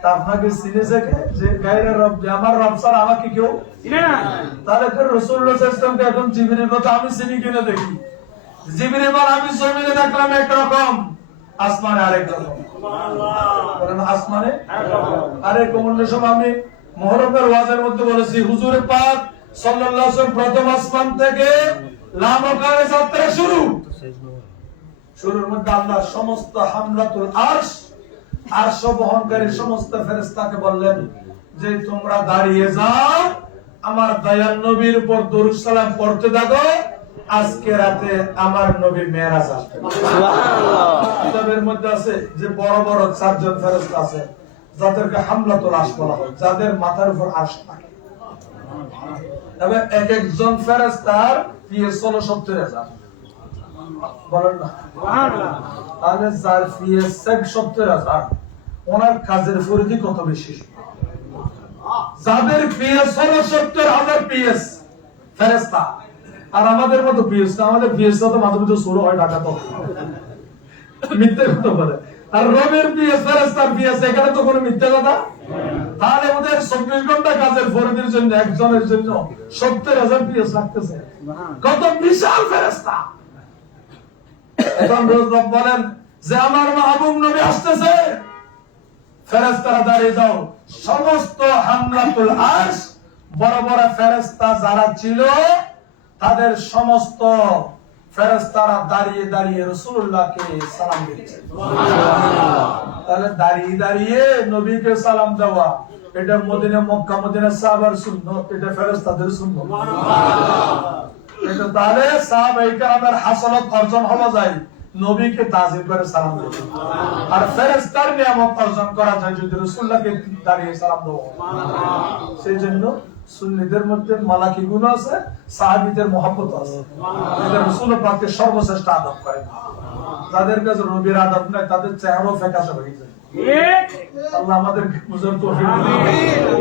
তা আপনাকে চিনেছে কে? যে গায়রা রব, যে আমার রব ছাড়া আমাকে কেউ চিনে না। তাহলে রাসূলুল্লাহ সাল্লাল্লাহু আলাইহি ওয়াসাল্লামকে এখন জিবরিল কথা আমি চিনি কিনা দেখি। জিবরিল বলে আমি জমিনে দেখলাম একরকম, আসমানে আরেক রকম। সুবহানাল্লাহ, আসমানে আরেক রকম। সময় আমি মুহররমের ওয়াজের মধ্যে বলেছি, হুজুর পাক সাল্লাল্লাহু আলাইহি ওয়াসাল্লাম প্রথম আসমান থেকে লামকারে যাত্রা শুরু। শুরুর মধ্যে আল্লাহ সমস্ত হামলাতুল আরশ, আরশ বহনকারী সমস্ত ফেরেশতাকে বললেন যে তোমরা দাঁড়িয়ে যাও, আমার দয়াল নবীর উপর দরুদ সালাম পড়তে থাকো, আজকে রাতে আমার নবী মেরাজ আসবে। সুবহানাল্লাহ। কিতাবের মধ্যে আছে যে বড় বড় চারজন ফেরেশতা আছে যাদেরকে হামলাতুল আরশ বলা হয়, যাদের মাথার উপর আরশ থাকে। তবে এক একজন ফেরেশতার পিএস হলো 70,000। বলেন না সুবহানাল্লাহ। তাহলে যার পিএস 70,000, ওনার কাজের পরিধি কত বেশি? যাদের পিএস হলো 70,000 পিএস ফেরেশতা, আর আমাদের মতো পিএস না, আমাদের পিএস তো মাত্র তো শুরু হয় টাকা তো মিথ্যে কথা বলে। আর রবের পিএস ফেরেশতার পিএস, এখানে তো কোনো মিথ্যে কথা। তাহলে ওদের 24 ঘন্টা কাজের পরিধির জন্য একজনের জন্য 70,000 পিএস লাগতেছে, কত বিশাল ফেরেশতা। এখন রোজ রব বলেন যে আমার মাহবুব নবী আসতেছে, ফেরেশতারা দাঁড়িয়ে যাও। সমস্ত হামলাতুল আরশ, বড় বড় ফেরেশতা যারা ছিল, তাদের সমস্ত ফেরেশতারা দাঁড়িয়ে দাঁড়িয়ে রাসূলুল্লাহকে সালাম দিচ্ছে। তাহলে দাঁড়িয়ে দাঁড়িয়ে নবীকে সালাম দেওয়া, এটা মদিনা, মক্কা, মদিনা সাহাবার সুন্নাত, এটা ফেরেশতাদের সুন্নাত। এটা তাহলে সাহাবায়ে কেরামের হাসনাত অর্জন হওয়া যায় নবীকে তাজিম করে সালাম দিলে, আর ফেরেশতার নিয়ামত অর্জন করা যায় যদি রাসূলুল্লাহকে দাঁড়িয়ে সালাম দেওয়া। সেই জন্য সুন্নিদের মধ্যে মালাকি গুণ আছে, সাহাবীদের মহব্বত আছে। এটা রাসূল পাকের সর্বশ্রেষ্ঠ আদব করে। যাদের কাছে নবীর আদব নাই তাদের চেহারা ফ্যাকাশে হয়ে যায়। আল্লাহ আমাদেরকে বুঝার তৌফিক দিন।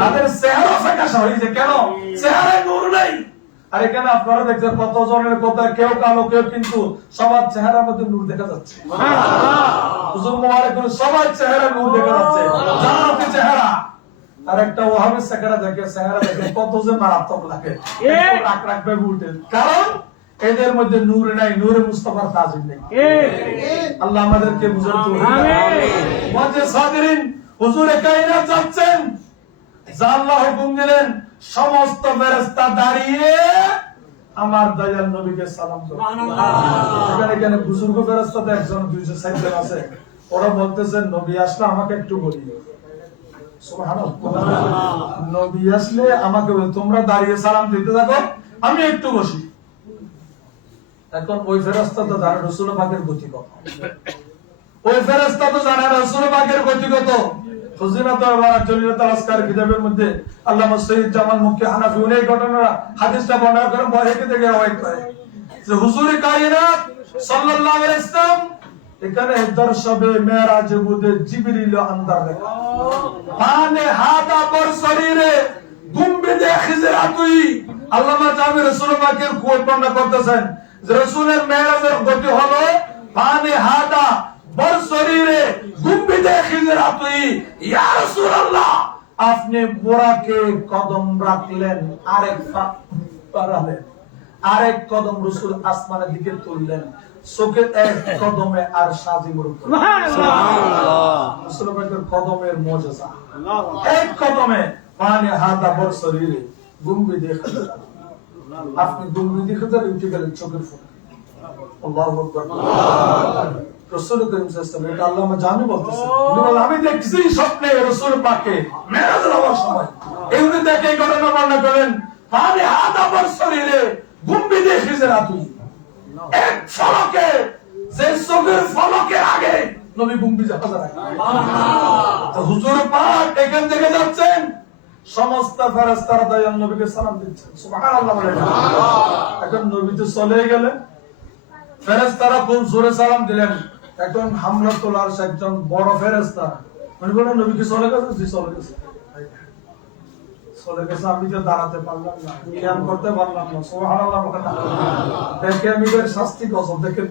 তাদের চেহারা ফ্যাকাশে হয়ে যায় কেন? চেহারায় নূর নাই। আর এখানে আপনারা দেখছেন কত জনের কথা, কেউ কালো কেউ, কিন্তু সবার চেহারার মধ্যে নূর দেখা যাচ্ছে। হুজুর মোবারক সবার চেহারা নূর দেখা যাচ্ছে, জান্নাতি চেহারা। আর একটা ওয়াহাবি চেহারা দেখে কত যে মারাত্মক লাগে, রাখ রাখবে উঠে। কারণ এদের মধ্যে নূর নাই, নূরে মুস্তাফার তাজিম নেই। আল্লাহ আমাদেরকে বুঝার তৌফিক দান করুন। ওয়াজে সাদিরিন, হুজুরে কায়নাত যাচ্ছেন, যা আল্লাহ হুকুম দিলেন সমস্ত ফেরেশতা দাঁড়িয়ে আমার দয়াল নবীকে সালাম করে। এখানে বুজুর্গ ফেরেশতাতে একজন 260 আছে, ওরা বলতেছেন নবী আসলে আমাকে একটু বলি। সুবহানাল্লাহ, নবী আসলে আমাকে বলি, তোমরা দাঁড়িয়ে সালাম দিতে থাকো, আমি একটু বসি। এখন ওই ফেরেশতা তো জানে রাসূল পাকের গতি কত, ওই ফেরেশতা তো জানে রাসূল পাকের গতি কত। ফজিলত ওয়া জলিলত আসকার কিতাবের মধ্যে আল্লামা সৈয়দ জামাল মুক্তি হানাফি উনি এই ঘটনা হাদিসটা বর্ণনা করেন, বহেকে থেকে রওয়ায়াত করে যে হুজুরে কায়নাত সাল্লাল্লাহু আলাইহি ওয়াসাল্লাম এখানে দরশবে মেরাজ বুদে জিবরিল আন্দার দেখা পানে হাতা পর শরীরে গুম্বিদে খিজরাতুই। আল্লামা জামি রাসূল পাকের কোট বর্ণনা করতেছেন যে রাসূলের মেরাজের গতি হলো পানে হাতা পর শরীরে গুম্বিদে খিজরাতুই। ইয়া রাসূলুল্লাহ, আপনি বোরাকে কদম রাখলেন, আরেক পারালেন, আরেক কদম রাসূল আসমানের দিকে তুললেন, চোখের এক কদমে আর সাজিমুর উপর। সুবহানাল্লাহ, রাসূল পাকের কদমের মুজিজা। এক কদমে পানে হাতা পর শরীরে গুম্বিদে খিজরাতুই। আপনি গুম্বিদে খিজরাতুই উঠে গেলেন চোখের ফুটে। আল্লাহু আকবার। রাসূল করিম সাল্লাল্লাহু আলাইহি ওয়াসাল্লাম এটা আল্লামা জামি বলতেছেন, উনি বলেন আমি দেখছি স্বপ্নে রাসূল পাককে মেরাজের হওয়ার সময় এই উনি দেখে এই ঘটনা বর্ণনা করেন, পানে হাতা পর শরীরে গুম্বিদে খিজরাতুই। এক ফলকে, যে চোখের ফলকের আগে নবী গুম্বিদে হাজার আগে। তো হুজুর পাক এখান থেকে যাচ্ছেন, সমস্ত ফেরেশতারা দয়াল নবীকে সালাম দিচ্ছেন। সুবহানাল্লাহ বলেন। এখন নবী তো চলে গেলেন, ফেরেশতারা খুব জোরে সালাম দিলেন। এখন হামলাতুল আরশ একজন বড় ফেরেশতা মানে বলেন নবীকে চলে গেছে, জি চলে গেছে, চলে গেছে। আমি তো দাঁড়াতে পারলাম না, কিয়াম করতে পারলাম না। সুবহানাল্লাহ বলেন। দেখে আমি শাস্তি কসম, দেখে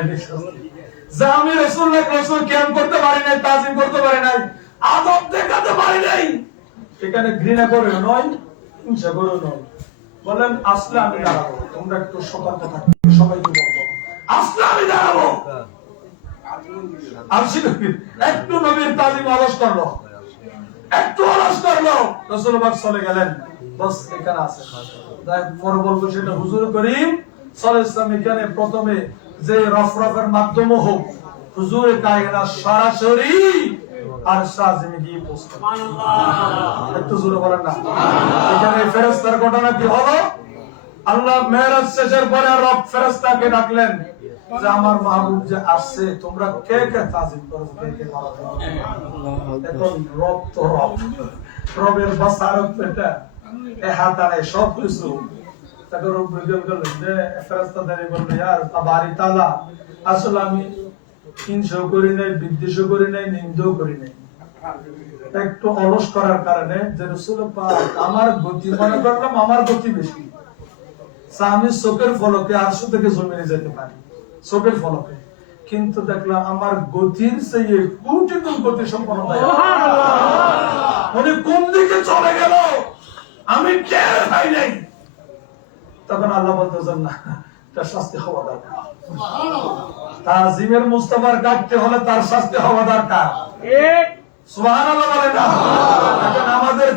আমি শাস্তি যে আমি রাসূলুল্লাহ রাসূল কিয়াম করতে পারি নাই, তাজিম করতে পারি নাই, আদব দেখাতে পারি নাই। এখানে ঘৃণা করে নয়, হিংসা করে নয়, বলেন আসলে আমি দাঁড়াবো, তোমরা একটু সতর্ক থাকবে, সবাইকে বলবো আসলে আমি দাঁড়াবো। একটু নবীর তাজিম অলস করলো, একটু অলস করলো, রাসূল পাক চলে গেলেন। বস এখানে আছে, পরে বলবো সেটা হুজুর করিম সাল্লাল্লাহু আলাইহি ওয়াসাল্লাম এখানে প্রথমে যে রফরফের মাধ্যমে হোক হুজুর কায়নাত সরাসরি আর সাজিমে গিয়ে পৌঁছলেন। সুবহানাল্লাহ, একটু জোরে বলেন না। এখানে ফেরেশতার ঘটনা কি হলো? আল্লাহ মেরাজ শেষের পরে রব ফেরেশতাকে ডাকলেন যে আমার মাহবুব যে আসছে, তোমরা কে কে তাজিম করো, কে কে মারা। এখন রব তো রব, রবের বাসারত এটা এ হাতারে সব কিছু। তাকে রব বুঝে গেলেন যে ফেরেশতা দাঁড়িয়ে বলল, ইয়ার তাবারি তাআলা আসলে আমি হিংসা করি নাই, বিদ্বেষ করি নাই, নিন্দাও করি নাই, একটু অলস করার কারণে যে রাসূল পাক আমার গতি মনে করলাম আমার গতি বেশি, আমি চোখের ফলকে আরশ থেকে জমিনে যেতে পারি, চোখের ফলকে, কিন্তু দেখলাম আমার গতির চেয়ে কোটি গুণ গতি সম্পন্ন। উনি কোন দিকে চলে গেল আমি টের পাই নাই। তখন আল্লাহ বলতেছেন না, তার শাস্তি হওয়া দরকার। তাজিমের মুস্তাফার কাটতে হলে তার শাস্তি হওয়া দরকার। সুবহানাল্লাহ বলেন না। এখন আমাদের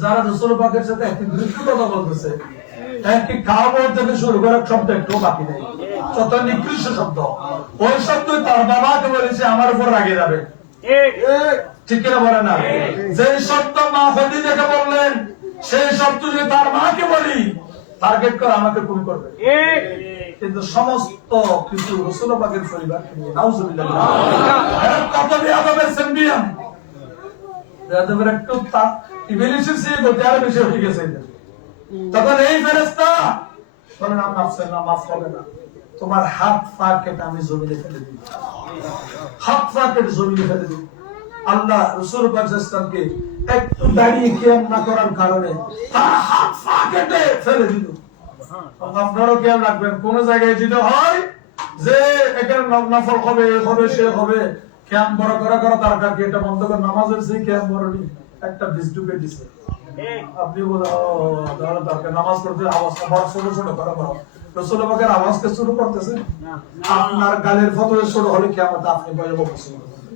যারা রাসূল পাকের সাথে একটি দৃষ্টি কথা বলতেছে, একটি খাওয়ার থেকে শুরু করে শব্দ একটু বাকি নেই, যত নিকৃষ্ট শব্দ, ওই শব্দই তার বাবাকে বলেছে আমার উপর রাগে যাবে। ঠিক কিনা বলে না? যে শব্দ মা খদিজাকে বললেন সেই শব্দ যদি তার মাকে বলি টার্গেট করে আমাকে খুন করবে। কিন্তু সমস্ত কিছু রাসূল পাকের পরিবারকে নিয়ে নাউজুবিল্লাহ, কত বিয়াদবের চ্যাম্পিয়ন, বিয়াদবের একটু ইবলিসের চেয়ে গতি আরো বেশি হয়ে গেছে। তখন এই ফেরেশতা বলেন না মাফ হবে না, তোমার হাত পা কেটে আমি জমিনে ফেলে দিব, হাত পা কেটে জমিনে ফেলে দিব। আল্লাহ রাসূল পাক সাল্লাল্লাহু আলাইহি ওয়াসাল্লামকে একটু দাঁড়িয়ে কিয়াম না করার কারণে তার হাত পা কেটে ফেলে দিল। আপনারও খেয়াল রাখবেন, কোন জায়গায় যদি হয় যে এখানে নফল হবে সে হবে, কিয়াম বড় করা তার কাছে এটা বন্ধ করে নামাজের সেই কিয়াম বড় নি একটা বিষ ঢুকে দিছে। আপনি বলেন তাহলে দরকার নামাজ পড়তে আওয়াজটা বড় ছোট করা বড় রাসূল পাকের আওয়াজকে ছোট করতেছে, আপনার গালের ফতোয়া ছোট হলে কিয়ামতে আপনি ভয়াবহ প্রশ্ন করবেন।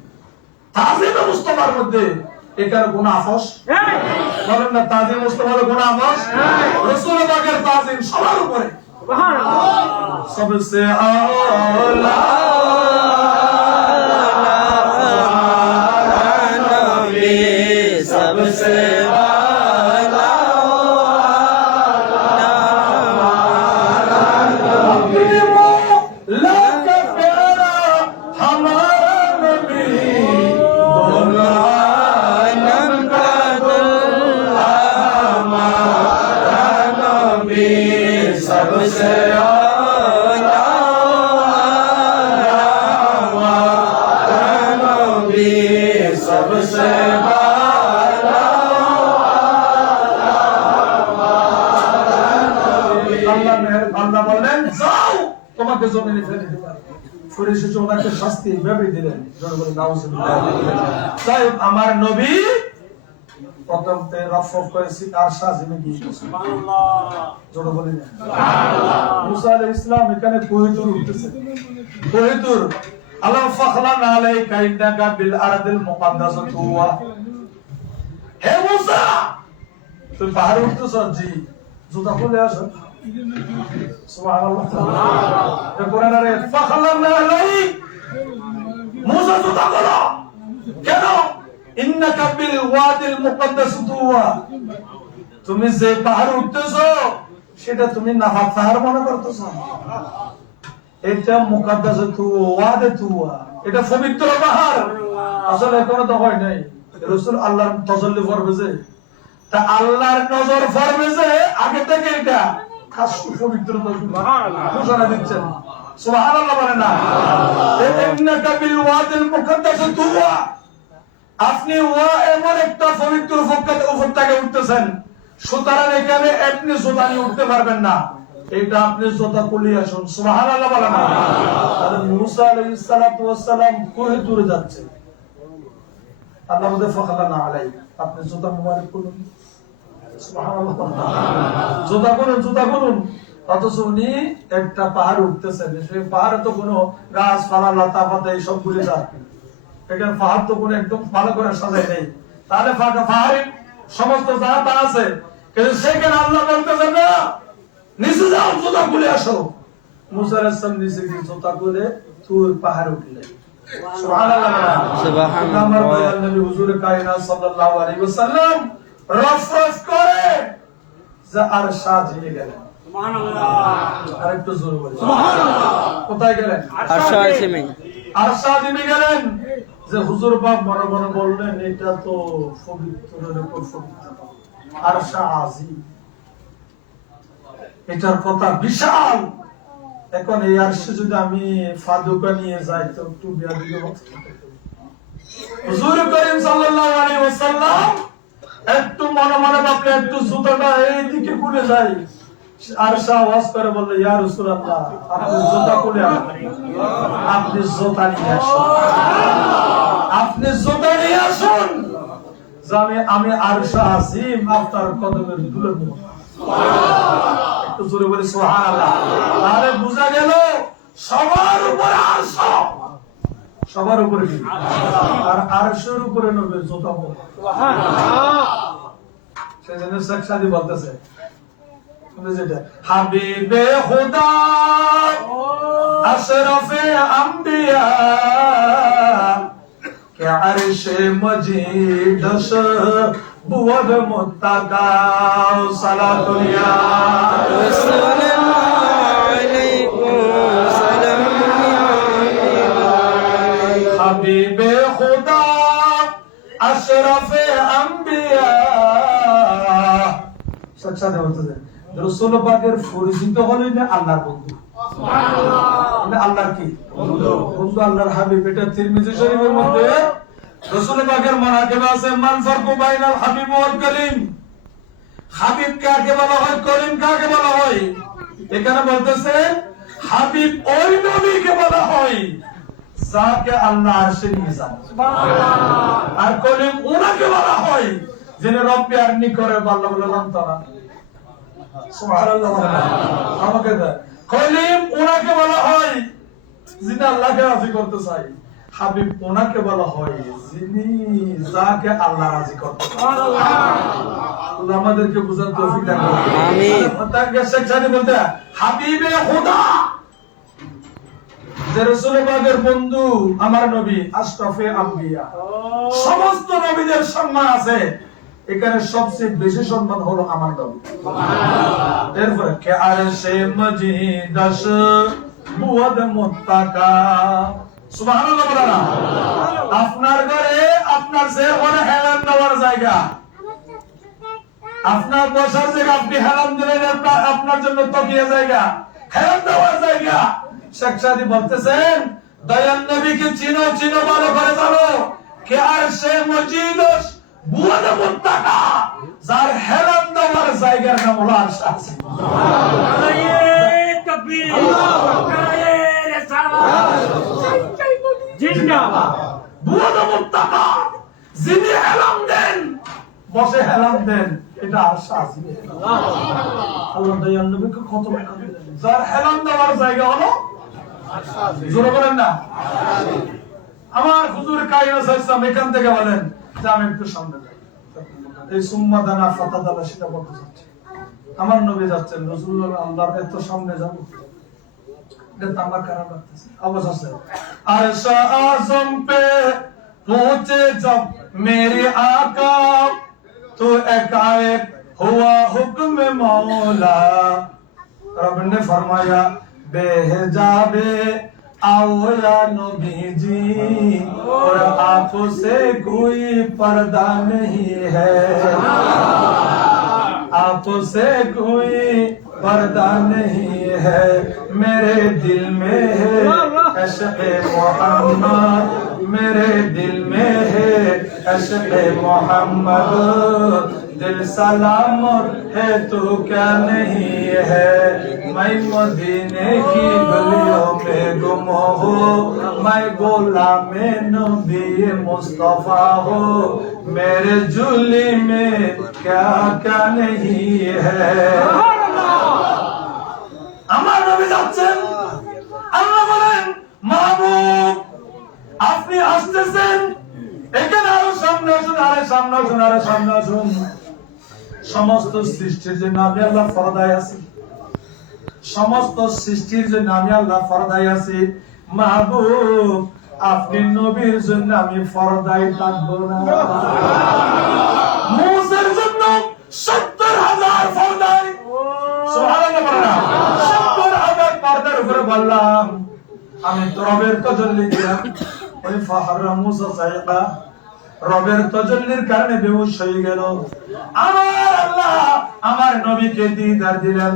তাজিম মুস্তাফার মধ্যে এটার গুনাহ আফস বলেন না, তাজিম মুস্তাফার গুনাহ আফস রাসূল পাকের তাজিম সবার উপরে সুবহানাল্লাহ সবসে আলা नबी सबसे वाला लाका प्यारा हमारा नबी दोनों आलम का दुल्हा हमारा नबी सबसे आला हमारा नबी सबसे আল্লাহ বললেন যাও তোমাকে জমিনে ফেলে দিবা। ফেরেশতা ওনাকে শাস্তি ভেবে দিলেন, জনগণ নাউজুবিল্লাহ। তাই আমার নবী প্রথমতে রফফ করেছি আর সাজিমে গিয়েছে সুবহানাল্লাহ, জোরে বলেন সুবহানাল্লাহ। মুসা আলাইহিস সালাম এখানে কোহিতুর উঠতেছে, কোহিতুর আল্লাহ ফাখলানা আলাইকা ইন্নাকা বিল আরদিল মুকাদ্দাসাতি তুওয়া। হে মুসা তুমি পাহাড়ে উঠতেছ, জি জুতা খুলে আসো সুবহানাল্লাহ। এই কোরআনে ফাখলানা আলাইক মুসা জুতা খোলো কেন? ইন্নাকা বিল ওয়াদিল মুকাদ্দাসাতি তুওয়া, তুমি যে পাহাড়ে উঠতেছো সেটা তুমি নাফাক পাহাড় মনে করতেছো, এটা মুকাদ্দাসাতি তুওয়া, ওয়াদে তুওয়া, এটা পবিত্র পাহাড়। আসলে এখনো তো হয় নাই, রাসূল আল্লাহর তাজাল্লি করবে যে, তা আল্লাহর নজর পড়বে যে আগে থেকে এটা খাস পবিত্রতা ঘোষণা দিচ্ছেন সুবহানাল্লাহ বলেন না। ইন্নাকা বিল ওয়াদিল মুকাদ্দাসাতি তুওয়া, আপনি ওয়া এমন একটা পবিত্র উপত্যকা উঠতেছেন, সুতরাং এখানে আপনি জুতা নিয়ে উঠতে পারবেন না, এটা আপনি জুতা খুলে আসুন সুবহানাল্লাহ বলেন না। তাহলে মুসা আলাইহিস সালাতু ওয়াস সালাম কোহে দূরে যাচ্ছে, আল্লাহ বলে ফাখলানা আলাই, আপনি জুতা মুবারক করুন সুবহানাল্লাহ, জুতা করুন। অথচ উনি একটা পাহাড় উঠতেছেন, সেই পাহাড়ে তো কোনো গাছপালা লতা পাতা এইসব ঘুরে যায়, এখানে পাহাড় তো কোনো একদম ভালো করে সাজায় নেই, তাহলে ফাঁকা পাহাড়ে সমস্ত জায়গা আছে, কিন্তু সেখানে আল্লাহ বলতেছেন না নিচে যাও জুতা খুলে আসো। মুসা আলাইহিস সালাম নিচে গিয়ে জুতা খুলে তুর পাহাড়ে উঠলেন সুবহানাল্লাহ। সুবহানাল্লাহ। আমার দয়াল নবী হুজুর কায়নাত সাল্লাল্লাহু আলাইহি ওয়াসাল্লাম রফরফ করে যে আর সাজিয়ে গেলেন সুবহানাল্লাহ। আরেকটু জোরে বলি সুবহানাল্লাহ। কোথায় গেলেন? আরশা আসিমে। আর সাজিয়ে গেলেন যে হুজুর বাপ মনে মনে বললেন এটা তো পবিত্রের উপর পবিত্র, আরশা আজিম, এটার কথা বিশাল। এখন এই আরশে যদি আমি ফাদুকা নিয়ে যাই তো একটু বেয়াদবি হবে। হুজুর করিম সাল্লাল্লাহু আলাইহি ওয়াসাল্লাম একটু মনে মনে ভাবলে একটু জুতাটা এইদিকে খুলে যাই, আরশা আওয়াজ করে বলল ইয়া রাসূলুল্লাহ আপনি জুতা খুলে আপনি জুতা নিয়ে আসুন, আপনি জুতা নিয়ে আসুন, জানে আমি আরশা আজিম আপনার কদমের ধুলো নেব। একটু জোরে বলি সুবহানাল্লাহ। তাহলে বোঝা গেল সবার উপরে আরশ, সবার উপরে কি আর আরশের উপরে নবী জুতা পরে সুবহানাল্লাহ। সেজন্য শেখ সাদি বলতেছে যেটা হাবিবে খুদা আশরাফে আম্বিয়া কে আরশে মজিদ বুয়াদ মুত্তাকা সালাতুল্লাহ হাবিবে খুদা আশরাফে আম্বিয়া সাথে বলতেছে রাসূল পাকের পরিচিত হলেন না আল্লাহর বন্ধু। সুবহানাল্লাহ। আল্লাহর কি বন্ধু? বন্ধু আল্লাহর হাবিব। এটা তিরমিজি শরীফের মধ্যে রাসূল পাকের মানাকিবে আছে, মান ফারকু বাইনাল হাবিব ওয়াল কলিম। হাবিব কাকে বলা হয়, কলিম কাকে বলা হয়? এখানে বলতেছে হাবিব ওই নবীকে বলা হয় যাকে আল্লাহ আরশে নিয়ে যান। সুবহানাল্লাহ। আর কলিম ওনাকে বলা হয় যিনি রব্বে আরনি করে আল্লাহ বললাম তারা। সুবহানাল্লাহ। আমাকে কলিম ওনাকে বলা হয় যিনি আল্লাহকে রাজি করতে চায়। হাবিব ওনাকে বলা হয় যিনি যাকে আল্লাহ রাজি করতে চায়। সুবহানাল্লাহ। আল্লাহ আমাদেরকে বুঝার তৌফিক দান করুন। আমিন। তাকে শেখ সাহেব বলতে হাবিবে খোদা, যে রাসূল পাকের বন্ধু আমার নবী আশরাফে আম্বিয়া। সমস্ত নবীদের সম্মান আছে, এখানে সবচেয়ে বেশি সম্মান হলো আমার নবী। সুবহানাল্লাহ। এরপরে কে আরশে মজিদাস বুয়াদ মুত্তাকা। সুবহানাল্লাহ বলেন না? আপনার ঘরে আপনার যে ঘরে হেলান দেওয়ার জায়গা, আপনার বসার জায়গা, আপনি হেলান দিলেন আপনার জন্য তকিয়া জায়গা, হেলান দেওয়ার জায়গা। শেখ সাদি বলতেছেন দয়াল নবীকে চিনো, চিনো ভালো করে জানো। কে আরশে মজিদাস বুয়াদ মুত্তাকা, যার হেলান দেওয়ার জায়গার নাম হলো আরশ আজিম। তাকবীর, নারে রিসালাত, জিন্দাবাদ। বুয়াদ মুত্তাকা, যিনি হেলান দেন, বসে হেলান দেন, এটা আরশ আজিম। আল্লাহ দয়াল নবীকে কত মেহনত দিলেন, যার হেলান দেওয়ার জায়গা হলো আরশ আজিম। জোরে বলেন না? আমার হুজুর কায়নাত ইসলাম এখান থেকে বলেন যে আমি একটু সামনে যাই, এই সুম্মা দানা ফাতাদালা সেটা বলতে চাচ্ছি। আমার নবী যাচ্ছেন, রাসূলুল্লাহ আল্লাহর এত সামনে যাব, এটা তো আমার খারাপ লাগতেছে। আওয়াজ আছে আরশ আযম पे पहुंचे जब मेरे आका तो एकाएक हुआ हुक्म मौला। रब ने फरमाया बेहिजाबे आओ या नबी जी, और आपसे कोई पर्दा नहीं है, आपसे कोई पर्दा नहीं है, मेरे दिल में है इश्क़-ए मोहम्मद, मेरे दिल में है इश्क़-ए मोहम्मद, दिल सलामत है तो क्या नहीं है, मैं मदीने की गलियों में गुम हो, मैं गुलाम नबी मुस्तफा हो, मेरे झोली में क्या क्या नहीं है। আমার নবী যাচ্ছেন, আল্লাহ বলেন মাহবুব আপনি আসতেছেন, এখানে আরো সামনে আসুন, আরে সামনে আসুন, আরে সামনে আসুন। সমস্ত সৃষ্টির জন্য আমি আল্লাহ ফরদায় আছি, সমস্ত সৃষ্টির জন্য আমি আল্লাহ ফরদায় আছি। মাহবুব আপনি নবীর জন্য আমি ফরদায় থাকবো না। মুসার জন্য ৭০,০০০ ফরদায়, সুবহানাল্লাহ বলেন না? ৭০,০০০ পর্দার উপরে বললাম আমি তো রবের তাজাল্লি দিলাম, ওই ফাহরা মুসা সাইকা রবের তাজাল্লির কারণে বেহুশ হয়ে গেল। আমার আল্লাহ আমার নবীকে দিদার দিলেন।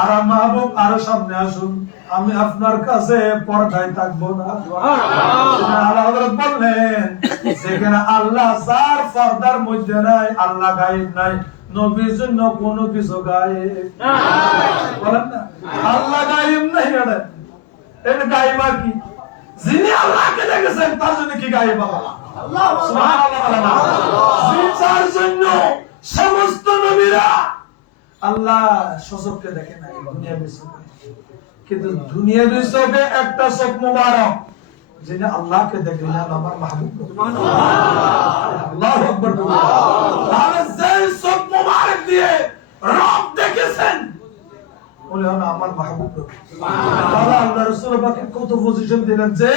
আর মাহবুব আরো সামনে আসুন, আমি আপনার কাছে পর্দায় থাকবো না। আল্লাহ হযরত বললেন যেখানে আল্লাহ যার পর্দার মধ্যে নাই, আল্লাহ গায়েব নাই, নবীর জন্য কোনো কিছু গায়েব বলেন না? আল্লাহ গায়েব নাই, এটা গায়েব আর কি? যিনি আল্লাহকে দেখেছেন তার জন্য কি গায়েব? আল্লাহ সুবহানাল্লাহ বলেন না? যার জন্য সমস্ত নবীরা আল্লাহ সচক্ষে দেখে নাই, দুনিয়া বিশ্বকে, কিন্তু দুনিয়া বিশ্বকে একটা চোখ মুবারক যিনি আল্লাহকে দেখলেন আমার মাহবুব। আল্লাহু আকবার। তাহলে যে চোখ মুবারক দিয়ে রব দেখেছেন বলে হলো আমার মাহবুব। তাহলে আল্লাহ রাসূল পাকে কত পজিশন দিলেন যে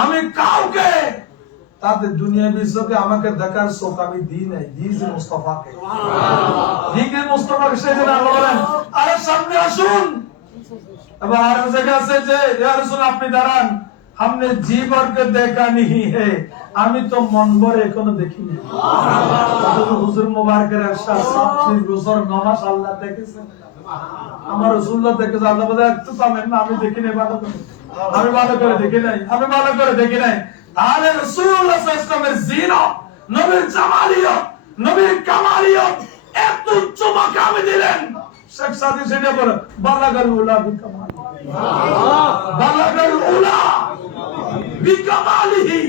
আমি কাউকে তাদের দুনিয়া বিশ্বকে আমাকে দেখার চোখ আমি দিই নাই, দিয়েছি মুস্তাফাকে। দিকে মুস্তাফাকে সেদিন আল্লাহ বলেন আরে সামনে আসুন। এবার আর জায়গা আছে যে ইয়া রাসূল আপনি দাঁড়ান, हमने जी भर के देखा नहीं है আমি তো মন ভরে এখনো দেখিনি হুজুর মুবারকের ইরশাদ 37 বছর 9 মাস আল্লাহ দেখেছেন আমার রাসূলুল্লাহ দেখেছে আল্লাহ বলে একটু পাবেন না আমি দেখি নাই ভালো করে আমি ভালো করে দেখি নাই তাহলে রাসূলুল্লাহ সাল্লাল্লাহু আলাইহি ওয়াসাল্লামের জিনাত নবীর জামালিয়ত নবীর কামালিয়ত এত উচ্চ মাকামে দিলেন শেখ সাদি সেটা বলে বালাগাল উলা বিকামাল বালাগাল উলা বিকামালিহি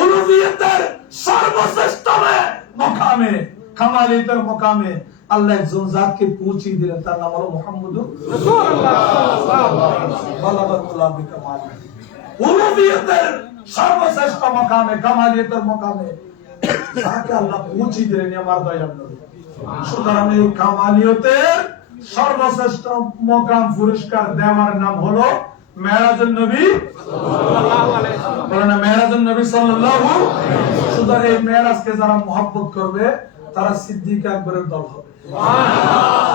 উলুহিয়তের সর্বশ্রেষ্ঠ মাকামে কামালিয়তের মাকামে আল্লাহ একজন জাতকে পৌঁছে দিলেন তার নাম হলো মুহাম্মদুর রাসূলুল্লাহ বালাগাল উলা বিকামালিহি উলুহিয়তের সর্বশ্রেষ্ঠ মাকামে কামালিয়তের মাকামে যাকে আল্লাহ পৌঁছে দিলেন আমার দয়াল নবী সুতরাং এই কামালিয়তের সর্বশ্রেষ্ঠ মকাম পুরস্কার দেওয়ার নাম হলো মেরাজুন নবী সাল্লাল্লাহু আলাইহি ওয়াসাল্লাম বলেন মেরাজুন নবী সাল্লাল্লাহু সুতরাং এই মেরাজকে যারা মহব্বত করবে তারা সিদ্দিক আকবরের দল হবে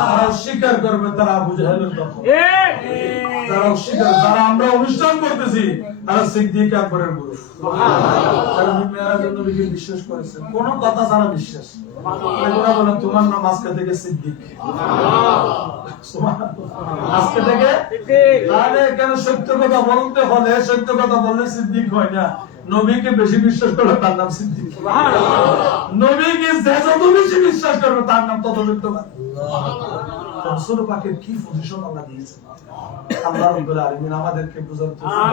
যারা স্বীকার করবে তারা আবু জাহেলের দল হবে যারা স্বীকার যারা আমরা অনুষ্ঠান করতেছি তারা সিদ্দিক আকবরের গুরু যারা মেরাজুন নবীকে বিশ্বাস করেছেন কোন কথা ছাড়া বিশ্বাস এগুলা বলেন তোমার নাম আজকে থেকে সিদ্দিক আজকে থেকে তাহলে এখানে সত্য কথা বলতে হলে সত্য কথা বললে সিদ্দিক হয় না নবীকে বেশি বিশ্বাস করলে তার নাম সিদ্দিক নবীকে যে যত বেশি বিশ্বাস করবে তার নাম তত সত্যবান রাসূল পাকের কি পজিশন আল্লাহ দিয়েছেন আল্লাহ রাব্বুল আলামিন আমাদেরকে বুঝার তৌফিক দান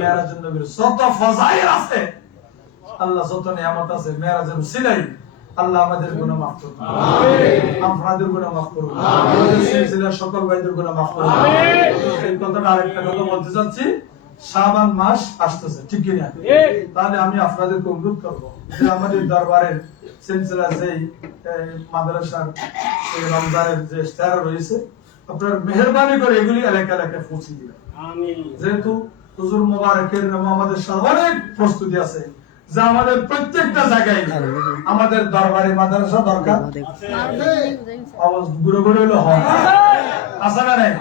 মেরাজুন নবীর যত ফজাইল আছে আল্লাহ যত নিয়ামত আছে মেরাজের উসিলায় আল্লাহ আমাদের গুনাহ মাফ করুন আমিন আপনাদের গুনাহ মাফ করুন আমিন সিলসিলার সকল ভাইদের গুনাহ মাফ করুন আমিন এই কথাটা আরেকটা কথা বলতে চাচ্ছি শাবান মাস আসতেছে ঠিক কি না তাহলে আমি আপনাদেরকে অনুরোধ করব যে আমাদের দরবারের সিলসিলা যেই মাদ্রাসার এই রমজানের যে ইফতার রয়েছে আপনারা মেহেরবানি করে এগুলি এলাকা এলাকায় পৌঁছে দিবেন আমিন যেহেতু হুজুর মুবারকের নামে আমাদের সাথে অনেক প্রস্তুতি আছে যে আমাদের প্রত্যেকটা জায়গায় আমাদের দরবারে মাদ্রাসা দরকার আছে আওয়াজ গুরু গুরু হলো হয় আছে না নাই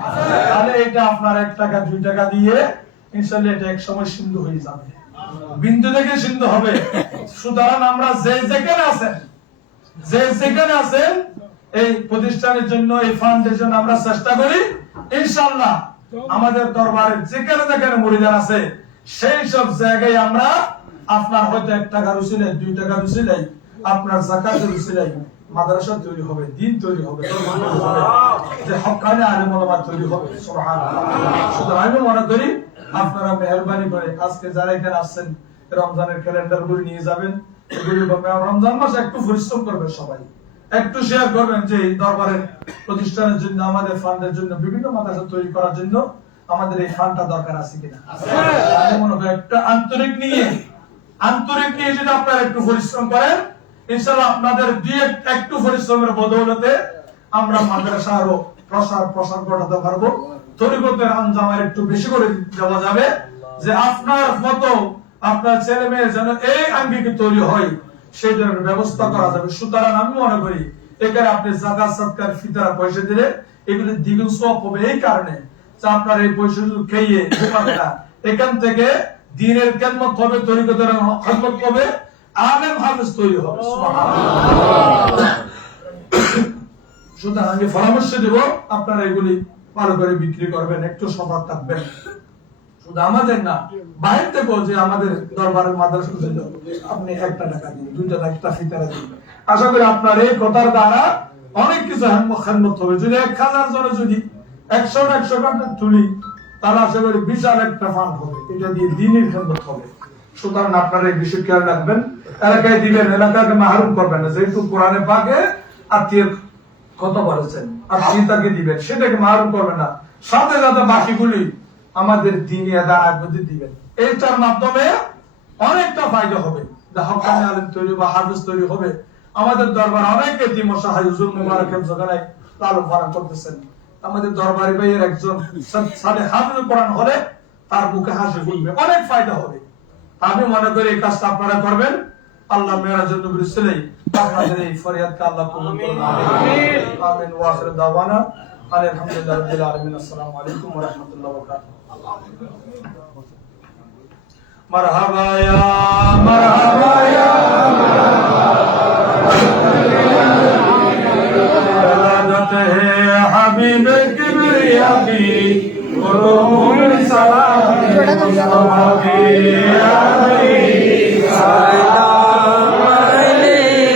তাহলে এটা আপনার 1 টাকা 2 টাকা দিয়ে ইনশাআল্লাহ এটা এক সময় সিন্ধু হয়ে যাবে বিন্দু থেকে সিন্ধু হবে সুতরাং আমরা যে যেখানে আছেন এই প্রতিষ্ঠানের জন্য এই ফাউন্ডেশন আমরা চেষ্টা করি ইনশাআল্লাহ আমাদের দরবারে যেখানে মুরিদান আছে সেই সব জায়গায় আমরা আপনার হয়তো 1 টাকার উসিলায় 2 টাকার উসিলায় আপনার যাকাতের উসিলায় মাদ্রাসা তৈরি হবে দিন তৈরি হবে যে হক্কানি আলেম ওলামা তৈরি হবে সুবহানাল্লাহ সুতরাং আমি মনে করি আপনারা মেহেরবানি করে আজকে যারা এখানে আসছেন রমজানের ক্যালেন্ডার গুলো নিয়ে যাবেন এগুলি রমজান মাসে একটু পরিশ্রম করবে সবাই একটু শেয়ার করবেন যে দরবারের প্রতিষ্ঠানের জন্য আমাদের ফান্ডের জন্য বিভিন্ন মাদ্রাসা তৈরি করার জন্য আমাদের এই ফান্ডটা দরকার আছে কিনা আমি মনে করি একটা আন্তরিক নিয়ে যদি আপনারা একটু পরিশ্রম করেন ইনশাআল্লাহ আপনাদের দিয়ে একটু পরিশ্রমের বদৌলতে আমরা মাদ্রাসা আরো প্রসার করাতে পারবো তরিকতের আঞ্জামের একটু বেশি করে দেওয়া যাবে যে আপনার মতো আপনার ছেলে মেয়ে যেন এই আঙ্গিকে তৈরি হয় সেই ধরনের ব্যবস্থা করা যাবে সুতরাং আমি মনে করি এখানে আপনি যাকাত সদকার ফিতরা পয়সা দিলে এগুলি দ্বিগুণ সওয়াব হবে এই কারণে যে আপনার এই পয়সা খেয়ে ঘুমাবে না এখান থেকে দ্বীনের খেদমত হবে তরিকতের খেদমত হবে আলেম হাফেজ তৈরি হবে সুবহানাল্লাহ সুতরাং আমি পরামর্শ দেব আপনারা এগুলি ভালো করে বিক্রি করবেন একটু সতর্ক থাকবেন শুধু আমাদের না বাইরে থেকেও যে আমাদের দরবারের মাদ্রাসা ছিল আপনি 1 টাকা দিন 2 টাকা একটা ফিতরা দিন আশা করি আপনার এই কথার দ্বারা অনেক কিছু খেদমত হবে যদি 1000 জন যদি 100 টাকা তুলি তাহলে আশা করি বিশাল একটা ফান্ড হবে এটা দিয়ে দ্বীনের খেদমত হবে সুতরাং আপনারা এই বিষয় খেয়াল রাখবেন এলাকায় দিবেন এলাকাকে মাহরুম করবেন না যেহেতু কোরআনে পাকে আত্মীয় কত বলেছেন আত্মীয়তাকে দিবেন সেটাকে মাহরুম করবেন না সাথে সাথে বাকিগুলি আমাদের দ্বীনি আদায় দিবেন এইটার মাধ্যমে অনেকটা ফায়দা হবে হক্কানি আলেম তৈরি বা হাফেজ তৈরি হবে আমাদের দরবার অনেক এতিম ও সহায় হুজুর মুবারকের জায়গায় লালন পালন করতেছেন আমাদের দরবারে ভাইয়ের একজন সাথে হাফেজ কোরআন হলে তার মুখে হাসি ফুটবে অনেক ফায়দা হবে আমি মনে করি এই কাজটা আপনারা করবেন আল্লাহ মেরাজুন নবীর উসিলায় আপনাদের এই ফরিয়াদকে আল্লাহ কবুল করুন আমিন আমিন ওয়া আখির দাওয়ানা আলহামদুলিল্লাহি রাব্বিল আলামিন আসসালামু আলাইকুম ওয়া রাহমাতুল্লাহি ওয়া বারাকাতুহু मरहबा या मरहबा या वलादत है हबीब किबरिया की कुतुबुल सलाम मुस्तफा की या नबी